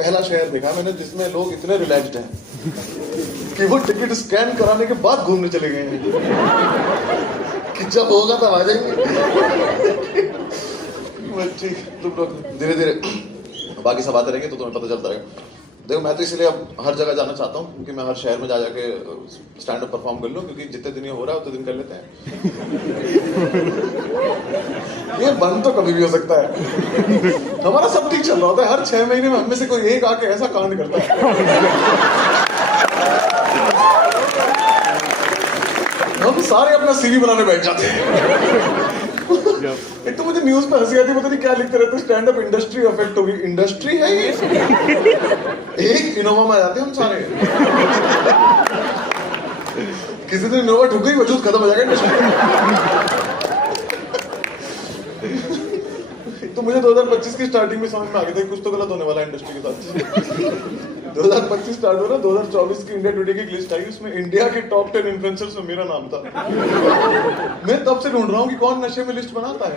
पहला शहर देखा मैंने जिसमें लोग इतने रिलैक्स्ड हैं कि वो टिकट स्कैन कराने के बाद घूमने चले गए हैं कि जब होगा तब आ जाएंगे। ठीक, तुम लोग धीरे धीरे बाकी सब आते रहेंगे तो तुम्हें पता चलता रहेगा। देखो मैं तो इसलिए अब हर जगह जाना चाहता हूँ क्योंकि मैं हर शहर में जा जाके स्टैंड अप परफॉर्म कर लूँ, क्योंकि जितने दिन ये हो रहा है उतने दिन कर लेते हैं। ये बंद तो कभी भी हो सकता है। हमारा सब ठीक चल रहा होता है, हर 6 महीने में हमें से कोई एक आके ऐसा कांड करता है। हम सारे अपना सीवी बनाने बैठ जाते हैं। एक तो मुझे न्यूज पे हंसी आती, पता नहीं क्या लिखते रहते, स्टैंड अप इंडस्ट्री अफेक्ट होगी। इंडस्ट्री है ये? एक इनोवा में आ जाते हैं हम सारे। किसी दिन इनोवा ठुक गई, वजूद खत्म हो जाएगा इंडस्ट्री। तो मुझे 2025 की स्टार्टिंग में समझ में आ गया था कुछ तो गलत होने वाला है इंडस्ट्री के साथ। 2025 स्टार्ट हो रहा, 2024 की इंडिया टुडे की लिस्ट आई, उसमें इंडिया के टॉप 10 इन्फ्लुएंसर्स में मेरा नाम था। मैं तब से ढूंढ रहा हूँ कि कौन नशे में लिस्ट बनाता है,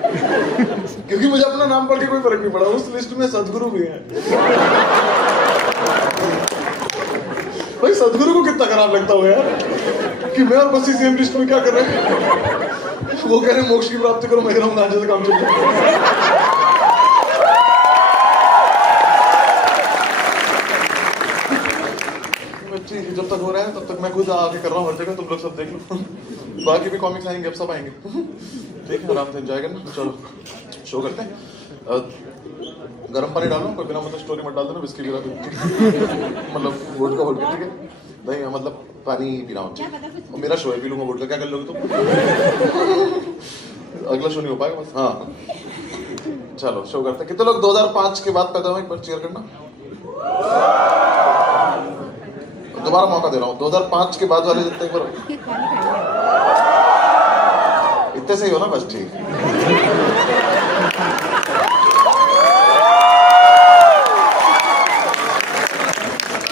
क्योंकि मुझे अपना नाम पढ़ के कोई फर्क नहीं पड़ा। उस लिस्ट में सदगुरु भी है। भाई सदगुरु को कितना खराब लगता होगा यार कि मैं और बस सेम लिस्ट में क्या कर रहे हैं। वो कह रहे हैं मोक्ष की प्राप्ति करो, मैं कह रहा हूँ गांजे से काम चल रहा है। ठीक है, जब तक हो रहा है तब तक मैं खुद आके कर रहा हूँ हर जगह, तुम लोग सब देख लो। बाकी भी कॉमिक्स आएंगे, अब सब आएंगे। ठीक है, आराम से एंजॉय करना। चलो शो करते हैं। गर्म पानी डालो, कोई बिना मतलब स्टोरी मत डाल देना, विस्की पीना मतलब वोडका वोडका, ठीक है? नहीं मतलब पानी पीना हो। और मेरा शो है, पी लूंगा वोडका, क्या कर लोगे तुम? अगला शो नहीं हो पाएगा बस। हाँ चलो शो करते हैं। कितने लोग 2005 के बाद पैदा हुए, एक बार चेयर करना। दोबारा मौका दे रहा हूँ, 2005 के बाद वाले जितने, एक बार इतने सही हो ना, बस ठीक।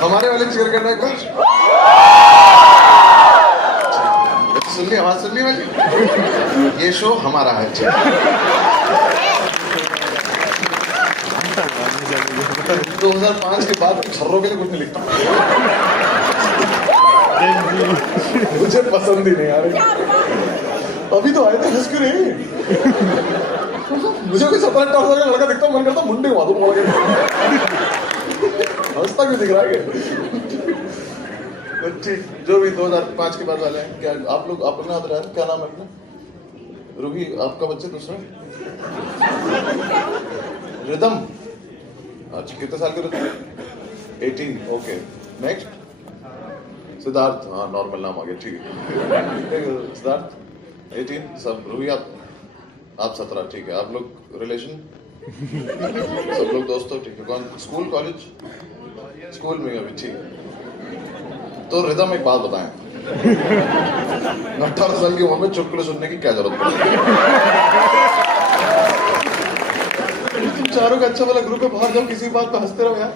हमारे वाले चेयर करना एक बार। सुन ली आवाज, सुन ली भाई, ये शो हमारा है। 2005 के बाद छर्रों के लिए कुछ नहीं लिखता। मुझे पसंद ही नहीं आ रही। अभी तो आए थे, हंस क्यों रहे? मुझे कोई 17-18 साल का लड़का दिखता, मन करता मुंडे घुमा दूं। हंसता क्यों दिख रहा है? ठीक, जो भी 2005 के बाद वाले हैं, क्या आप लोग अपना याद रहा है? क्या नाम है अपना? रूही, आपका बच्चे दूसरा? रिदम। अच्छा, कितने साल के? 18। Okay, next Siddharth. हाँ नॉर्मल नाम आ गया, ठीक है। सिद्धार्थ 18, सब रूही आप 17, ठीक है। आप लोग रिलेशन? सब लोग दोस्तों, ठीक है। कौन स्कूल कॉलेज? स्कूल में अभी, ठीक है। तो रिदम एक बात बताएं, 18 साल की उम्र में चुटकुले सुनने की क्या जरूरत पड़ी? तुम चारों का अच्छा वाला ग्रुप है, बाहर जाओ किसी बात पे हंसते रहो यार।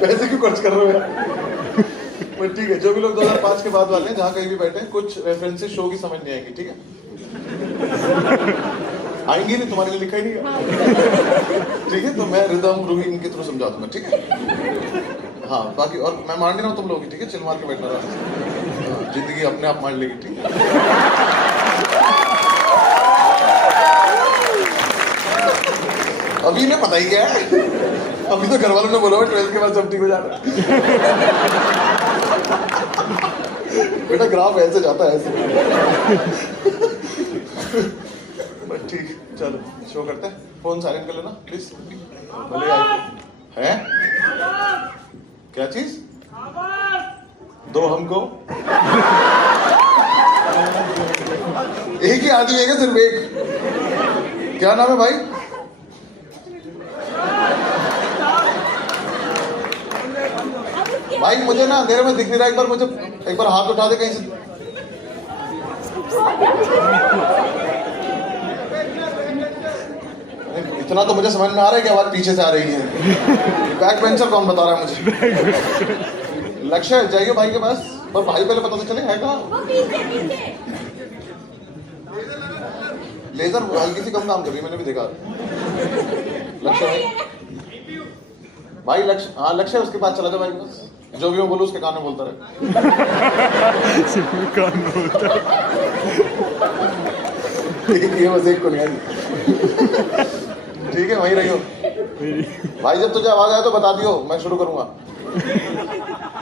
पैसे क्यों खर्च कर रहे हो यार? ठीक है, जो भी लोग 2005 के बाद वाले हैं, जहाँ कहीं भी बैठे हैं, कुछ रेफरेंसेस शो की समझ नहीं आएंगी, ठीक है? आएंगी नहीं, तुम्हारे लिए लिखा ही नहीं है, ठीक है? तो मैं रिदम रूही इनके थ्रू समझा दूंगा, ठीक है? हाँ बाकी और मैं मान नहीं रहा हूँ तुम लोग, ठीक है? चिल मार के बैठना रहा, जिंदगी अपने आप मान लेगी, ठीक है? अभी इन्हें पता ही क्या है, अभी तो घर वालों ने बोला 12th के बाद सब ठीक हो जाता है। बेटा ग्राफ ऐसे जाता है, ऐसे। ठीक, चलो शो करते हैं। फोन साइलेंट कर लेना प्लीज। है क्या चीज? दो हमको। एक ही आदमी है क्या? सिर्फ एक? क्या नाम है भाई? भाई मुझे ना अंधेरे में दिख नहीं रहा, एक बार हाथ उठा दे कहीं से। इतना तो मुझे समझ में आ रहा है कि आवाज पीछे से आ रही है। बैक बेंचर कौन बता रहा है मुझे? लक्ष्य जाइए भाई के पास, पर भाई पहले पता तो चले है कहाँ। लेजर हल्की सी कम काम कर रही है, मैंने भी देखा। लक्ष्य भाई भाई लक्ष्य, हाँ लक्ष्य उसके पास चला जा भाई, बस जो भी मैं बोलूँ उसके कान में बोलता रहे। ठीक है, बस एक को नहीं आई। ठीक है, वहीं रही हो भाई। जब तुझे आवाज आए तो बता दियो, मैं शुरू करूंगा।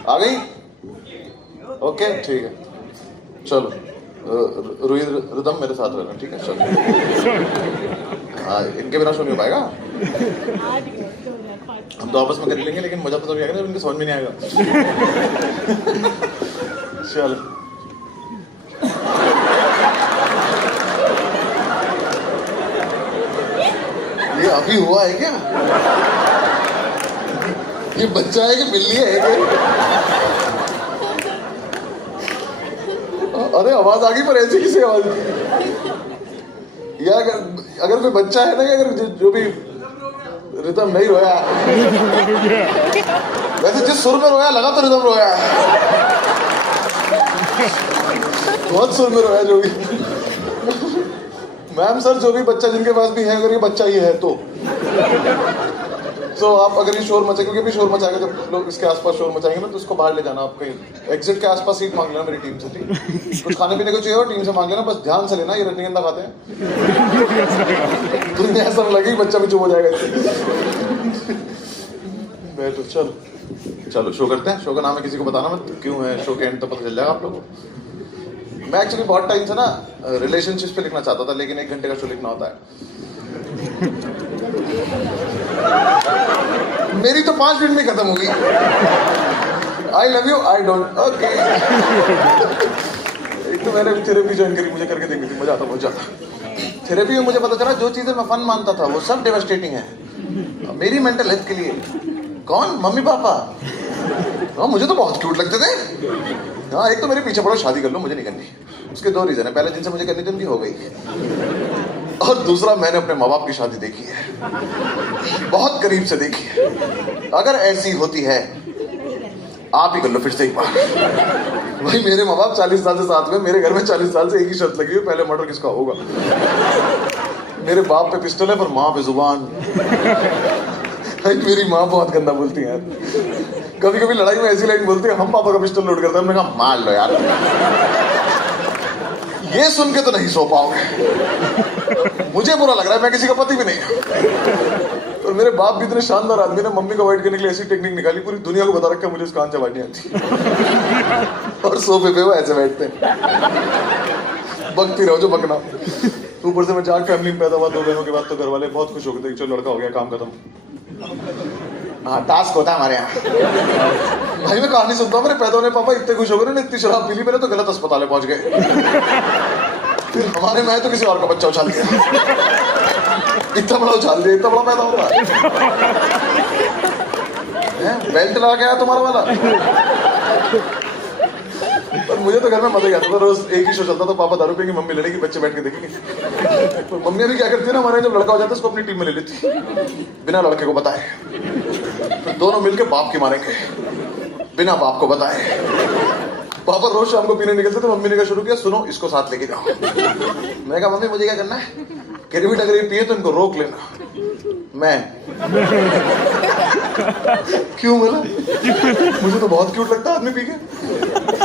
आ गई? ओके ठीक है, चलो रुई रिदम मेरे साथ रहना, ठीक है चलो। हाँ, इनके बिना शो नहीं हो पाएगा। हम तो आपस में कर लेंगे, लेकिन मजा तो तभी आएगा उनके समझ में नहीं आएगा। चलो ये अभी हुआ है क्या? ये बच्चा है कि बिल्ली है क्या? अरे आवाज आ गई, पर ऐसी किसी आवाज या अगर कोई बच्चा है ना, अगर जो भी रिदम नहीं रोया, वैसे जिस सुर में रोया लगा तो रिदम रोया है। बहुत सुर में रोया जो भी। मैम सर जो भी बच्चा जिनके पास भी है, अगर ये बच्चा ही है तो आप अगर ये शोर मचा, क्योंकि भी शोर मचाएगा, जब लोग इसके आसपास शोर मचाएंगे ना, तो उसको बाहर ले जाना। आप कहीं एग्जिट के आसपास सीट मांग लेना मेरी टीम से, ठीक? कुछ खाने पीने को चाहिए और टीम से मांग लेना, बस ध्यान से लेना, ये रजनीगंधा खाते हैं। तुम्हें ऐसा लगे बच्चा भी चुप हो जाएगा इससे। बैठो, चलो चलो शो करते हैं। शो का नाम है किसी को बताना मत, क्यों है शो के एंड तो पता चल जाएगा आप लोगों को। मैं एक्चुअली बहुत टाइम से ना रिलेशनशिप्स पे लिखना चाहता था, लेकिन 1 घंटे का शो लिखना होता है। मेरी तो 5 मिनट में खत्म होगी। I love you, I don't, okay. एक तो मैंने थेरेपी ज्वाइन करी, मुझे करके देखी थी, मजा आता बहुत ज्यादा। थेरेपी में मुझे पता चला जो चीजें मैं फन मानता था वो सब डेवास्टेटिंग है मेरी मेंटल हेल्थ के लिए। कौन? Mummy papa. हाँ, मुझे तो बहुत क्यूट लगते थे। हाँ, एक तो मेरे पीछे पड़ो, शादी कर लो, मुझे नहीं करनी। उसके 2 रीजन है, पहले जिनसे मुझे करनी थी उनकी हो गई, और दूसरा मैंने अपने माँ बाप की शादी देखी है, बहुत करीब से देखी है। अगर ऐसी होती है आप ही कर लो फिर से एक बार। भाई मेरे माँ बाप 40 साल से साथ में, मेरे घर में 40 साल से एक ही शर्त लगी हुई, पहले मर्डर किसका होगा। मेरे बाप पे पिस्टल है पर माँ पे जुबान। भाई मेरी माँ बहुत गंदा बोलती है यार। कभी कभी लड़ाई में ऐसी लाइन बोलती है, हम पापा का पिस्टल लोड करते हैं। मैंने कहा मार लो यार। ये सुन के तो नहीं सो पाओगे। मुझे बुरा लग रहा है, मैं किसी का पति भी नहीं हूं। और मेरे बाप भी इतने शानदार आदमी ने, मम्मी को अवॉइड करने के लिए ऐसी टेक्निक निकाली, पूरी दुनिया को बता रखा मुझे इस कान चबानी आती। और सोफे पे वो ऐसे बैठते हैं, बकती रहो जो बकना। ऊपर से मैं जाट फैमिली में पैदा हुआ, 2 बहनों के बाद तो घर वाले बहुत खुश हो गए थे, चलो लड़का हो गया, काम खत्म। हाँ, टास्क होता है हमारे यहाँ। भाई मैं कहानी सुनता हूँ, मेरे पैदा होने पापा इतने खुश हो गए ना, इतनी शराब पी ली मैंने तो गलत अस्पताल में पहुंच गए। फिर हमारे मैं तो किसी और का बच्चा उछाल दिया। इतना बड़ा उछाल दिया, इतना बड़ा पैदा हो रहा है। बेल्ट लगा के आया तुम्हारा वाला। पर मुझे तो घर में मजा ही आता था, रोज एक ही शो चलता था, पापा दारू पिएंगे, मम्मी लड़ेगी, बच्चे बैठ के देखेंगे। तो मम्मी अभी क्या करती है ना, हमारे जब लड़का हो जाता है उसको अपनी टीम में ले लेती, बिना लड़के को बताए। फिर दोनों मिलके बाप की मारेंगे, बिना बाप को बताए। पापा रोज शाम को पीने निकलते थे, मम्मी ने क्या शुरू किया, सुनो इसको साथ लेके जाओ। मैं कहा मम्मी मुझे क्या करना है, करीबी टकरी पिए तो इनको रोक लेना। मैं क्यों बोला, मुझे तो बहुत क्यूट लगता है आदमी पी के।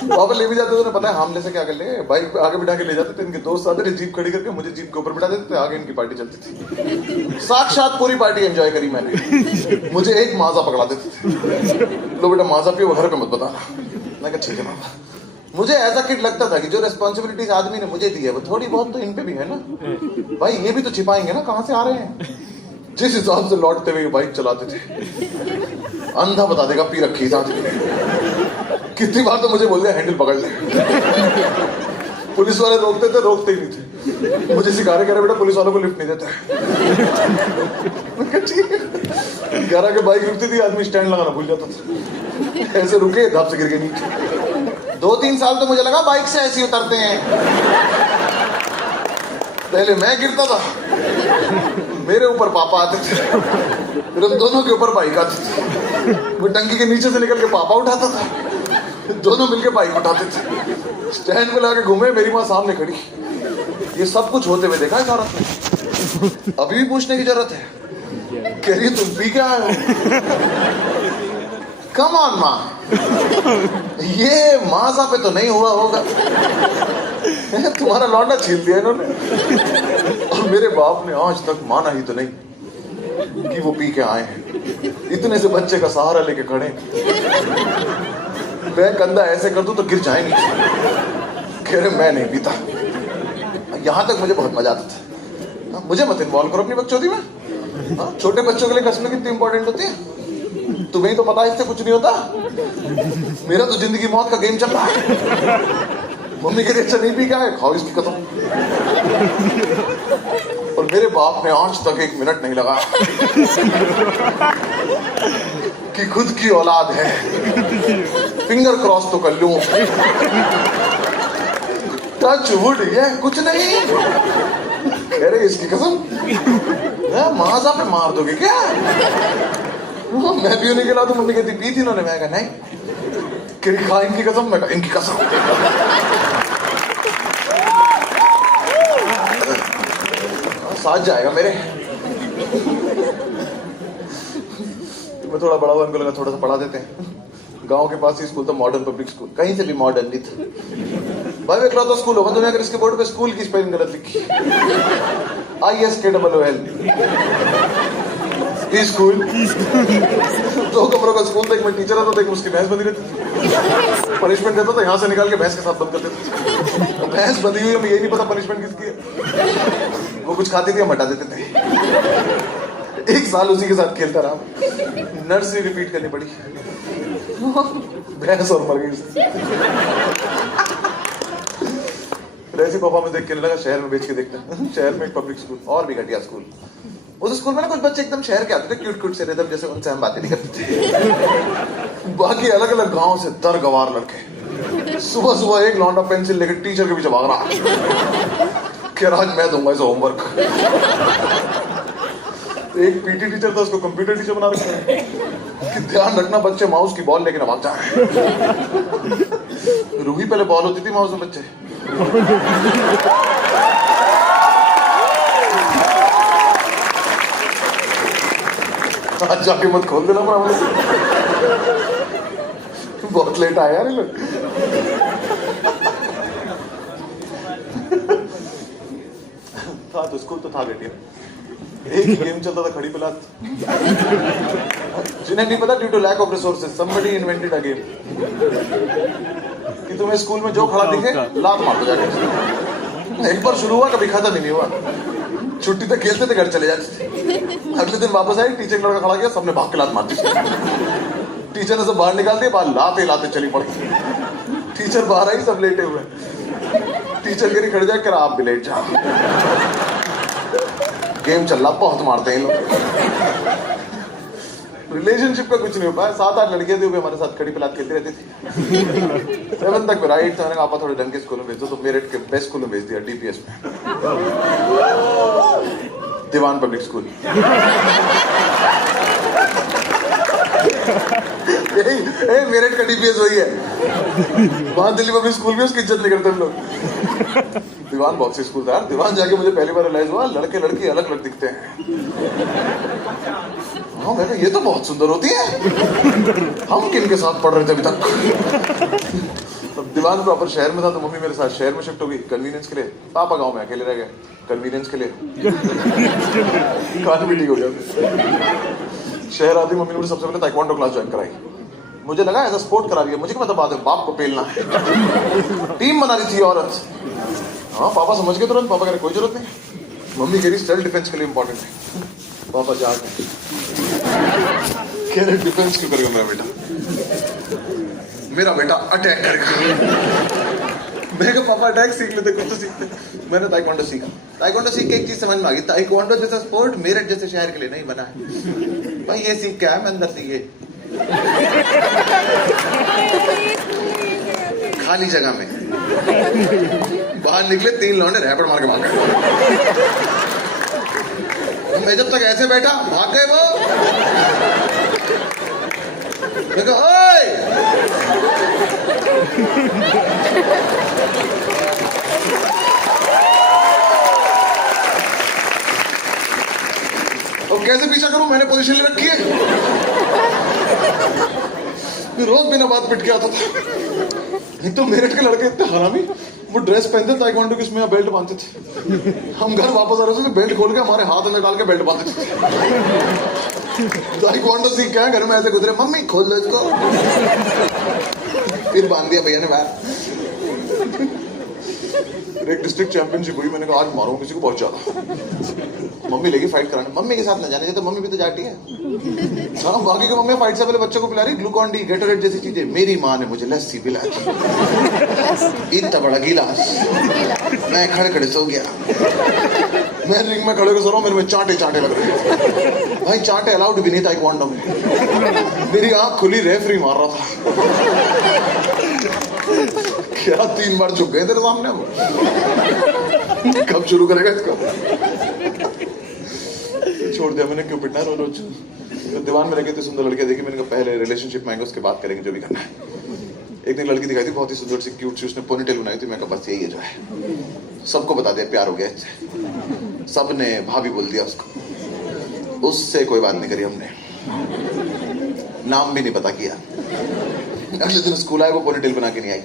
पापा ले भी जाते थे, उन्हें पता है हमले से क्या कर ले, बाइक आगे बिठा के ले जाते थे। इनके दोस्त आते थे, जीप खड़ी करके मुझे जीप के ऊपर बिठा देते थे, आगे इनकी पार्टी चलती थी। साक्षात पूरी पार्टी एंजॉय करी मैंने। मुझे एक माजा पकड़ा देते थे, लो बेटा माजा पियो, घर पे मत बताना। मैं कहा ठीक है पापा। मुझे ऐसा किट लगता था कि जो रेस्पॉन्सिबिलिटीज आदमी ने मुझे दी है वो थोड़ी बहुत तो इन पे भी है ना। भाई ये भी तो छिपाएंगे ना कहां से आ रहे हैं। जिस हिसाब से लौटते हुए बाइक चलाते थे, अंधा बता देगा पी रखी साथ में। कितनी बार तो मुझे बोल दिया हैंडल पकड़ ले। पुलिस वाले रोकते थे, रोकते ही नहीं थे। मुझे सिखा रहे, कह रहे बेटा पुलिस वालों को लिफ्ट नहीं देता। घर आके बाइक रुकती थी, आदमी स्टैंड लगाना भूल जाता था, ऐसे रुके धाप से गिर के नीचे। 2-3 साल तो मुझे लगा बाइक से ऐसे उतरते हैं। पहले मैं गिरता था, मेरे ऊपर पापा आते थे, फिर हम दोनों के ऊपर बाइक आती थी। वो टंकी के नीचे से निकल के पापा उठाता था, दोनों मिलके बाइक उठाते थे। स्टैंड पे लाके घूमे, मेरी माँ सामने खड़ी। ये सब कुछ होते हुए देखा है सारा। अभी भी पूछने की जरूरत है। कह रही तुम पी क्या आए हो? कम ऑन माँ, ये माजा पे तो नहीं हुआ होगा। तुम्हारा लौंडा छील दिया इन्होंने। और मेरे बाप ने आज तक माना ही तो नहीं कि वो पी के आए हैं। इतने से बच्चे का सहारा लेके खड़े, मैं कंधा ऐसे कर दूं तो गिर जाएंगे। कह रहे मैं नहीं पीता। यहां तक मुझे बहुत मजा आता था। मुझे मत इन्वॉल्व करो अपनी बकचोदी में। छोटे बच्चों के लिए कसमें कितनी इंपॉर्टेंट होती है, तुम्हें ही तो पता है इससे कुछ नहीं होता। मेरा तो जिंदगी मौत का गेम चल रहा है। मम्मी के लिए अच्छा नहीं पी क्या है, खाओ इसकी कसम। और मेरे बाप ने आज तक 1 मिनट नहीं लगा कि खुद की औलाद है, फिंगर क्रॉस तो कर लूं, टच वुड, ये कुछ नहीं। कह रहे इसकी कसम माजा पे मार दोगे क्या? मैं भी उन्हें खिला दूं। मम्मी कहती पी थी इन्होंने, मैं कहा नहीं। कह खा इनकी कसम, मैं कहा इनकी कसम। साथ जाएगा मेरे। मैं थोड़ा बड़ा हुआ, उनको लगा थोड़ा सा पढ़ा देते हैं। गांव के पास ही स्कूल था, मॉडर्न पब्लिक स्कूल, कहीं से भी मॉडर्न नहीं था भाई। इकलौता स्कूल होगा दुनिया, अगर इसके बोर्ड पे स्कूल की स्पेलिंग गलत लिखी, ISKOOL स्कूल। 2 कमरों का स्कूल था, एक में टीचर आता था, एक उसकी भैंस बंधी रहती थी। पनिशमेंट देता था, यहाँ से निकाल के भैंस के साथ बंद कर देते थे। भैंस बंधी हुई, हमें यही नहीं पता पनिशमेंट किसकी है। वो कुछ खाती थी, हम हटा देते थे। 1 साल उसी के साथ खेलता रहा, नर्सरी रिपीट करनी पड़ी, भैंस और मर गई। ऐसे पापा में देख के लगा शहर में बेच के देखता। शहर में एक पब्लिक स्कूल, और भी घटिया स्कूल। उस स्कूल में ना कुछ बच्चे एकदम शहर के आते थे, क्यूट क्यूट से रिदम जैसे, उनसे हम बातें नहीं करते थे। बाकी अलग अलग गांव से दरगवार लड़के। सुबह सुबह एक लौंडा पेंसिल लेकर टीचर के पीछे भाग रहा, कह रहा आज मैं दूंगा इसे होमवर्क। एक पीटी टीचर था, उसको कंप्यूटर टीचर बना रखा है कि ध्यान रखना बच्चे माउस की बॉल लेके ना भाग जाए। रूही पहले बॉल होती थी, माउस में बच्चे। आज जाके मत खोल देना, बहुत लेट आया यार ये लोग। था तो स्कूल तो था बेटिया, एक ही गेम चलता था, खड़ी पिलात। जिन्हें नहीं पता, due to lack of resources somebody invented a game कि तुम्हें स्कूल में जो खड़ा दिखे लात मार दो जाके। एक बार शुरू हुआ, कभी खत्म ही नहीं हुआ। छुट्टी तक खेलते थे, घर चले जाते थे। अगले दिन वापस आए, टीचर लड़का खड़ा किया, सबने भाग के लात मार दी। टीचर ने सब बाहर निकाल दिया, बाहर लाते लाते चली पड़ी। टीचर बाहर आई, सब लेटे हुए। टीचर के लिए खड़े जाके आप भी लेट जाओ, गेम चल रहा, बहुत मारते हैं लोग। रिलेशनशिप का कुछ नहीं हो पाया। 7-8 लड़कियां थी, हमारे साथ खड़ी पिलात खेलती रहती थी। 7 तक राइट था, मैंने कहा थोड़े ढंग के स्कूल में भेज दो, तो मेरठ के बेस्ट स्कूल में भेज दिया, DPS में, दीवान पब्लिक स्कूल। मेरठ का DPS वही है। वहां दिल्ली पब्लिक स्कूल में उसकी इज्जत नहीं करते हम लोग। दीवान बहुत सी स्कूल था यार। दीवान जाके मुझे पहली बार रियलाइज हुआ, लड़के लड़की अलग अलग दिखते हैं। हाँ, मैं ये तो बहुत सुंदर होती है। हम किन के साथ पढ़ रहे थे अभी तक। तब दीवान प्रॉपर शहर में था, तो मम्मी मेरे साथ शहर में शिफ्ट हो गई कन्वीनियंस के लिए। पापा गांव में अकेले रह गए कन्वीनियंस के लिए। कान भी ठीक हो गया। शहर आती मम्मी ने मुझे सबसे पहले ताइक्वांडो क्लास ज्वाइन कराई। मुझे लगा एज अ स्पोर्ट करा दिया, मुझे क्या पता बात है बाप को पेलना है। टीम बना रही थी औरत। हाँ, पापा समझ गए तुरंत। पापा कह रहे कोई जरूरत नहीं। मम्मी कह रही सेल्फ डिफेंस के लिए इंपॉर्टेंट है। पापा जा कह रहे डिफेंस क्यों करेगा मेरा बेटा? मेरा बेटा अटैक करेगा। मैं कहा पापा अटैक सीख लेते, कुछ तो सीखते। मैंने ताइक्वांडो सीखा। ताइक्वांडो सीख के एक चीज समझ में आ गई, ताइक्वांडो जैसा स्पोर्ट मेरठ जैसे शहर के लिए नहीं बना है। भाई ये सीख क्या है, मैं अंदर से ये खाली जगह में बाहर निकले 3 लौंडे रैपड़ मार के भाग गए। मैं जब तक ऐसे बैठा, भाग गए वो। मैं कहा ओए, कैसे पीछा करूं, मैंने पोजीशन ले रखी है। रोज बिना बात पिट के आता था। एक तो मेरठ के लड़के इतने हरामी, वो ड्रेस पहनते ताइक्वांडो की, इसमें बेल्ट बांधते थे। हम घर वापस आ रहे थे तो बेल्ट खोल के हमारे हाथ में डाल के बेल्ट बांधते थे। ताइक्वांडो सीख के आए, घर में ऐसे गुजरे, मम्मी खोल लो इसको, फिर बांध दिया भैया ने बाहर। एक डिस्ट्रिक्ट चैंपियनशिप हुई, मैंने कहा आज मारूंगा किसी को बहुत ज्यादा। मम्मी लेगी फाइट कराने, मम्मी के साथ न जाने, तो मम्मी भी तो जाती है। हाँ, बाकी की मम्मी फाइट से पहले बच्चों को पिला रही ग्लूकॉन डी, गेटोरेड जैसी चीजें। मेरी माँ ने मुझे लस्सी पिलाई, इतना बड़ा गिलास, मैं खड़े खड़े सो गया। मैं रिंग में खड़े हो सो रहा हूँ, मेरे में चांटे चांटे लग रहे हैं। भाई चांटे अलाउड भी नहीं ताइक्वांडो में। मेरी आंख खुली, रेफरी मार रहा था। क्या 3 बार झुक गए तेरे सामने वो। कब शुरू करेगा इसको? छोड़ दिया मैंने, क्यों पिटना है रोज रोज। तो दीवान में रखे इतनी सुंदर लड़कियां देखी, मैंने कहा पहले रिलेशनशिप में आएंगे उसके बाद करेंगे जो भी करना है। एक दिन लड़की दिखाई थी बहुत ही सुंदर सी, क्यूट सी, उसने पोनीटेल बनाई थी। मैं कहा बस यही है जो है, सबको बता दिया प्यार हो गया इससे। सबने भाभी बोल दिया उसको, उससे कोई बात नहीं करी हमने, नाम भी नहीं पता किया। अगले दिन स्कूल आए, वो पोनीटेल बना के नहीं आई,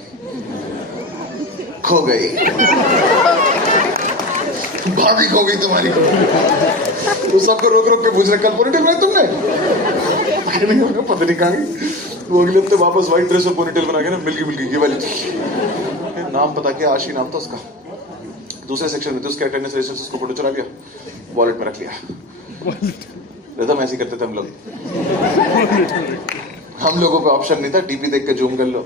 खो गई। भाभी खो गई तुम्हारी। वो सबको रोक रोक के पूछ रहे, कल पोनीटेल बनाई तुमने? पता नहीं कहाँ गई। वो अगले हफ्ते वापस व्हाइट ड्रेस और पोनीटेल बना के ना, मिल्की ये वाली थी। नाम पता किया, आशी नाम था उसका। दूसरे सेक्शन में थे, उसके अटेंडेंस रजिस्टर से उसको फोटो चुरा लिया, वॉलेट में रख लिया। रिदम ऐसे करते थे हम लोग। हम लोगों पे ऑप्शन नहीं था, डीपी देख के जूम कर लो।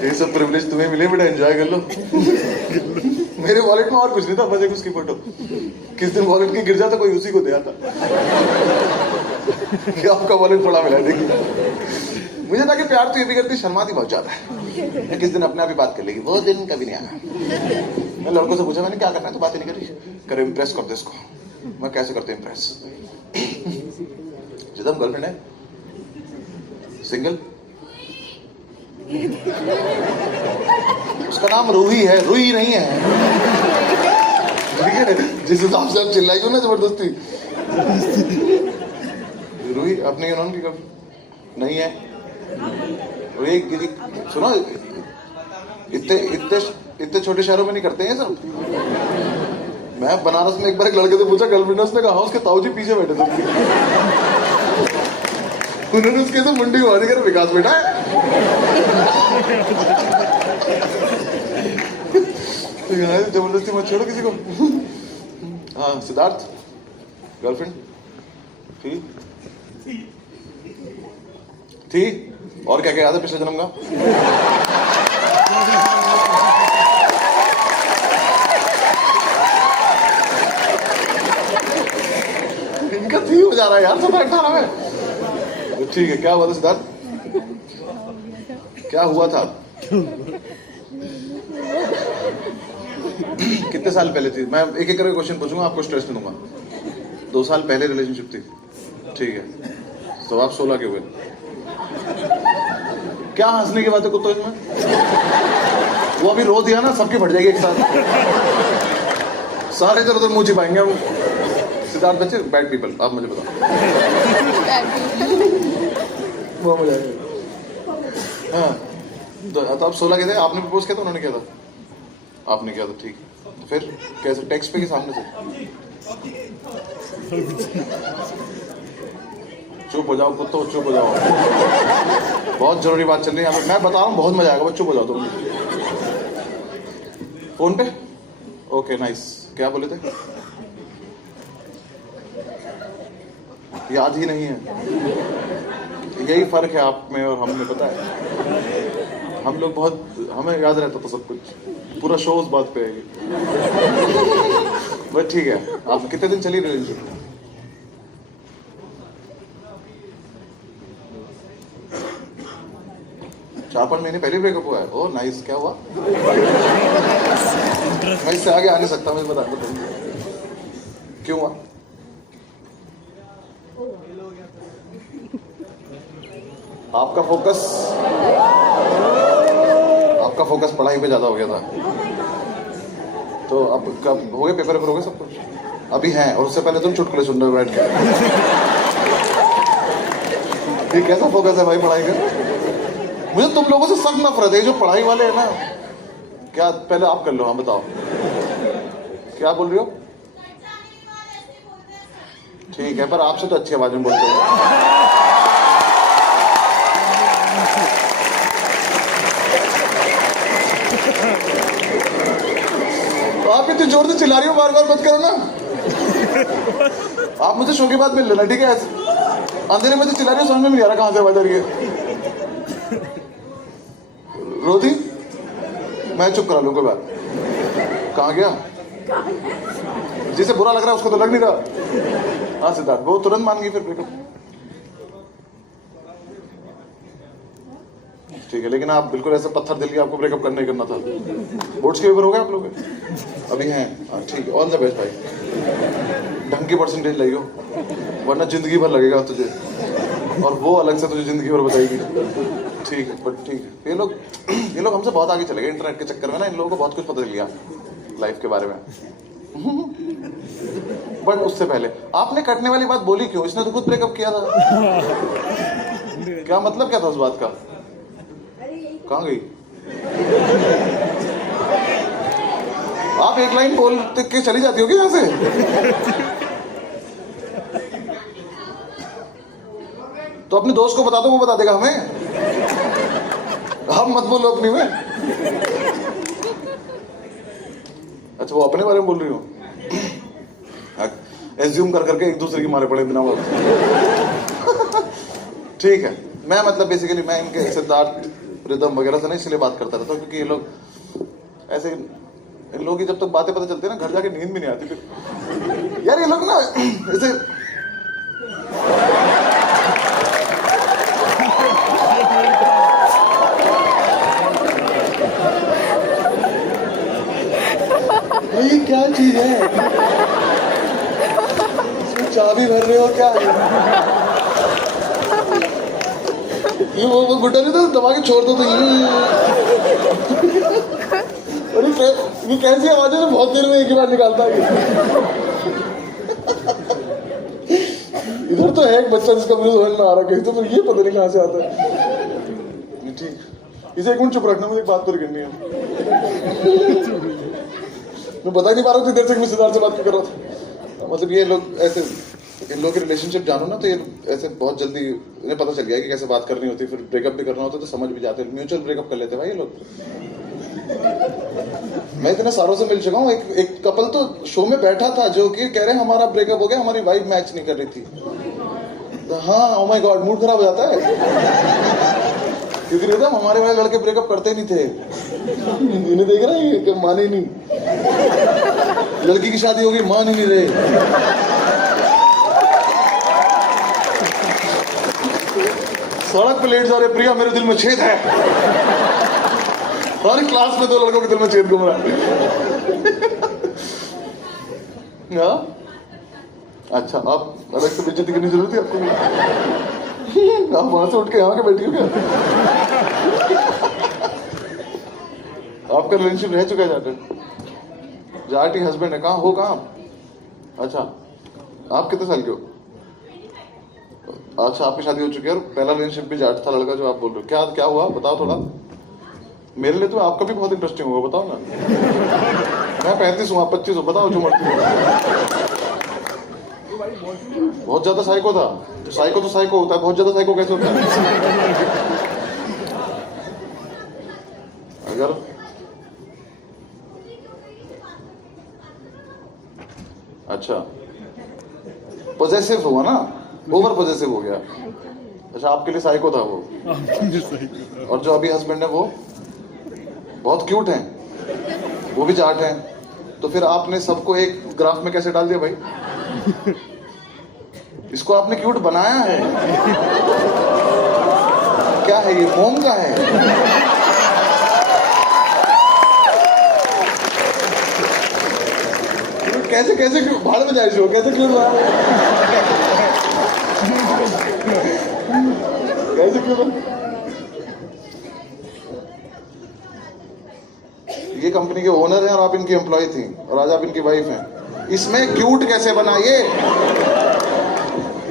ये सब प्रिविलेज तुम्हें मिले बेटा, एंजॉय कर लो। मेरे वॉलेट में और कुछ नहीं था, बस एक उसकी फोटो। किस दिन वॉलेट की गिर जाता, कोई उसी को दे आता। क्या आपका वॉलेट थोड़ा मिला, देखिए। मुझे था कि प्यार तो ये भी करती, शर्माती बहुत ज्यादा है। मैं किस दिन अपने आप ही बात कर लेगी, वो दिन कभी नहीं आया। मैं लड़कों से पूछा, मैंने क्या करना है, तो बातें नहीं करी। करे इम्प्रेस कर दे इसको। मैं कैसे करते इम्प्रेस? जिदम गर्लफ्रेंड है, सिंगल, उसका नाम रूही है, रूही नहीं है। ठीक है, जिस हिसाब से आप चिल्लाई हो ना जबरदस्ती। रूही अपनी उन्होंने की नहीं है। सुनो, इतने छोटे शहरों में नहीं करते हैं सब। मैं बनारस में एक बार एक लड़के से पूछा गर्लफ्रेंड, उसने कहा उसके ताऊजी पीछे बैठे थे। उन्होंने उसके से मुंडी घुमा दी, कर विकास बेटा है। जबरदस्ती मत छोड़ो किसी को। हाँ, सिद्धार्थ गर्लफ्रेंड थी और क्या क्या याद है पिछले जन्म का? इनका थी हो जा रहा है यार 17-18 में। ठीक है, क्या हुआ था सिद्धार्थ? क्या हुआ था? कितने साल पहले थी? मैं एक एक करके क्वेश्चन पूछूंगा, आपको स्ट्रेस नहीं दूंगा। 2 साल पहले रिलेशनशिप थी, ठीक है। तो आप 16 के हुए। क्या हंसने की बात है कुत्तों इसमें? वो अभी रो दिया ना, सबकी फट जाएगी एक साथ। सारे इधर उधर मुंह छिपाएंगे हम। सिद्धार्थ बच्चे, बैड पीपल, आप मुझे बताओ। वो मजा आएगा। हाँ, तो आप 16 के थे, आपने प्रपोज किया था, उन्होंने किया था? आपने किया था, ठीक। तो फिर कैसे, टेक्स्ट पे के सामने से? चुप हो जाओ कुत्तो, चुप हो जाओ। बहुत जरूरी बात चल रही है, मैं बता रहा हूँ, बहुत मजा आएगा, चुप हो जाओ तुम। फोन पे? Okay nice. क्या बोले थे? याद ही नहीं है। यही फर्क है आप में और हम में, पता है। हम लोग बहुत, हमें याद रहता था सब कुछ, पूरा शो उस बात पे है। बस ठीक है। आप कितने दिन चली रिलेशनशिप? चार 5 महीने पहले ब्रेकअप हुआ है। Oh nice. क्या हुआ? मैं इससे आगे आ नहीं सकता, मुझे बता दो क्यों हुआ? आपका फोकस पढ़ाई पे ज्यादा हो गया था। तो अब कब हो गए पेपर हो गए सब कुछ? अभी हैं, और उससे पहले तुम चुटकुले सुन रहे हो बैठ के। ये कैसा फोकस है भाई पढ़ाई का? मुझे तुम लोगों से सख्त नफरत है, जो पढ़ाई वाले हैं ना। क्या पहले आप कर लो, हाँ बताओ क्या बोल रही हो? ठीक है, पर आपसे तो अच्छी आवाज में बोलते हो। आप इतनी जोर से चिल्ला रही हो, बार बार मत करो ना। आप मुझे शो के बाद मिल लेना, ठीक है? अंधेरे में तो चिल्ला रही हो, समझ में नहीं आ रहा कहां से आवाज आ रही है। रोधी, मैं चुप करा लूं कोई बात। कहां गया? जिसे बुरा लग रहा है उसको तो लग नहीं रहा। हाँ सिद्धार्थ, वो तुरंत मान गई फिर ब्रेकअप। ठीक है, लेकिन आप बिल्कुल ऐसे पत्थर दिल के, आपको ब्रेकअप करना ही करना था। बोर्ड्स के पेपर हो गए आप लोग? अभी हैं? हाँ ठीक है, ऑल द बेस्ट भाई। ढंग की परसेंटेज लाइयो, वरना जिंदगी भर लगेगा तुझे, और वो अलग से तुझे जिंदगी भर बताएगी। ठीक है, बट ठीक है। ये लोग हमसे बहुत आगे चले गए इंटरनेट के चक्कर में ना। इन लोगों को बहुत कुछ पता चल गया लाइफ के बारे में। बट उससे पहले आपने कटने वाली बात बोली क्यों? इसने तो खुद ब्रेकअप किया था। क्या मतलब क्या था उस बात का? कहां गई? आप एक लाइन बोल के चली जाती होगी यहां से। तो अपने दोस्त को बता दो, वो बता देगा हमें। हम मत बोलो अपनी में। अच्छा, वो अपने बारे में बोल रही हो? एज्यूम कर करके एक दूसरे की मारे पड़े बिना बात। ठीक है, मैं मतलब बेसिकली मैं इनके सिद्धार्थ, रिदम वगैरह से ना इसलिए बात करता रहता हूँ, क्योंकि ये लोग ऐसे, इन लोगों की जब तक बातें पता चलती है ना, घर जाके नींद भी नहीं आती फिर। यार ये लोग ना ऐसे, ये क्या चीज है? इसमें चाबी भर रहे हो क्या? ये वो गुड्डा नहीं तो दबा के छोड़ दो तो अरे ये कैसी आवाज है जो बहुत देर में एक ही बार निकालता है। इधर तो है एक बच्चा जिसका मुझे समझ में आ रहा है, कहीं तो ये पता नहीं कहां से आता है। ठीक, इसे एक मिनट चुप रखना, मुझे एक बात पूरी करनी है। मैं बता नहीं पा रहा हूँ देर से मैं सिद्धार्थ से बात कर रहा था। मतलब ये लोग ऐसे, इन लोगों की रिलेशनशिप जानो ना, तो ये ऐसे बहुत जल्दी इन्हें पता चल गया कि कैसे बात करनी होती है। फिर ब्रेकअप भी करना होता है तो समझ भी जाते हैं, म्यूचुअल ब्रेकअप कर लेते हैं भाई ये लोग। मैं इतने सालों से मिल चुका हूँ। एक कपल तो शो में बैठा था जो कि कह रहे हैं हमारा ब्रेकअप हो गया, हमारी वाइब मैच नहीं कर रही थी। तो हाँ, ओ माय गॉड, मूड खराब हो जाता है। क्योंकि रिदम, हमारे वाले लड़के ब्रेकअप करते नहीं थे। इन्हें देख रहा है कि माने नहीं, लड़की की शादी होगी मान ही नहीं रहे। सड़क पे लेट जा रहे, प्रिया मेरे दिल में छेद है। हमारी क्लास में 2 लड़कों के दिल में छेद घूम रहा है। अच्छा, आप अलग से बेइज्जती करनी जरूरत है आपको? आप वहां से उठ के यहाँ के बैठी हो क्या? आपका रिलेशनशिप रह चुका है जाटे? जाटी हस्बैंड है, कहाँ हो? कहाँ? अच्छा, आप कितने साल के हो? अच्छा, आपकी शादी हो चुकी है और पहला रिलेशनशिप भी जाट था लड़का जो आप बोल रहे हो। क्या हुआ बताओ थोड़ा। मेरे लिए तो आपका भी बहुत इंटरेस्टिंग होगा, बताओ ना। मैं 35 हूँ, आप 25 हो, बताओ जो मर्जी। बहुत ज्यादा साइको था? साइको तो साइको होता है, बहुत ज्यादा साइको कैसे होता है? अगर अच्छा, पॉजेसिव हुआ ना, ओवर पॉजेसिव हो गया। अच्छा, आपके लिए साइको था वो। और जो अभी हस्बैंड है वो बहुत क्यूट हैं, वो भी जाट हैं। तो फिर आपने सबको एक ग्राफ में कैसे डाल दिया भाई? इसको आपने क्यूट बनाया है। क्या है ये, मोम का है? कैसे कैसे क्यों भाड़ में जाए शो? कैसे क्यों कैसे क्यों? ये कंपनी के ओनर हैं और आप इनकी एम्प्लॉय थी और आज आप इनकी वाइफ हैं। इसमें क्यूट कैसे बना ये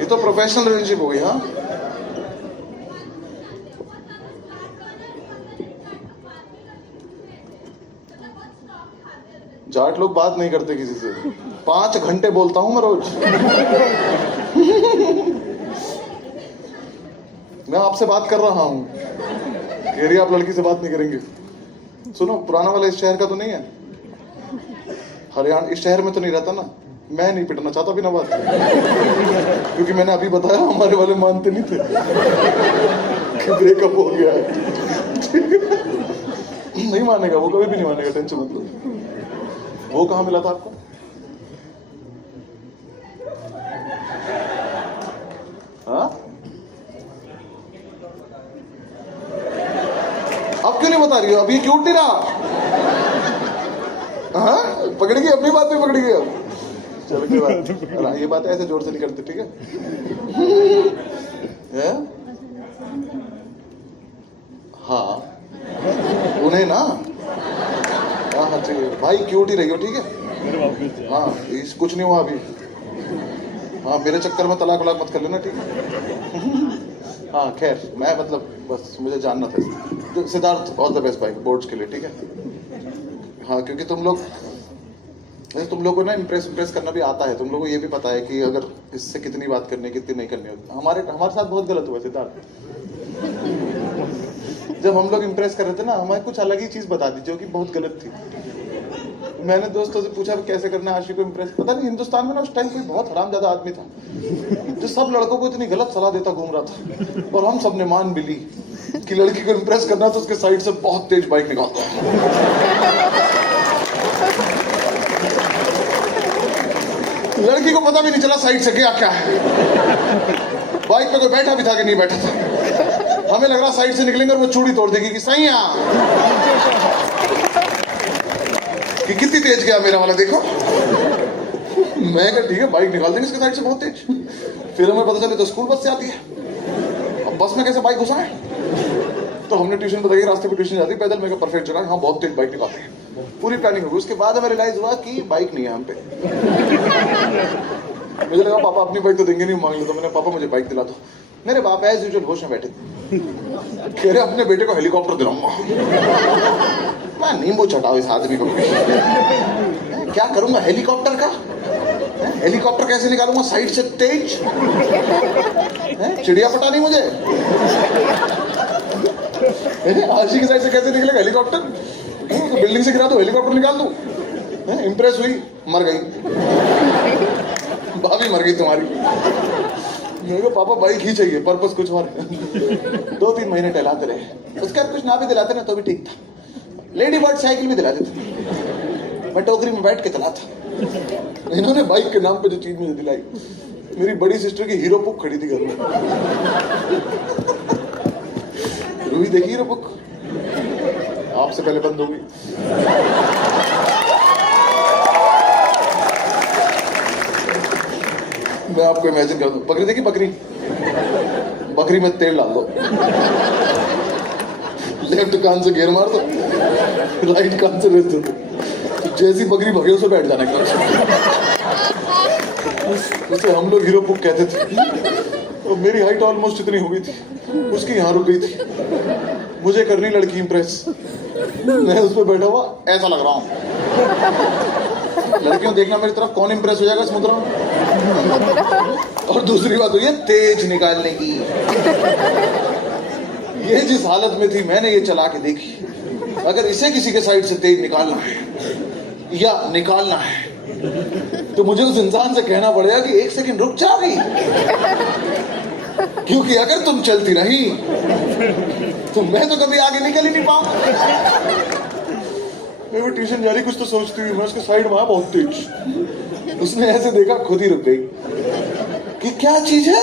तो प्रोफेशनल रिलेशनशिप हो गई। हाँ, जाट लोग बात नहीं करते किसी से। 5 घंटे बोलता हूं मैं रोज। मैं आपसे बात कर रहा हूं, कह रही आप लड़की से बात नहीं करेंगे। सुनो, पुराना वाला इस शहर का तो नहीं है, हरियाणा इस शहर में तो नहीं रहता ना। मैं नहीं पिटना चाहता बिना बात, क्योंकि मैंने अभी बताया हमारे वाले मानते नहीं थे कि ब्रेकअप हो गया है। नहीं मानेगा वो, कभी भी नहीं मानेगा, टेंशन मत लो। वो कहाँ मिला था आपको? हाँ, अब क्यों नहीं बता रही हो? अब ये क्यूट नहीं रहा। हाँ, पकड़ गई, अपनी बात भी पकड़ गई। अब चलो कोई बात, ये बात ऐसे जोर से नहीं करते, ठीक है? हाँ, उन्हें ना, हाँ चाहिए भाई, क्यूट ही रही हो, ठीक है? हाँ, कुछ नहीं हुआ अभी। हाँ, मेरे चक्कर में तलाक वलाक मत कर लेना, ठीक है? हाँ खैर, मैं मतलब बस मुझे जानना था। तो सिद्धार्थ, ऑल द बेस्ट भाई बोर्ड्स के लिए, ठीक है? हाँ, क्योंकि तुम लोग को ना इम्प्रेस करना भी आता है। तुम लोगों को ये भी पता है कि अगर इससे कितनी बात करनी, कितनी नहीं करनी होती। हमारे साथ बहुत गलत हुआ सिद्धार्थ। जब हम लोग इम्प्रेस कर रहे थे ना, हमें कुछ अलग ही चीज बता दी जो कि बहुत गलत थी। मैंने दोस्तों से पूछा कैसे करना है आशिक को इम्प्रेस। पता नहीं हिंदुस्तान में ना उस टाइम कोई बहुत हरामजादा आदमी था जो सब लड़कों को इतनी गलत सलाह देता घूम रहा था, और हम सबने मान भी ली कि लड़की को इम्प्रेस करना तो उसके साइड से बहुत तेज बाइक निकालता है। लड़की को पता भी नहीं चला साइड से गया क्या है। बाइक पे कोई बैठा भी था कि नहीं बैठा था। हमें लग रहा साइड से निकलेंगे और वो चूड़ी तोड़ देगी कि सही है कि कितनी तेज गया मेरा वाला, देखो। मैं कहा ठीक है, बाइक निकाल देंगे इसके साइड से बहुत तेज। फिर हमें पता चले तो स्कूल बस से आती है। अब बस में कैसे बाइक घुसाएं? तो हमने ट्यूशन बताई, रास्ते पे ट्यूशन जाती पैदल। मैं परफेक्ट जगह, हाँ बहुत तेज बाइक निकालते हैं। पूरी प्लानिंग होगी। उसके बाद हमें रियलाइज हुआ कि बाइक नहीं है हम पे। मुझे लगा पापा अपनी बाइक तो देंगे नहीं, मांग लो। तो मैंने, पापा मुझे बाइक दिला दो। मेरे बाप एज यूजुअल होश में बैठे थे, कह रहे अपने बेटे को हेलीकॉप्टर दिलाऊंगा। मैं नींबू चटाओ इस आदमी को। क्या करूंगा हेलीकॉप्टर का? हेलीकॉप्टर कैसे निकालूंगा साइड से तेज? चिड़िया पटानी मुझे? आशी की साइड से कैसे निकलेगा हेलीकॉप्टर? तो बिल्डिंग से गिरा दो, हेलीकॉप्टर निकाल दो। इंप्रेस हुई, मर गई। भाभी मर गई तुम्हारी। मेरे को पापा बाइक ही चाहिए, पर्पस कुछ और। 2-3 महीने टहलाते रहे। उसके बाद कुछ ना भी दिलाते ना तो भी ठीक था। लेडी बर्ड साइकिल भी दिला देते, मैं टोकरी में बैठ के चलाता। इन्होंने बाइक के नाम पे जो चीज मुझे दिलाई, मेरी बड़ी सिस्टर की हीरो बुक खड़ी थी घर में। रूही देखी हीरो बुक? आपसे पहले बंद होगी। मैं आपको इमेजिन कर दूं, बकरी देखी? बकरी में तेल डाल दो, लेफ्ट कान से गियर मार दो, राइट कान से रेस दे दो, तो जैसी बकरी भगे उसे बैठ जाना एकदम। उसे हम लोग हीरो बुक कहते थे। तो मेरी हाइट ऑलमोस्ट इतनी हो गई थी, उसकी यहाँ रुक गई थी। मुझे करनी लड़की इंप्रेस, मैं उस पर बैठा हुआ ऐसा लग रहा हूँ। लड़कियों देखना मेरी तरफ, कौन इंप्रेस हो जाएगा इस मुद्रा में? और दूसरी बात हुई है तेज निकालने की। ये जिस हालत में थी मैंने ये चला के देखी। अगर इसे किसी के साइड से तेज निकालना है या निकालना है तो मुझे उस इंसान से कहना पड़ेगा कि 1 सेकंड रुक जाओगी, क्योंकि अगर तुम चलती रही तो मैं तो कभी आगे निकल ही नहीं पाऊंगा। मैं भी ट्यूशन जा रही, कुछ तो सोचती हुई मैं उसके साइड में आया बहुत तेज। उसने ऐसे देखा, खुद ही रुक गई कि क्या चीज है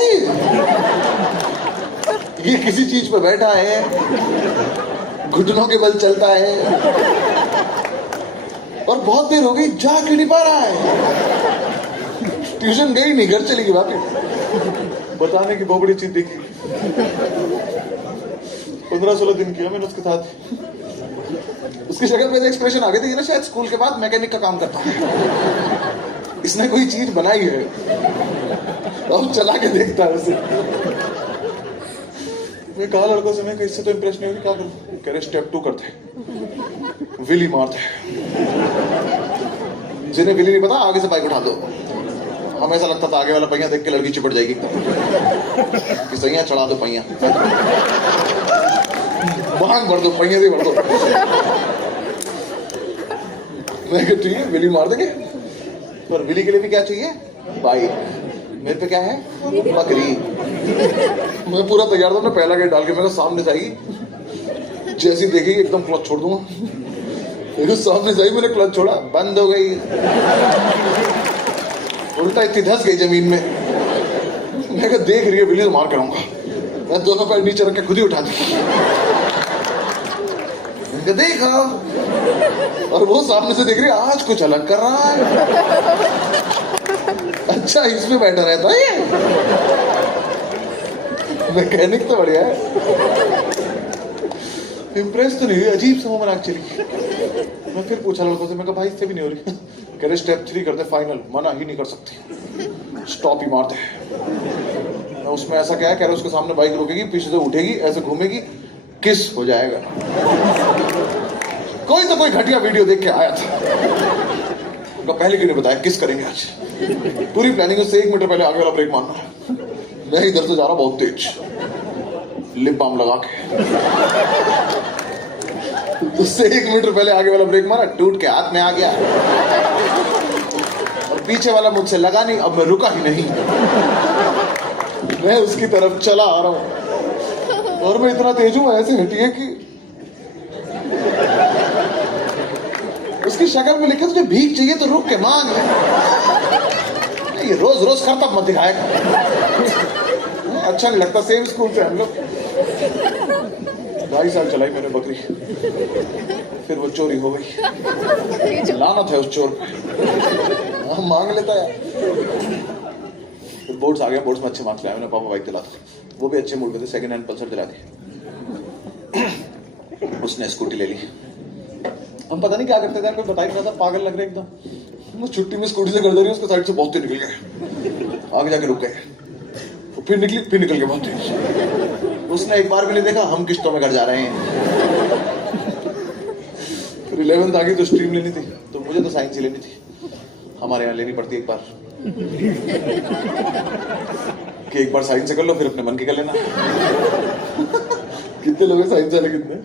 ये किसी चीज पर बैठा है, घुटनों के बल चलता है, और बहुत देर हो गई, जा क्यों नहीं पा रहा है? ट्यूशन गई नहीं, घर चली गई वापस। बताने की बहुत बड़ी चीज देखी। 15-16 दिन किया मैंने उसके साथ। उसकी शक्ल पे एक्सप्रेशन आ गई थी ना, शायद स्कूल के बाद मैकेनिक का काम करता है, इसने कोई चीज बनाई है, अब चला के देखता है उसे। मैं कहा लड़कों से, मैं इससे तो इंप्रेस नहीं होगी, क्या करूं? कह रहे स्टेप 2 करते, विली मारते। जिन्हें विली नहीं पता आगे से बाइक उठा दो। हमें ऐसा लगता था आगे वाला पहिया देख के लड़की चिपट जाएगी कि सही है, चढ़ा दो पहिया, भाग भर दो, पहिया से भर दो। मैं ठीक है विली मार देंगे, पर विली के लिए भी क्या चाहिए? बाइक। मेरे पे क्या है? बकरी। मैं पूरा तैयार था, मैं पहला गेट डाल के मेरे सामने जाएगी, जैसी देखेगी एकदम क्लच छोड़ दूंगा। फिर सामने जाई, मैंने क्लच छोड़ा, बंद हो गई, उल्टा इतनी धस गई जमीन में। मैं कहा देख रही है विली तो मार कराऊंगा। मैं दोनों पैर नीचे रख के खुद ही उठा दी, देखा, और वो सामने से देख रही है, आज कुछ अलग कर रहा है। अच्छा इसमें बैठा रहता है ये, मैकेनिक तो बढ़िया है। इम्प्रेस तो नहीं हुई, अजीब सा मोमेंट एक्चुअली। मैं फिर पूछा लड़कों से, मैं कहा भाई इससे भी नहीं हो रही। कह रहे स्टेप 3 करते, फाइनल, मना ही नहीं कर सकते, स्टॉप ही मारते। उसमें ऐसा क्या है? कह रहे उसके सामने बाइक रुकेगी, पीछे से उठेगी, ऐसे घूमेगी, किस हो जाएगा। कोई तो कोई घटिया वीडियो देख के आया था, उनका पहले क्यों नहीं बताया किस करेंगे आज। पूरी प्लानिंग से 1 मीटर पहले आगे वाला ब्रेक मारना। मैं इधर से जा रहा बहुत तेज, लिप बाम लगा के, उससे 1 मीटर पहले आगे वाला ब्रेक मारा, टूट के हाथ में आ गया, और पीछे वाला मुझसे लगा नहीं, अब मैं रुका ही नहीं, मैं उसकी तरफ चला आ रहा हूं, और मैं इतना तेज हूं, ऐसे हटी है कि उसकी शक्ल में लिखा तुझे भीख चाहिए तो रुक के मांग। ये रोज रोज करता मत दिखाएगा, अच्छा नहीं लगता। सेम स्कूल से हम लोग 2.5 साल चलाई मैंने बकरी, फिर वो चोरी हो गई, लानत है उस चोर पे, मांग लेता है। फिर बोर्ड्स आ गया, बोर्ड्स में अच्छे मार्क्स लाया मैंने, पापा बाइक दिला था, वो भी अच्छे मूड में थे, सेकंड हैंड पल्सर दिला दी, उसने स्कूटी ले ली। हम पता नहीं क्या करते थे, कोई बता ही नहीं था, पागल लग रहे एकदम। वो छुट्टी में स्कूटी से कर दे रही, उसके साइड से बहुत तेज निकल गए, आगे जाके रुक गए, फिर निकली, फिर निकल गए बहुत तेज। उसने एक बार भी नहीं देखा हम किस्तों में घर जा रहे हैं। फिर 11th आ गई तो स्ट्रीम लेनी थी, तो मुझे तो साइंस ही लेनी थी, हमारे यहाँ लेनी पड़ती एक बार कि एक बार साइंस से कर लो, फिर अपने मन की कर लेना। कितने लोग हैं साइंस वाले? कितने?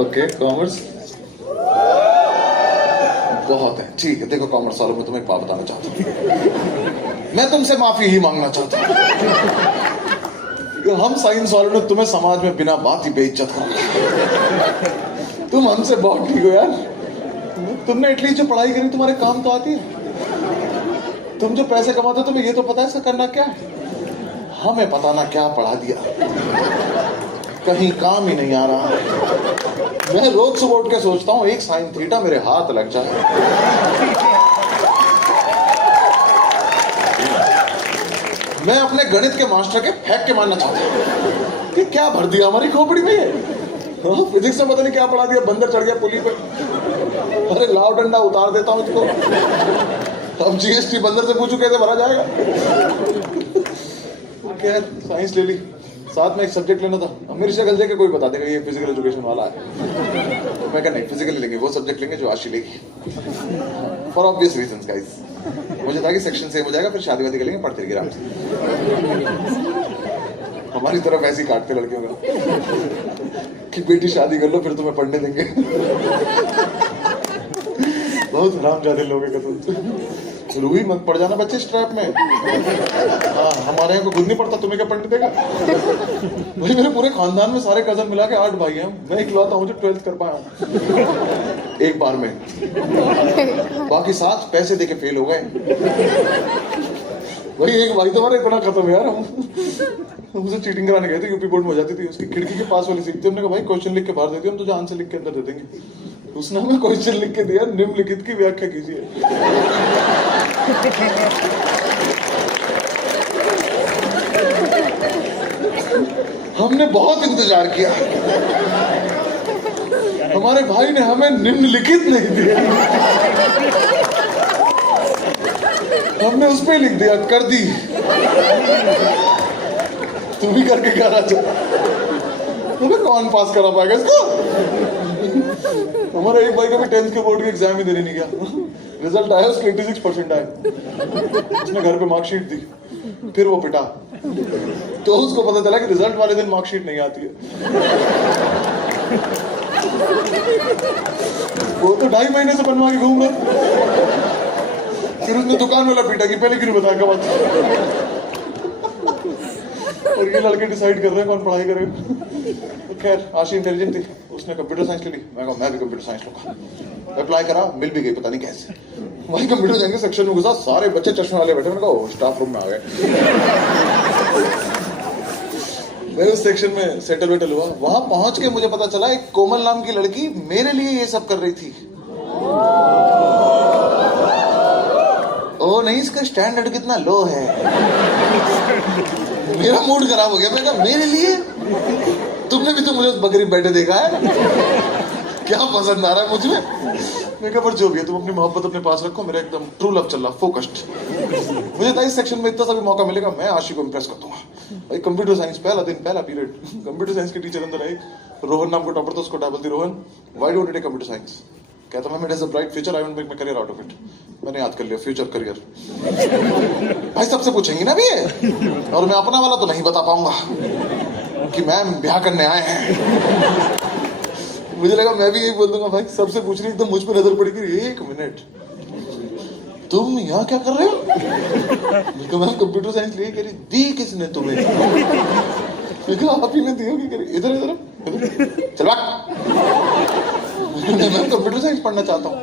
ओके, कॉमर्स बहुत है, ठीक है। देखो कॉमर्स वालों में तुम्हें एक बात बताना चाहता हूँ, मैं तुमसे माफी ही मांगना चाहता हूँ। हम साइंस वालों ने तुम्हें समाज में बिना बात ही बेइज्जत कर, तुम हमसे बहुत ठीक हो यार। तुमने एटलीस्ट जो पढ़ाई करी तुम्हारे काम तो आती है, तुम जो पैसे कमाते हो तुम्हें ये तो पता है इसका करना क्या है। हमें पता ना क्या पढ़ा दिया, कहीं काम ही नहीं आ रहा। मैं रोज सुबह उठ के सोचता हूँ एक साइन थीटा मेरे हाथ लग जाए। मैं अपने गणित के मास्टर के फेंक के मानना चाहता हूँ कि क्या भर दिया हमारी खोपड़ी में ये। फिजिक्स में पता नहीं क्या पढ़ा दिया, बंदर चढ़ गया पुली पे, अरे लाव डंडा उतार देता हूँ इसको। अब जीएसटी बंदर से पूछू कैसे भरा जाएगा। क्या साइंस ले ली, साथ में एक सब्जेक्ट लेना था। अब मेरी शक्ल देख के कोई बता देगा ये फिजिकल एजुकेशन वाला है, तो मैं कहा नहीं फिजिकल लेंगे, वो सब्जेक्ट लेंगे जो आशी लेगी, फॉर ऑब्वियस रीजंस गाइस। मुझे था कि सेक्शन सेम हो जाएगा, फिर शादी वादी करेंगे, पढ़ते रहेंगे आराम से। हमारी तरफ ऐसे ही काटते लड़कियों का कि बेटी शादी कर लो फिर तुम्हें पढ़ने देंगे। बहुत हरामजादे लोग हैं कसम से। रूही मत पड़ जाना बच्चे स्ट्रैप में। हाँ, हमारे यहाँ को खुद नहीं पड़ता, तुम्हें क्या पढ़ने देगा। भाई मेरे पूरे खानदान में सारे कजन मिला के 8 भाई हैं, मैं इकलौता हूँ जो 12th कर पाया एक बार में, बाकी 7 पैसे देके फेल हो गए। भाई एक भाई तुम्हारा इतना खत्म यार, हम उसे चीटिंग कराने गए थे, यूपी बोर्ड में हो जाती थी, उसकी खिड़की के पास वाली सीट थी। हमने कहा भाई क्वेश्चन लिख के बाहर देते, हम तुझे आंसर लिख के अंदर दे देंगे। उसने हमें क्वेश्चन लिख के दिया, निम्नलिखित की व्याख्या कीजिए। हमने बहुत इंतजार किया, हमारे भाई ने हमें निम्नलिखित नहीं दिया, हमने उस पे लिख दिया कर दी। तू भी करके क्या रहा था? तुम्हें कौन पास करा पाएगा इसको? हमारा एक भाई का भी 10th के बोर्ड के एग्जाम ही देने नहीं गया, रिजल्ट आया उसके 86% आए, उसने घर पे मार्कशीट दी, फिर वो पिटा, तो उसको पता चला कि रिजल्ट वाले दिन मार्कशीट नहीं आती है। वो तो 2.5 महीने से बनवा के घूम रहा, फिर उसने दुकान वाला पीटा कि पहले क्यों नहीं बताया बात। और ये लड़के डिसाइड कर रहे हैं कौन पढ़ाई करेगा। तो खैर आशी इंटेलिजेंट थी, उसने कंप्यूटर साइंस ले ली, मैं भी कंप्यूटर साइंस लूंगा। अप्लाई करा, मिल भी गई पता नहीं कैसे। वही कंप्यूटर साइंस के सेक्शन में घुसा, सारे बच्चे चश्मे वाले बैठे, मैंने कहा स्टाफ रूम में आ गए। मैं उस सेक्शन में सेटल वेटल हुआ, वहां पहुंच के मुझे पता चला एक कोमल नाम की लड़की मेरे लिए ये सब कर रही थी। ओ नहीं, इसका स्टैंडर्ड कितना लो है। मेरा मूड खराब हो गया, मैं कहा मेरे लिए? तुमने भी तो मुझे उस बकरी बैठे देखा है, क्या पसंद आ रहा है मुझमें? मैं कहा पर जो भी है तुम अपनी मोहब्बत अपने पास रखो, मेरा एकदम ट्रू लव चल रहा, फोकस्ड। मुझे था इस सेक्शन में इतना सा भी मौका मिलेगा मैं आशी को इम्प्रेस कर दूंगा। भाई कंप्यूटर साइंस पहला दिन पहला पीरियड, कंप्यूटर साइंस के टीचर अंदर आई, रोहन नाम को टॉपर था, उसको बोलती Rohan why do you take computer science? कहता ma'am it is a bright future, I want make my career out of it. मैंने याद कर लिया फ्यूचर करियर। भाई सबसे पूछेंगी ना भी ये, और मैं अपना वाला तो नहीं बता पाऊंगा कि मैम ब्याह करने आए हैं। मुझे लगा मैं भी यही बोल दूंगा, भाई सबसे पूछ रही एकदम मुझ पे नजर पड़ी कि 1 मिनट तुम यहाँ क्या कर रहे हो? तो मैम कंप्यूटर साइंस लिए, कह रही दी किसने तुम्हें? आप ही ने दी होगी, कह रही इधर इधर चल भाग। मैं कंप्यूटर साइंस पढ़ना चाहता हूँ।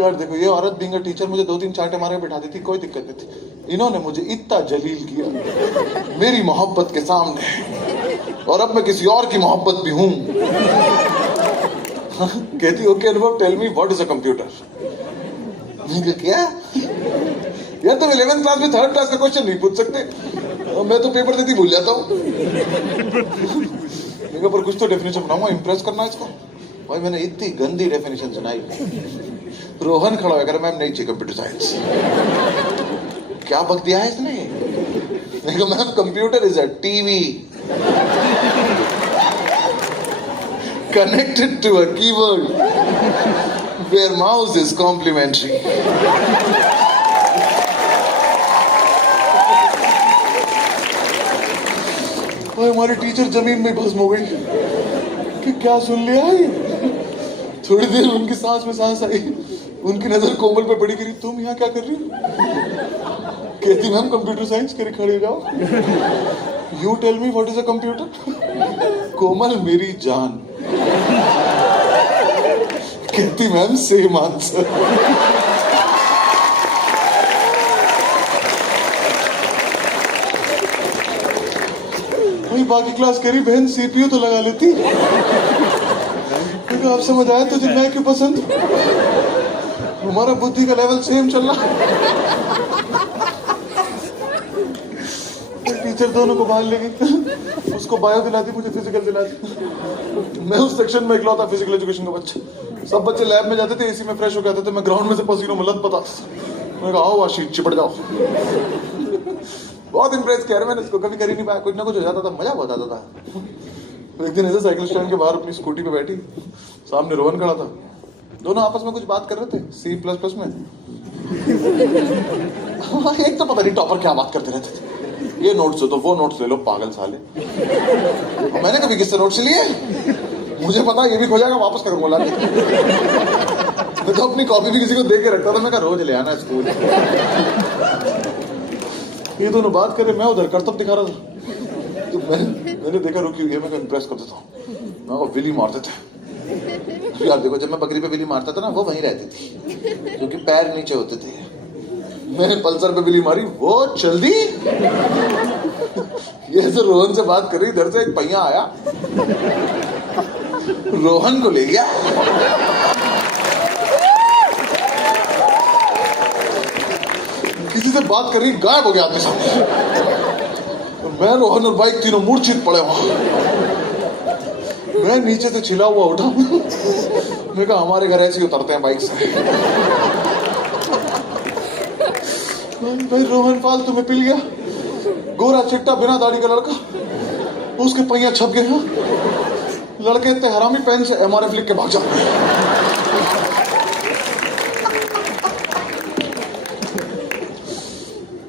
यार देखो ये औरत बीइंग अ टीचर मुझे 2-3 चांटे मारे बिठा देती, कोई दिक्कत नहीं थी। इन्होंने मुझे इतना जलील किया मेरी मोहब्बत के सामने, और अब मैं किसी और की मोहब्बत भी हूँ। कहती okay Anubhav tell me what is a computer. क्या यार तुम 11th क्लास में 3rd क्लास का क्वेश्चन नहीं पूछ सकते, और मैं तो पेपर देती भूल जाता हूँ। पर कुछ तो डेफिनेशन बनाऊंगा, इम्प्रेस करना इसको। भाई मैंने इतनी गंदी डेफिनेशन सुनाई, रोहन खड़ा होकर मैम नहीं चाहिए कंप्यूटर साइंस। क्या बक दिया है इसने? Ma'am computer is a TV connected to a keyboard where mouse is complimentary. हमारी टीचर जमीन में भस्म हो गई कि क्या सुन लिया है। थोड़ी देर उनकी सांस में सांस आई, उनकी नजर कोमल पे पड़ी, करी तुम यहाँ क्या कर रही हो? कहती मैम कंप्यूटर साइंस, करे खड़े हो जाओ। You tell me what is a computer. Komal मेरी जान, कहती मैम सेम आंसर। वही बाकी क्लास कह रही बहन सीपीयू तो लगा लेती। आप समझ आया तुझे मैं क्यों पसंद? हमारा बुद्धि का लेवल सेम चल रहा। टीचर दोनों को बाहर ले गई, उसको बायो दिलाती, मुझे फिजिकल दिलाती। मैं उस सेक्शन में इकलौता फिजिकल एजुकेशन का बच्चा। सब बच्चे लैब में जाते थे, एसी में फ्रेश हो जाते थे, मैं ग्राउंड में से पसीनों में लत-पतास। मैंने कहा आओ आशी चिपट जाओ। बहुत इंप्रेस किया मैंने इसको, कभी कर ही नहीं पाया, कुछ ना कुछ हो जाता था, मजा बहुत आता था। एक दिन ऐसे साइकिल स्टैंड के बाहर अपनी स्कूटी पे बैठी, सामने रोहन खड़ा था, दोनों आपस में कुछ बात कर रहे थे C++ में। एक तो पता नहीं टॉपर क्या बात करते रहते थे, ये नोट्स हो तो वो नोट्स ले लो पागल साले। मैंने कभी किससे नोट्स लिए? मुझे पता ये भी खो जाएगा, वापस करूंगा ला के। मैं तो अपनी कॉपी भी किसी को दे के रखता था, मैं कहा रोज ले आना स्कूल। ये दोनों बात कर रहे, मैं उधर करतब दिखा रहा था। तो मैंने देखा रुकी हुई है, मैं इम्प्रेस कर देता हूँ, मैं विली मारते थे। यार देखो जब मैं बकरी पे बिल्ली मारता था ना, वो वहीं रहती थी क्योंकि पैर नीचे होते थे। मैंने पल्सर पे बिल्ली मारी, वो चल दी। ये तो रोहन से बात कर रही, इधर से एक पहिया आया, रोहन को ले गया। किसी से बात कर रही, गायब हो गया आपके सामने। मैं रोहन और बाइक तीनों मूर्छित पड़े वहां। मैं नीचे से छिला हुआ उठा। मैं कहा हमारे घर ऐसे ही उतरते हैं बाइक से। भाई रोहन पाल तुम्हें पिल गया, गोरा चिट्टा बिना दाढ़ी का लड़का, उसके पहिया छप गए। लड़के इतने हरामी पेन से MRF लिख के भाग जा।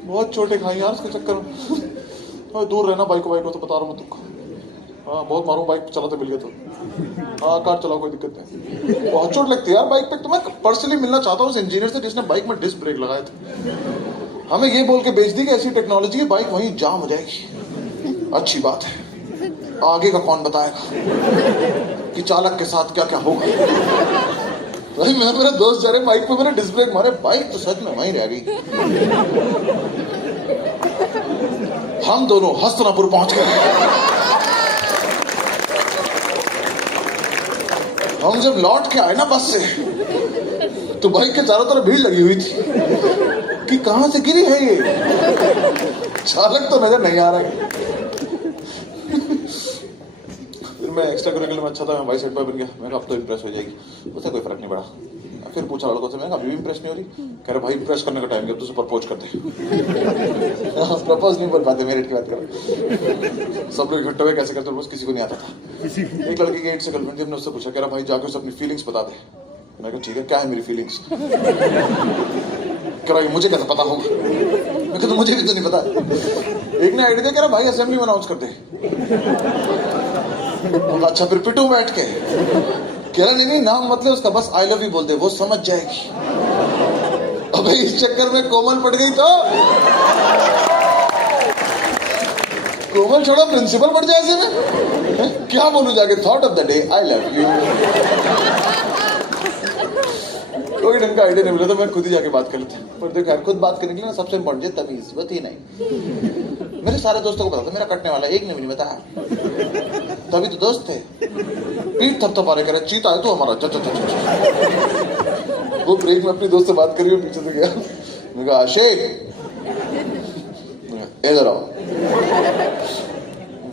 बहुत चोटें खाई यार उसके चक्कर में। और दूर रहना बाइक तो बता रहा हूँ तुमको। हाँ बहुत मारूं, बाइक चलाते मिल गया तो। हाँ कार चलाओ, कोई दिक्कत नहीं। बहुत चोट लगती है यार बाइक पे। तो मैं पर्सनली मिलना चाहता हूँ उस इंजीनियर से जिसने बाइक में डिस्क ब्रेक लगाए थे। हमें ये बोल के बेच दी कि ऐसी टेक्नोलॉजी है बाइक वहीं जाम हो जाएगी। अच्छी बात है, आगे का कौन बताएगा कि चालक के साथ क्या क्या होगा। भाई मैं मेरा दोस्त जा रहे बाइक पे, मैंने डिस्क ब्रेक मारे, बाइक तो सच में वहीं रह गई। हम दोनों हस्तिनापुर पहुंच गए। हम जब लौट के आए ना बस से, तो बाइक के चारों तरफ भीड़ लगी हुई थी कि कहां से गिरी है ये, चालक तो नजर नहीं आ रहा है। फिर मैं एक्स्ट्रा करिकुलर में अच्छा था, मैं वाइस हेड बॉय बन गया। मैं कहा अब तो इम्प्रेस हो जाएगी, उससे कोई फर्क नहीं पड़ा। फिर पूछा लड़कों से, मैं कहा अभी भी इम्प्रेस नहीं हो रही? कह रहे भाई इम्प्रेस करने का टाइम है, तुझे प्रपोज कर दे। प्रपोज नहीं बोल पाते, मेरिट की बात करो। सब लोग इकट्ठे हुए कैसे करते, किसी को नहीं आता था। एक लड़की की 8 से गर्लफ्रेंड थी, हमने उससे पूछा, कह रहा भाई जाके उसे अपनी फीलिंग्स बता दे। मैं कहा ठीक है, क्या है मेरी फीलिंग्स? कह रहा मुझे कैसे पता होगा? मैं कहता मुझे भी तो नहीं पता। एक ने आइडिया, कह रहा भाई असेंबली में अनाउंस कर दे। अच्छा फिर पिटू बैठ के। कह रहा नहीं नाम मतलब उसका, बस आई लव यू बोल दे, वो समझ जाएगी। अबे इस चक्कर में कोमल पड़ गई तो कोमल छोड़ो, प्रिंसिपल पड़ जाए ऐसे में। क्या बोलूं जाके, thought of the day I love you. कोई ढंग का आइडिया नहीं मिला तो मैं खुद ही जाके बात कर लेता। पर देखो यार, खुद बात करने के लिए ना सबसे इम्पोर्टेंट है तमीज, बत ही नहीं। मेरे सारे दोस्तों को पता था मेरा कटने वाला, एक ने भी नहीं बताया। तभी तो दोस्त थे। पीठ थपथपा रहे, करे चीता है तो हमारा। वो ब्रेक में अपनी दोस्त से बात करी, पीछे से गया। मैं कहा आशिक इधर आओ।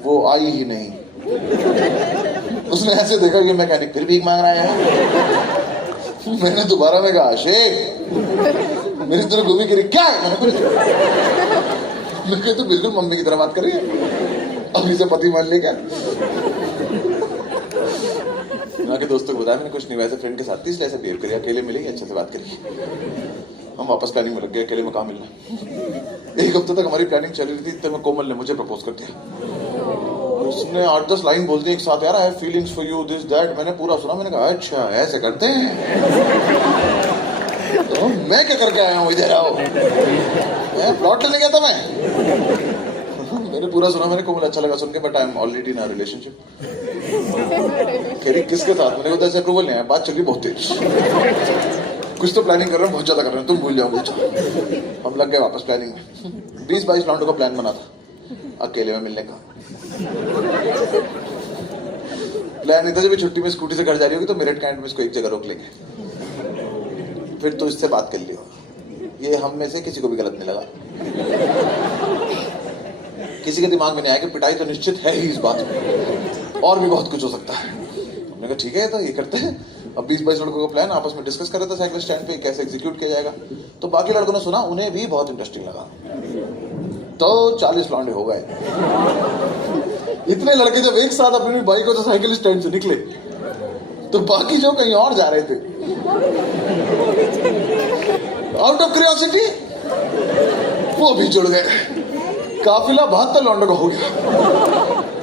वो आई ही नहीं। उसने ऐसे देखा कि मैकेनिक फिर भीख मांग रहा है। मैंने दोबारा में कहा आशिक, मेरी तरफ घूमी करी, क्या है? मैं तो बिल्कुल मम्मी की तरह बात कर रही है, अभी से पति मान ले क्या? आके दोस्तों को बताया मैंने, कुछ नहीं वैसे फ्रेंड के साथ थी इसलिए ऐसे बिहेव करिए, अकेले मिलेगी अच्छे से बात करिए। हम वापस प्लानिंग में लग गए, अकेले में कहाँ मिलना। 1 हफ्ते तक हमारी प्लानिंग चल रही थी, तब में कोमल ने मुझे प्रपोज कर दिया। उसने 8-10 लाइन बोल दी एक साथ, यार I have feelings for you this that. मैंने पूरा सुना, मैंने कहा अच्छा ऐसे करते हैं। तो मैं क्या करके आया हूँ, इधर आओ। प्लॉट लेने गया था मैं। मैंने पूरा सुना, मैंने कोमल अच्छा लगा सुन के, but I am already in a relationship. कह रही किसके साथ? मैंने कहा अप्रूवल नहीं है, बात चल रही बहुत तेज, कुछ तो प्लानिंग कर रहे हैं, बहुत ज्यादा कर रहे हैं, तुम भूल जाओगे। हम लग गए वापस प्लानिंग में। 20-22 राउंड का प्लान बना था अकेले में मिलने का। प्लान नहीं था जब छुट्टी में स्कूटी से घर जा रही होगी तो मेरठ कैंट में इसको एक जगह रोक लेंगे, फिर तो इससे बात कर लियो। ये हम में से किसी को भी गलत नहीं लगा। किसी के दिमाग में नहीं आया कि पिटाई तो निश्चित है ही इस बात में, और भी बहुत कुछ हो सकता है। हमने कहा ठीक है तो ये करते हैं। अब 20-22 लड़कों का प्लान आपस में डिस्कस कर रहे थे साइकिल स्टैंड पे, कैसे एग्जीक्यूट किया जाएगा। तो बाकी लड़कों ने सुना, उन्हें भी बहुत इंटरेस्टिंग लगा। तो 40 लौंडे हो गए। इतने लड़के जब एक साथ अपनी बाइकों से साइकिल स्टैंड से निकले, तो बाकी जो कहीं और जा रहे थे, आउट ऑफ क्यूरियोसिटी वो भी जुड़ गए। काफिला 72 लौंडों का हो गया।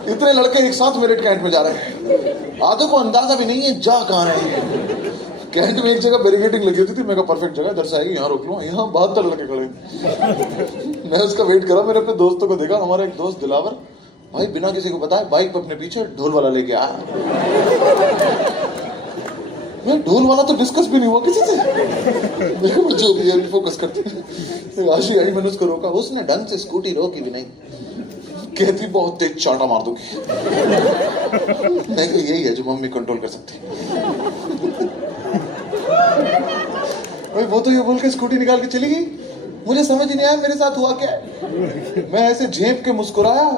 इतने लड़के एक साथ मेरठ कैंट में जा रहे हैं, आधों को अंदाजा भी नहीं है जा कहां रहे हैं। कैंट में एक जगह बैरिकेडिंग लगी होती थी, मैं कहा परफेक्ट जगह, इधर से आएगी यहाँ रोक लूँ। यहाँ 72 लड़के खड़े। मैं उसका वेट करा, मेरे अपने दोस्तों को देखा। हमारा एक दोस्त दिलावर भाई बिना किसी को बताए बाइक पर अपने पीछे ढोल वाला लेके आया। मैं ढोल वाला तो डिस्कस भी नहीं हुआ किसी से। जो भी है फोकस करते। आशी आई, मैंने उसको रोका, उसने ढंग से स्कूटी रोकी भी नहीं। कहती बहुत तेज चाटा मार दूंगी। मैं कहा यही है जो मम्मी कंट्रोल कर सकती। भाई वो तो ये बोल के स्कूटी निकाल के चली गई। मुझे समझ ही नहीं आया मेरे साथ हुआ क्या है। मैं ऐसे झेप के मुस्कुराया,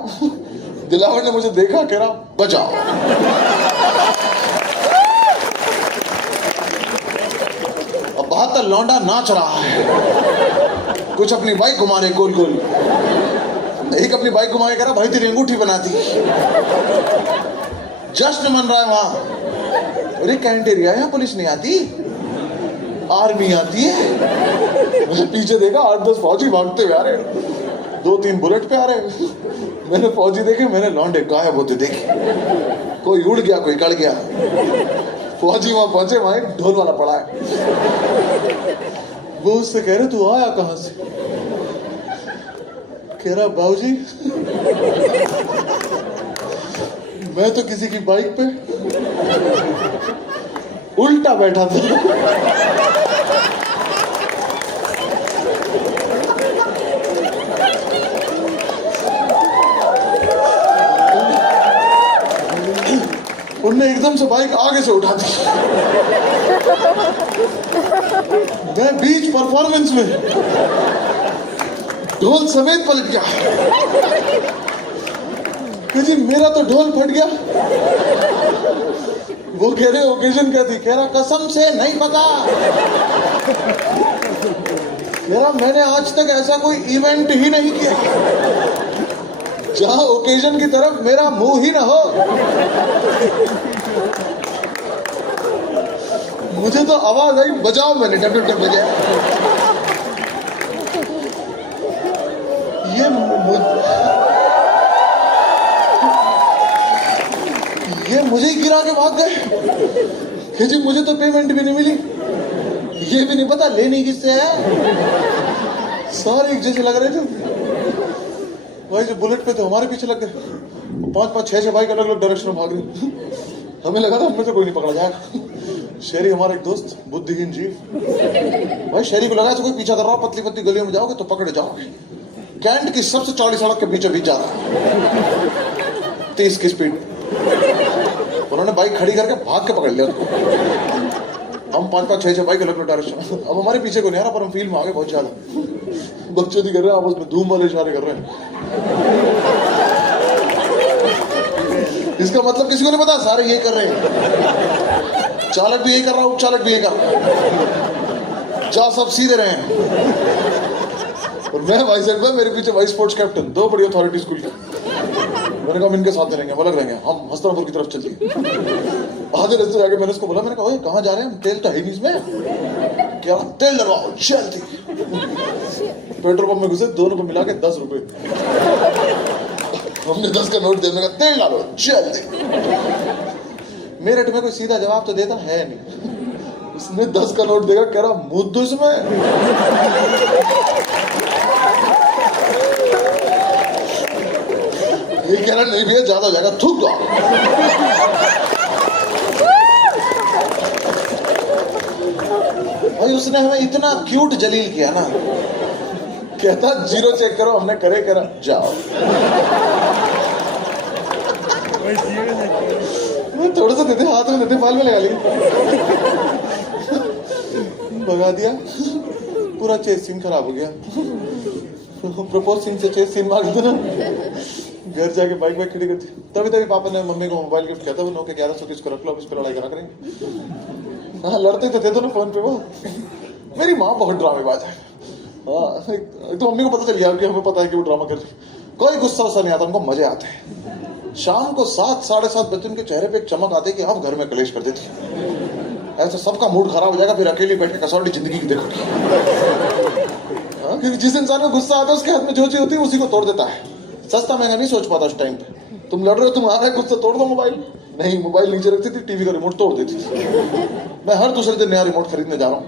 दिलावर ने मुझे देखा, कह रहा बजाओ। का लौंडा नाच रहा है, कुछ अपनी बाइक घुमा रहे गोल गोल। एक अपनी बाइक घुमा के कह रहा भाई तेरी अंगूठी बना दी। जश्न मन रहा है वहां। अरे कैंटेरिया यहाँ पुलिस नहीं आती, आर्मी आती है। मैंने पीछे देखा 8-10 फौजी भागते हुए आ रहे, 2-3 बुलेट पे आ रहे। मैंने फौजी देखे, मैंने लौंडे गायब होते देखे। कोई उड़ गया, कोई गड़ गया। फौजी वहां पहुंचे, वहां एक ढोल वाला पड़ा है। वो उससे कह रहे तू आया कहां से? कह रहा बाबूजी मैं तो किसी की बाइक पे उल्टा बैठा था। उनने एकदम से बाइक आगे से उठा दी। मैं बीच परफॉर्मेंस में ढोल समेत पलट गया कि जी मेरा तो ढोल फट गया। वो कह रहे ओकेजन क्या थी? कह रहा कसम से नहीं पता। कह रहा मैंने आज तक ऐसा कोई इवेंट ही नहीं किया जहां ओकेजन की तरफ मेरा मुंह ही ना हो। मुझे तो आवाज आई बजाओ, मैंने डब डब बजाया। ये मुझे ही गिरा के भाग गए कि जी मुझे तो पेमेंट भी नहीं मिली, ये भी नहीं पता लेनी किससे है। सारे एक जैसे लग रहे थे भाई। जो बुलेट पे थे हमारे पीछे लग गए। 5-5, 6-6 बाइक अलग अलग डायरेक्शन में भाग रहे। हमें लगा था हमें से कोई नहीं पकड़ा जाएगा। शेरी हमारा एक दोस्त, बुद्धिहीन जीव। भाई शेरी को लगा कोई पीछा कर रहा हो, पतली पतली गलियों में जाओगे तो पकड़े जाओगे। कैंट की सबसे चौड़ी सड़क के बीचों बीच जा रहा है 30 की स्पीड। उन्होंने बाइक खड़ी करके भाग के पकड़ लिया उसको। हम 5-5, 6-6 बाइक अलग अलग डायरेक्शन। अब हमारे पीछे को नहीं आ रहा, पर हम फील्ड में आगे बहुत ज्यादा। बच्चे नहीं कर रहे, आपस में धूम वाले इशारे कर रहे हैं। इसका मतलब किसी को नहीं पता, सारे ये कर रहे हैं। चालक भी यही कर रहा, उप चालक भी यही कर रहा। जा सब सीधे रहे हैं। और मैं वाइस साइड में, मेरे पीछे वाइस स्पोर्ट्स कैप्टन, 2 बड़ी अथॉरिटी स्कूल के। मैंने कहा हम इनके साथ रहेंगे, अलग रहेंगे। हम हस्तनापुर की तरफ चलिए। आधे रास्ते जाके मैंने उसको बोला, मैंने कहा ओए कहाँ जा रहे हैं? तेल तो है नहीं इसमें। क्या तेल डलवाओ, जल्दी। पेट्रोल पंप में घुसे, दोनों को मिला के 10 रुपए। हमने 10 का नोट देने का, तेल डालो जल्दी। मेरठ में कोई सीधा जवाब तो देता है नहीं। उसने 10 का नोट देगा, कह रहा मुद्दू इसमें। ये कह रहा नहीं भैया ज्यादा हो जाएगा, थूक दो। भाई उसने हमें इतना क्यूट जलील किया ना। कहता 0 चेक करो, हमने करे करा, जाओ। थोड़ा सा देते, हाथ में देते, बाल में लगा लिया, भगा दिया। पूरा चेस सीन खराब हो गया। प्रपोज सीन से चेस सीन मांग दो ना। घर जाके बाइक खड़ी करती। तभी पापा ने मम्मी को मोबाइल गिफ्ट किया था। वो Nokia 1100 की, इसको रख लो, इस पर लड़ाई करा करेंगे। हाँ लड़ते तो थे दोनों फोन पे। वो मेरी माँ बहुत ड्रामेबाज है। हाँ तो मम्मी को पता चल गया कि हमें पता है कि वो ड्रामा कर रही। कोई गुस्सा वुस्सा नहीं आता, उनको मजे आते हैं। शाम को 7, 7:30 बजे उनके चेहरे पे एक चमक आती है कि अब घर में कलेश कर देती है। ऐसा सबका मूड खराब हो जाएगा, फिर अकेले बैठ के कसौटी जिंदगी की देखोगी। क्योंकि जिस इंसान को गुस्सा आता है उसके हाथ में जो चीज होती है उसी को तोड़ देता है। सस्ता महंगा नहीं सोच पाता उस टाइम पे। तुम लड़ रहे हो, तुम आ रहे गुस्सा, तोड़ दो मोबाइल। नहीं, मोबाइल नीचे रखती थी, टीवी का रिमोट तोड़ देती थी। मैं हर दूसरे दिन नया रिमोट खरीदने जा रहा हूँ।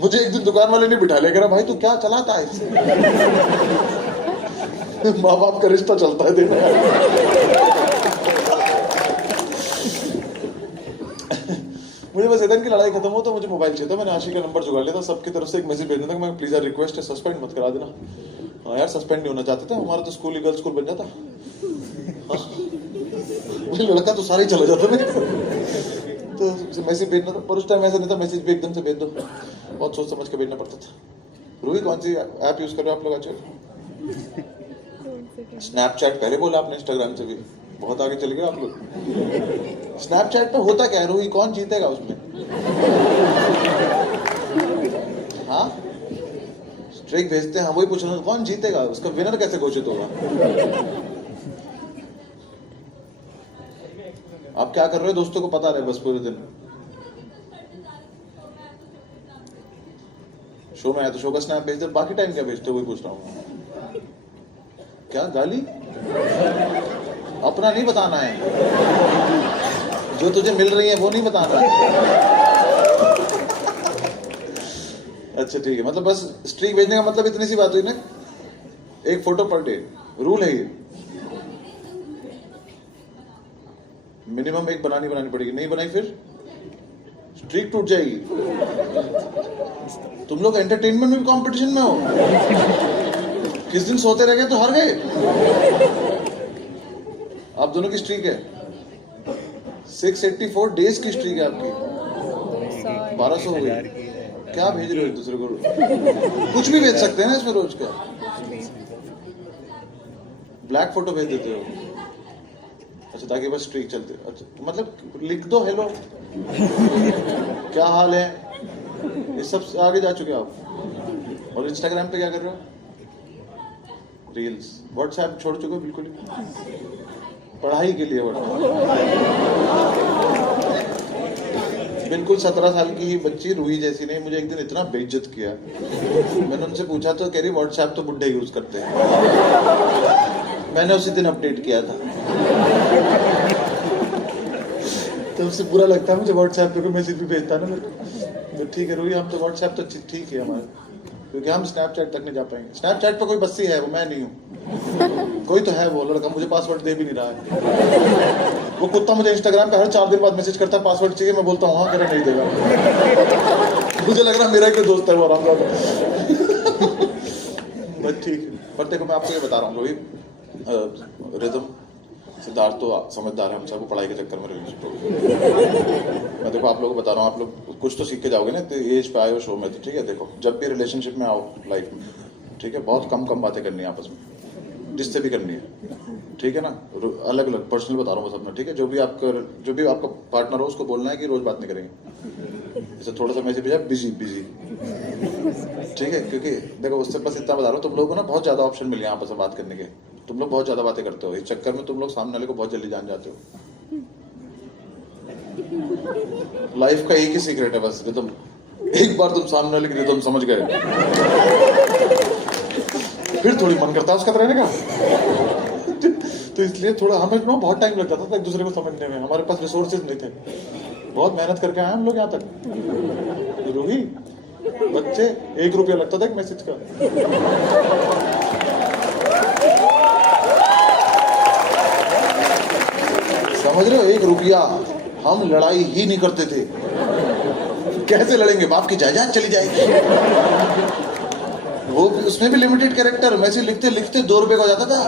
मुझे एक दिन दुकान वाले ने बिठा लिया, कह रहा भाई तू क्या चलाता है इससे? माँ बाप का रिश्ता चलता है देना। मुझे बस इधर की लड़ाई खत्म हो तो मुझे मोबाइल चाहिए था। मैंने आशी का नंबर जुगाड़ लिया था। सबकी तरफ से एक मैसेज भेजना था, मैं प्लीज यार रिक्वेस्ट है सस्पेंड मत करा देना। हाँ यार सस्पेंड नहीं होना चाहते थे, हमारा तो स्कूल ही गर्ल्स स्कूल बन जाता। मुझे लड़का तो सारे ही चला जाता था। तो मैसेज भेजना था, पर उस टाइम ऐसा नहीं था, मैसेज भी एकदम से भेज दो। बहुत सोच समझ के भेजना पड़ता था। रूही कौन सी ऐप यूज कर रहे हो आप लोग? अच्छा स्नैपचैट पहले बोला आपने, इंस्टाग्राम से भी बहुत आगे चल गए आप लोग। स्नैपचैट पे होता क्या है रूही? कौन जीतेगा उसमें? स्ट्रीक भेजते हैं, हम वही पूछ रहे हैं कौन जीतेगा, उसका विनर कैसे घोषित होगा? आप क्या कर रहे हो दोस्तों को पता रहे बस पूरे दिन। शो में आया तो शो का स्नैप भेजते, बाकी टाइम क्या भेजते हो वही पूछ रहा हूँ। क्या गाली? अपना नहीं बताना है, जो तुझे मिल रही है वो नहीं बताना है। अच्छा ठीक है, मतलब बस स्ट्रीक भेजने का मतलब इतनी सी बात हुई ना, एक फोटो पर डे रूल है ये। मिनिमम एक बनानी पड़ेगी, नहीं बनाई फिर स्ट्रीक टूट जाएगी। तुम लोग एंटरटेनमेंट में कंपटीशन में हो, किस दिन सोते रह गए तो हार गए। आप दोनों की स्ट्रीक है 684 डेज की स्ट्रीक है आपकी, 1200 हो गई। क्या भेज रहे हो एक दूसरे को? कुछ भी भेज सकते हैं ना इसमें रोज का। ब्लैक फोटो भेज देते हो, अच्छा ताकि बस स्ट्रीक चलते। अच्छा मतलब लिख दो हेलो क्या हाल है, ये सब आगे जा चुके आप। और इंस्टाग्राम पे क्या कर रहे हो? रील्स। व्हाट्सएप छोड़ चुके हो बिल्कुल ही, पढ़ाई के लिए बिल्कुल। 17 साल की ही बच्ची रूही जैसी ने मुझे एक दिन इतना बेइज्जत किया, मैंने उनसे पूछा तो कह रही व्हाट्सएप तो बुड्ढे यूज करते हैं। मैंने उसी दिन अपडेट किया था। तो उससे बुरा लगता है मुझे, व्हाट्सएप पे कोई मैसेज भी भेजता है ना मेरे को, तो ठीक है रूही हम तो व्हाट्सएप तो ठीक है हमारे, क्योंकि हम स्नैपचैट तक नहीं जा पाएंगे। स्नैपचैट पे कोई बस्सी है, वो मैं नहीं हूँ, कोई तो है वो लड़का, मुझे पासवर्ड दे भी नहीं रहा है। वो कुत्ता मुझे इंस्टाग्राम पे हर 4 दिन बाद मैसेज करता है पासवर्ड चाहिए, मैं बोलता हूँ हाँ करें, नहीं देगा। मुझे लग रहा मेरा ही कोई दोस्त है वो आराम का। बस ठीक है, पर देखो मैं आपको ये बता रहा हूँ रोहित, रिदम सिद्धार्थ तो समझदार है, हम सबको पढ़ाई के चक्कर में रिलेशनशिप हो गया। मैं देखो आप लोगों को बता रहा हूँ, आप लोग कुछ तो सीख के जाओगे ना, तो एज पे आए हो शो में, तो ठीक है देखो जब भी रिलेशनशिप में आओ लाइफ में, ठीक है बहुत कम बातें करनी है आपस में, जिससे भी करनी है, ठीक है ना। अलग अलग पर्सनल बता रहा हूँ बस अपना, ठीक है। जो भी आपका पार्टनर हो उसको बोलना है कि रोज बात नहीं करेंगे, जैसे थोड़ा सा मैसेज भेजा बिजी, ठीक है। क्योंकि देखो उससे बस इतना बता रहा हूँ, तुम लोगों को ना बहुत ज्यादा ऑप्शन मिले आपस में बात करने के, तुम लोग बहुत ज्यादा बातें करते हो, इस चक्कर में तुम लोग सामने वाले को बहुत जल्दी जान जाते हो। लाइफ का एक ही सीक्रेट है बस, रिदम। एक बार तुम सामने वाले की रिदम समझ गए, फिर थोड़ी मन करता है उसका रहने का। तो इसलिए थोड़ा हमें ना बहुत टाइम लग जाता था एक दूसरे को समझने में, हमारे पास रिसोर्सेज नहीं थे, बहुत मेहनत करके आए हम लोग यहाँ तक। रूही बच्चे 1 रुपया लगता था एक मैसेज का। समझ रहे हो, 1 रुपया। हम लड़ाई ही नहीं करते थे, कैसे लड़ेंगे, बाप की जायदाद चली जाएगी। वो उसमें भी लिमिटेड कैरेक्टर, मैसेज लिखते लिखते 2 रुपए का हो जाता था।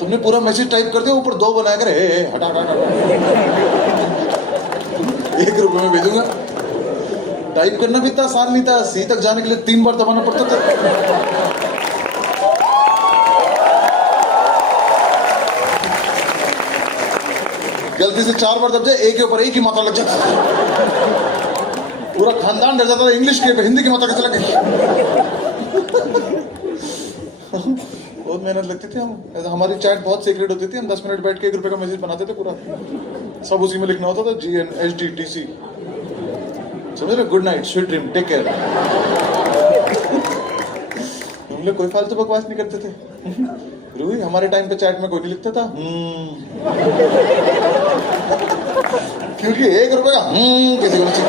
तुमने पूरा मैसेज टाइप कर दिया, ऊपर 2 बनाकर हटा 1 रुपए में भेजूंगा। टाइप करना भी इतना आसान नहीं था, सी तक जाने के लिए 3 बार दबाना पड़ता था। गलती से 4 बार दब जाए, एक के ऊपर एक ही मात्रा लग जाता, पूरा खानदान डर जाता था, इंग्लिश के हिंदी की मात्रा कैसे लग गई। बहुत मेहनत लगती थी हम, हमारी चैट बहुत सीक्रेट होती थी, हम 10 मिनट बैठ के 1 रुपए का मैसेज बनाते थे, पूरा सब उसी में लिखना होता था, GNHDTC, समझ रहे, good night, sweet dream, take care. हम लोग कोई फालतू बकवास नहीं करते थे। रूही हमारे टाइम पे चैट में कोई नहीं लिखता था क्योंकि 1 रुपए का किसी को नहीं,